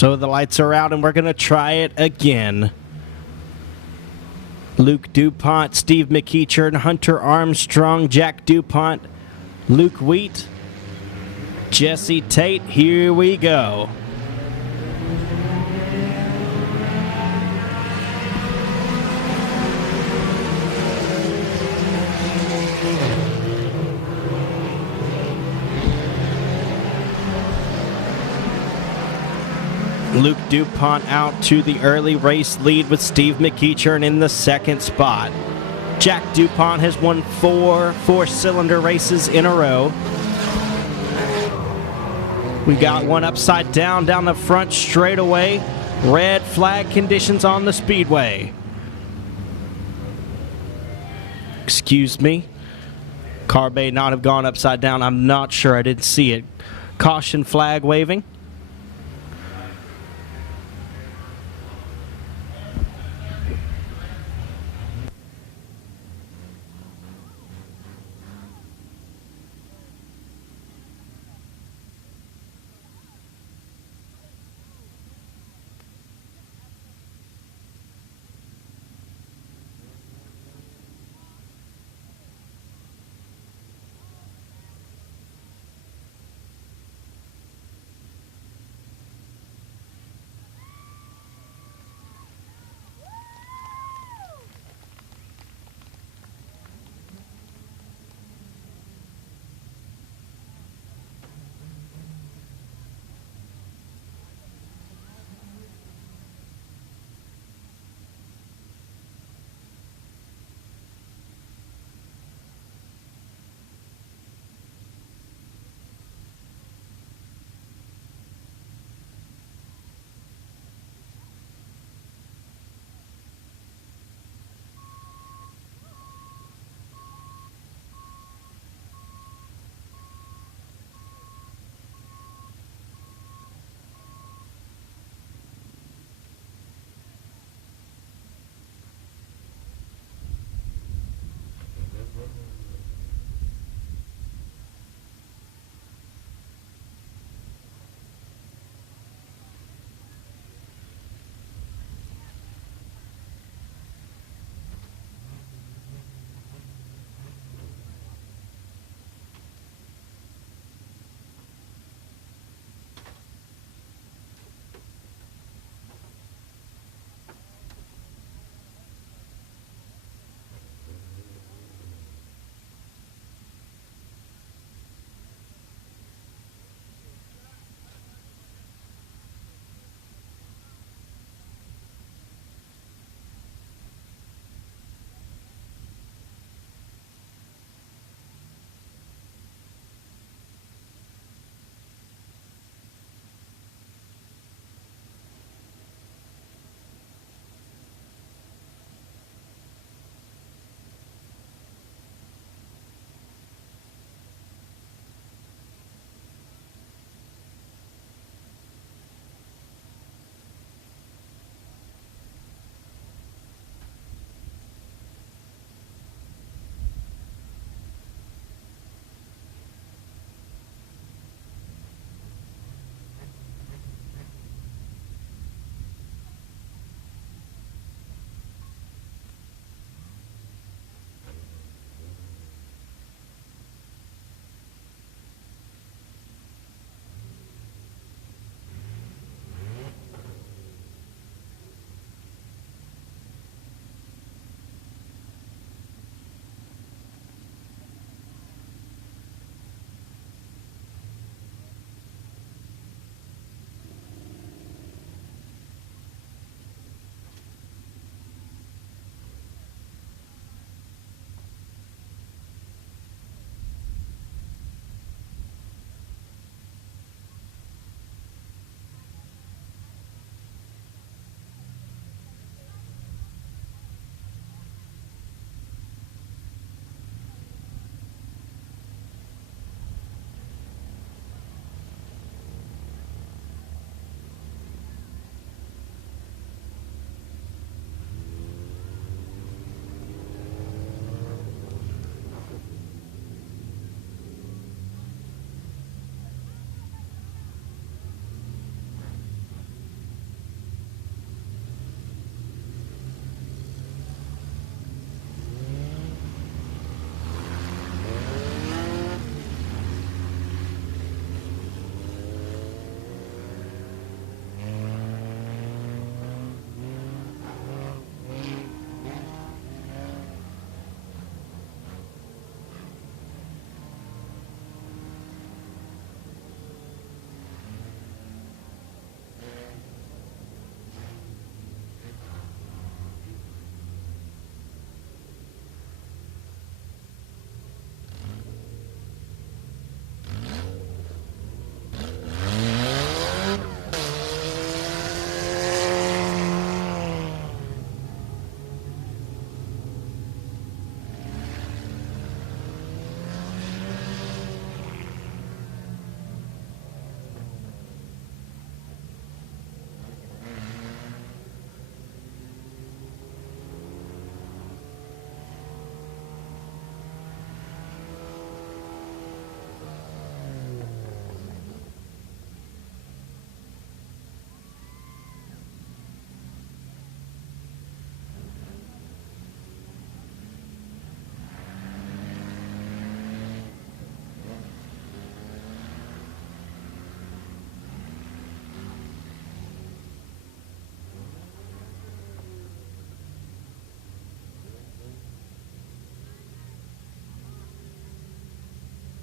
So the lights are out and we're going to try it again. Luke DuPont, Steve McEachern, Hunter Armstrong, Jack DuPont, Luke Wheat, Jesse Tate. Here we go. Luke DuPont out to the early race lead with Steve McEachern in the second spot. Jack DuPont has won 4 four-cylinder races in a row. We got one upside down the front straightaway. Red flag conditions on the speedway. Excuse me. Car may not have gone upside down. I'm not sure. I didn't see it. Caution flag waving.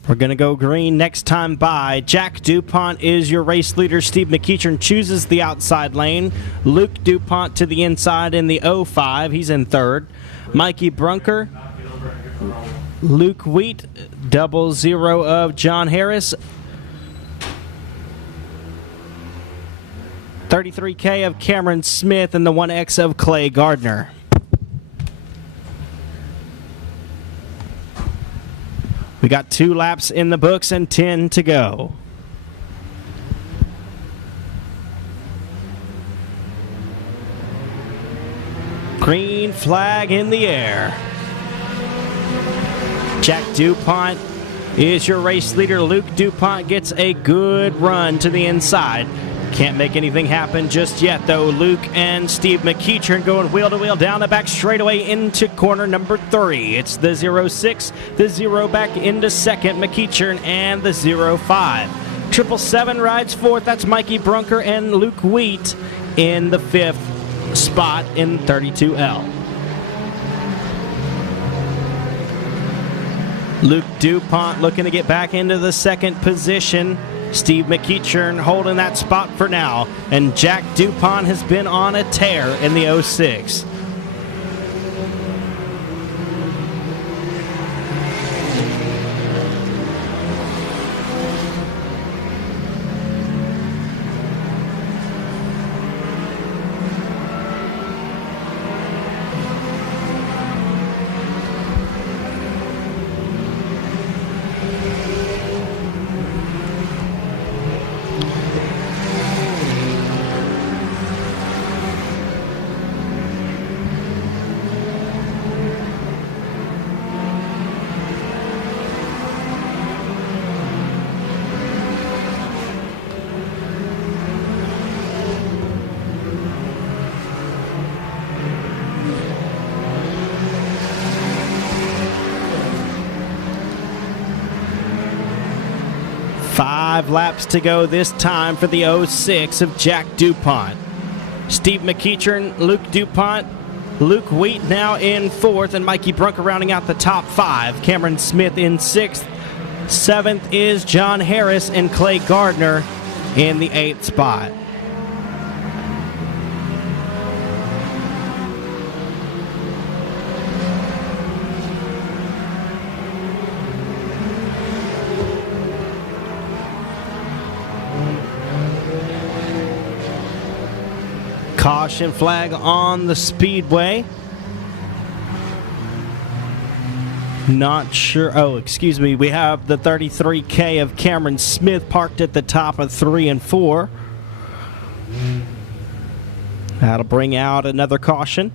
We're going to go green next time by. Jack DuPont is your race leader. Steve McEachern chooses the outside lane. Luke DuPont to the inside in the 05. He's in third. Mikey Brunker, Luke Wheat, 00 of John Harris. 33K of Cameron Smith and the 1X of Clay Gardner. We got 2 laps in the books and 10 to go. Green flag in the air. Jack DuPont is your race leader. Luke DuPont gets a good run to the inside. Can't make anything happen just yet, though. Luke and Steve McEachern going wheel to wheel down the back straightaway into corner number 3. It's the 06, the 0 back into second, McEachern, and the 05. 777 rides fourth. That's Mikey Brunker and Luke Wheat in the 5th spot in 32L. Luke DuPont looking to get back into the 2nd position. Steve McEachern holding that spot for now. And Jack DuPont has been on a tear in the 06. Five laps to go this time for the 06 of Jack DuPont. Steve McEachern, Luke DuPont, Luke Wheat now in 4th, and Mikey Brunker rounding out the top 5. Cameron Smith in 6th. 7th is John Harris and Clay Gardner in the 8th spot. Caution flag on the speedway. Not sure. Oh, excuse me. We have the 33K of Cameron Smith parked at the top of 3 and 4. That'll bring out another caution.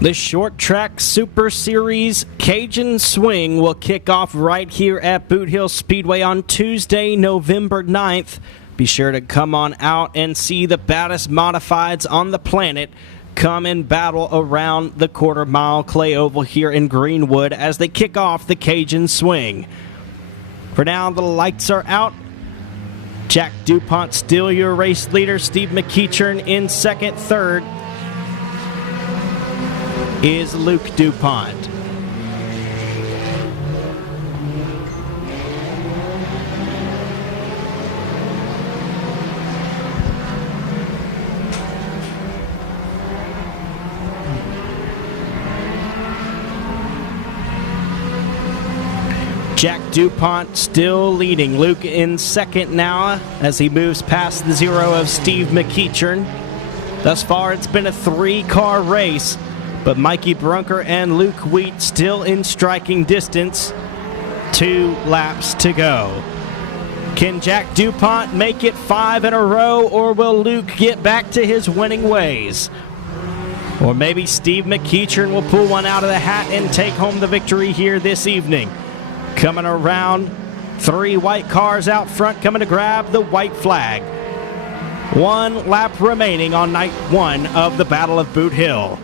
The Short Track Super Series Cajun Swing will kick off right here at Boothill Speedway on Tuesday, November 9th. Be sure to come on out and see the baddest modifieds on the planet come and battle around the quarter-mile clay oval here in Greenwood as they kick off the Cajun Swing. For now, the lights are out. Jack DuPont still your race leader. Steve McEachern in second. Third is Luke DuPont. Jack DuPont still leading. Luke in second now as he moves past the 0 of Steve McEachern. Thus far, it's been a 3-car race, but Mikey Brunker and Luke Wheat still in striking distance. 2 laps to go. Can Jack DuPont make it 5 in a row, or will Luke get back to his winning ways? Or maybe Steve McEachern will pull one out of the hat and take home the victory here this evening. Coming around, 3 white cars out front coming to grab the white flag. 1 lap remaining on night 1 of the Battle of Boot Hill.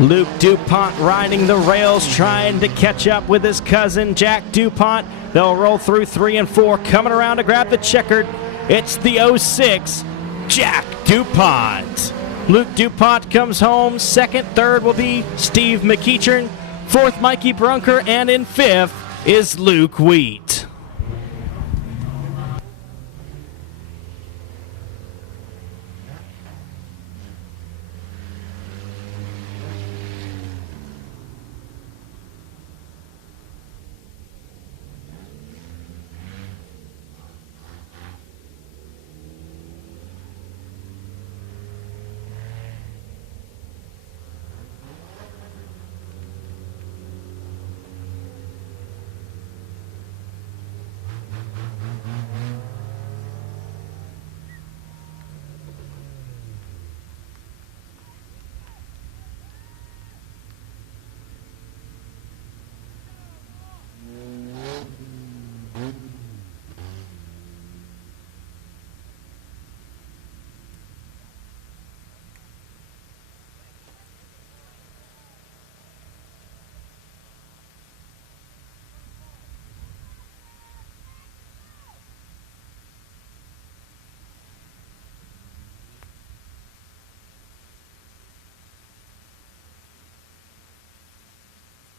Luke DuPont riding the rails, trying to catch up with his cousin Jack DuPont. They'll roll through 3 and 4, coming around to grab the checkered. It's the 06, Jack DuPont. Luke DuPont comes home. Second, third will be Steve McEachern. Fourth, Mikey Brunker, and in fifth is Luke Wheat.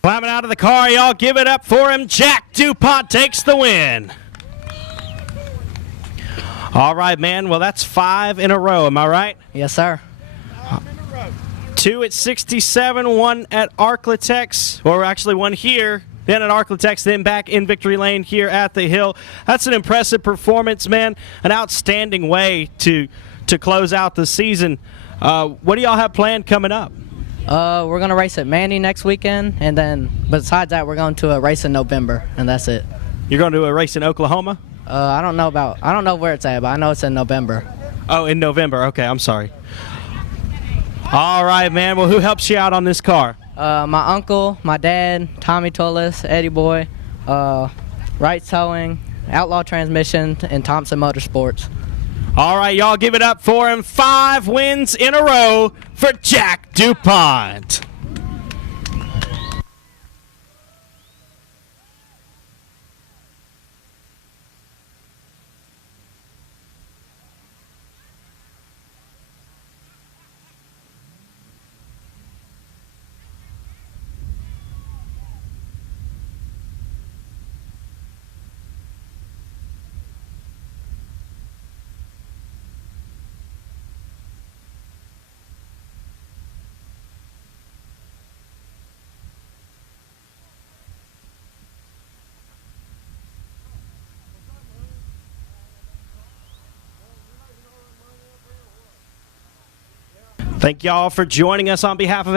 Climbing out of the car, y'all give it up for him. Jack DuPont takes the win. All right, man. Well, that's 5 in a row. Am I right? Yes, sir. 2 at 67, 1 at Arklatex, or actually 1 here, then at Arklatex, then back in Victory Lane here at the Hill. That's an impressive performance, man. An outstanding way to close out the season. What do y'all have planned coming up? We're going to race at Mandy next weekend, and then besides that, we're going to a race in November, and that's it. You're going to do a race in Oklahoma? I don't know where it's at, but I know it's in November. Oh, in November. Okay, I'm sorry. All right, man. Well, who helps you out on this car? My uncle, my dad, Tommy Tullis, Eddie Boy, Wright Towing, Outlaw Transmission, and Thompson Motorsports. All right, y'all give it up for him. 5 wins in a row for Jack DuPont. Thank y'all for joining us on behalf of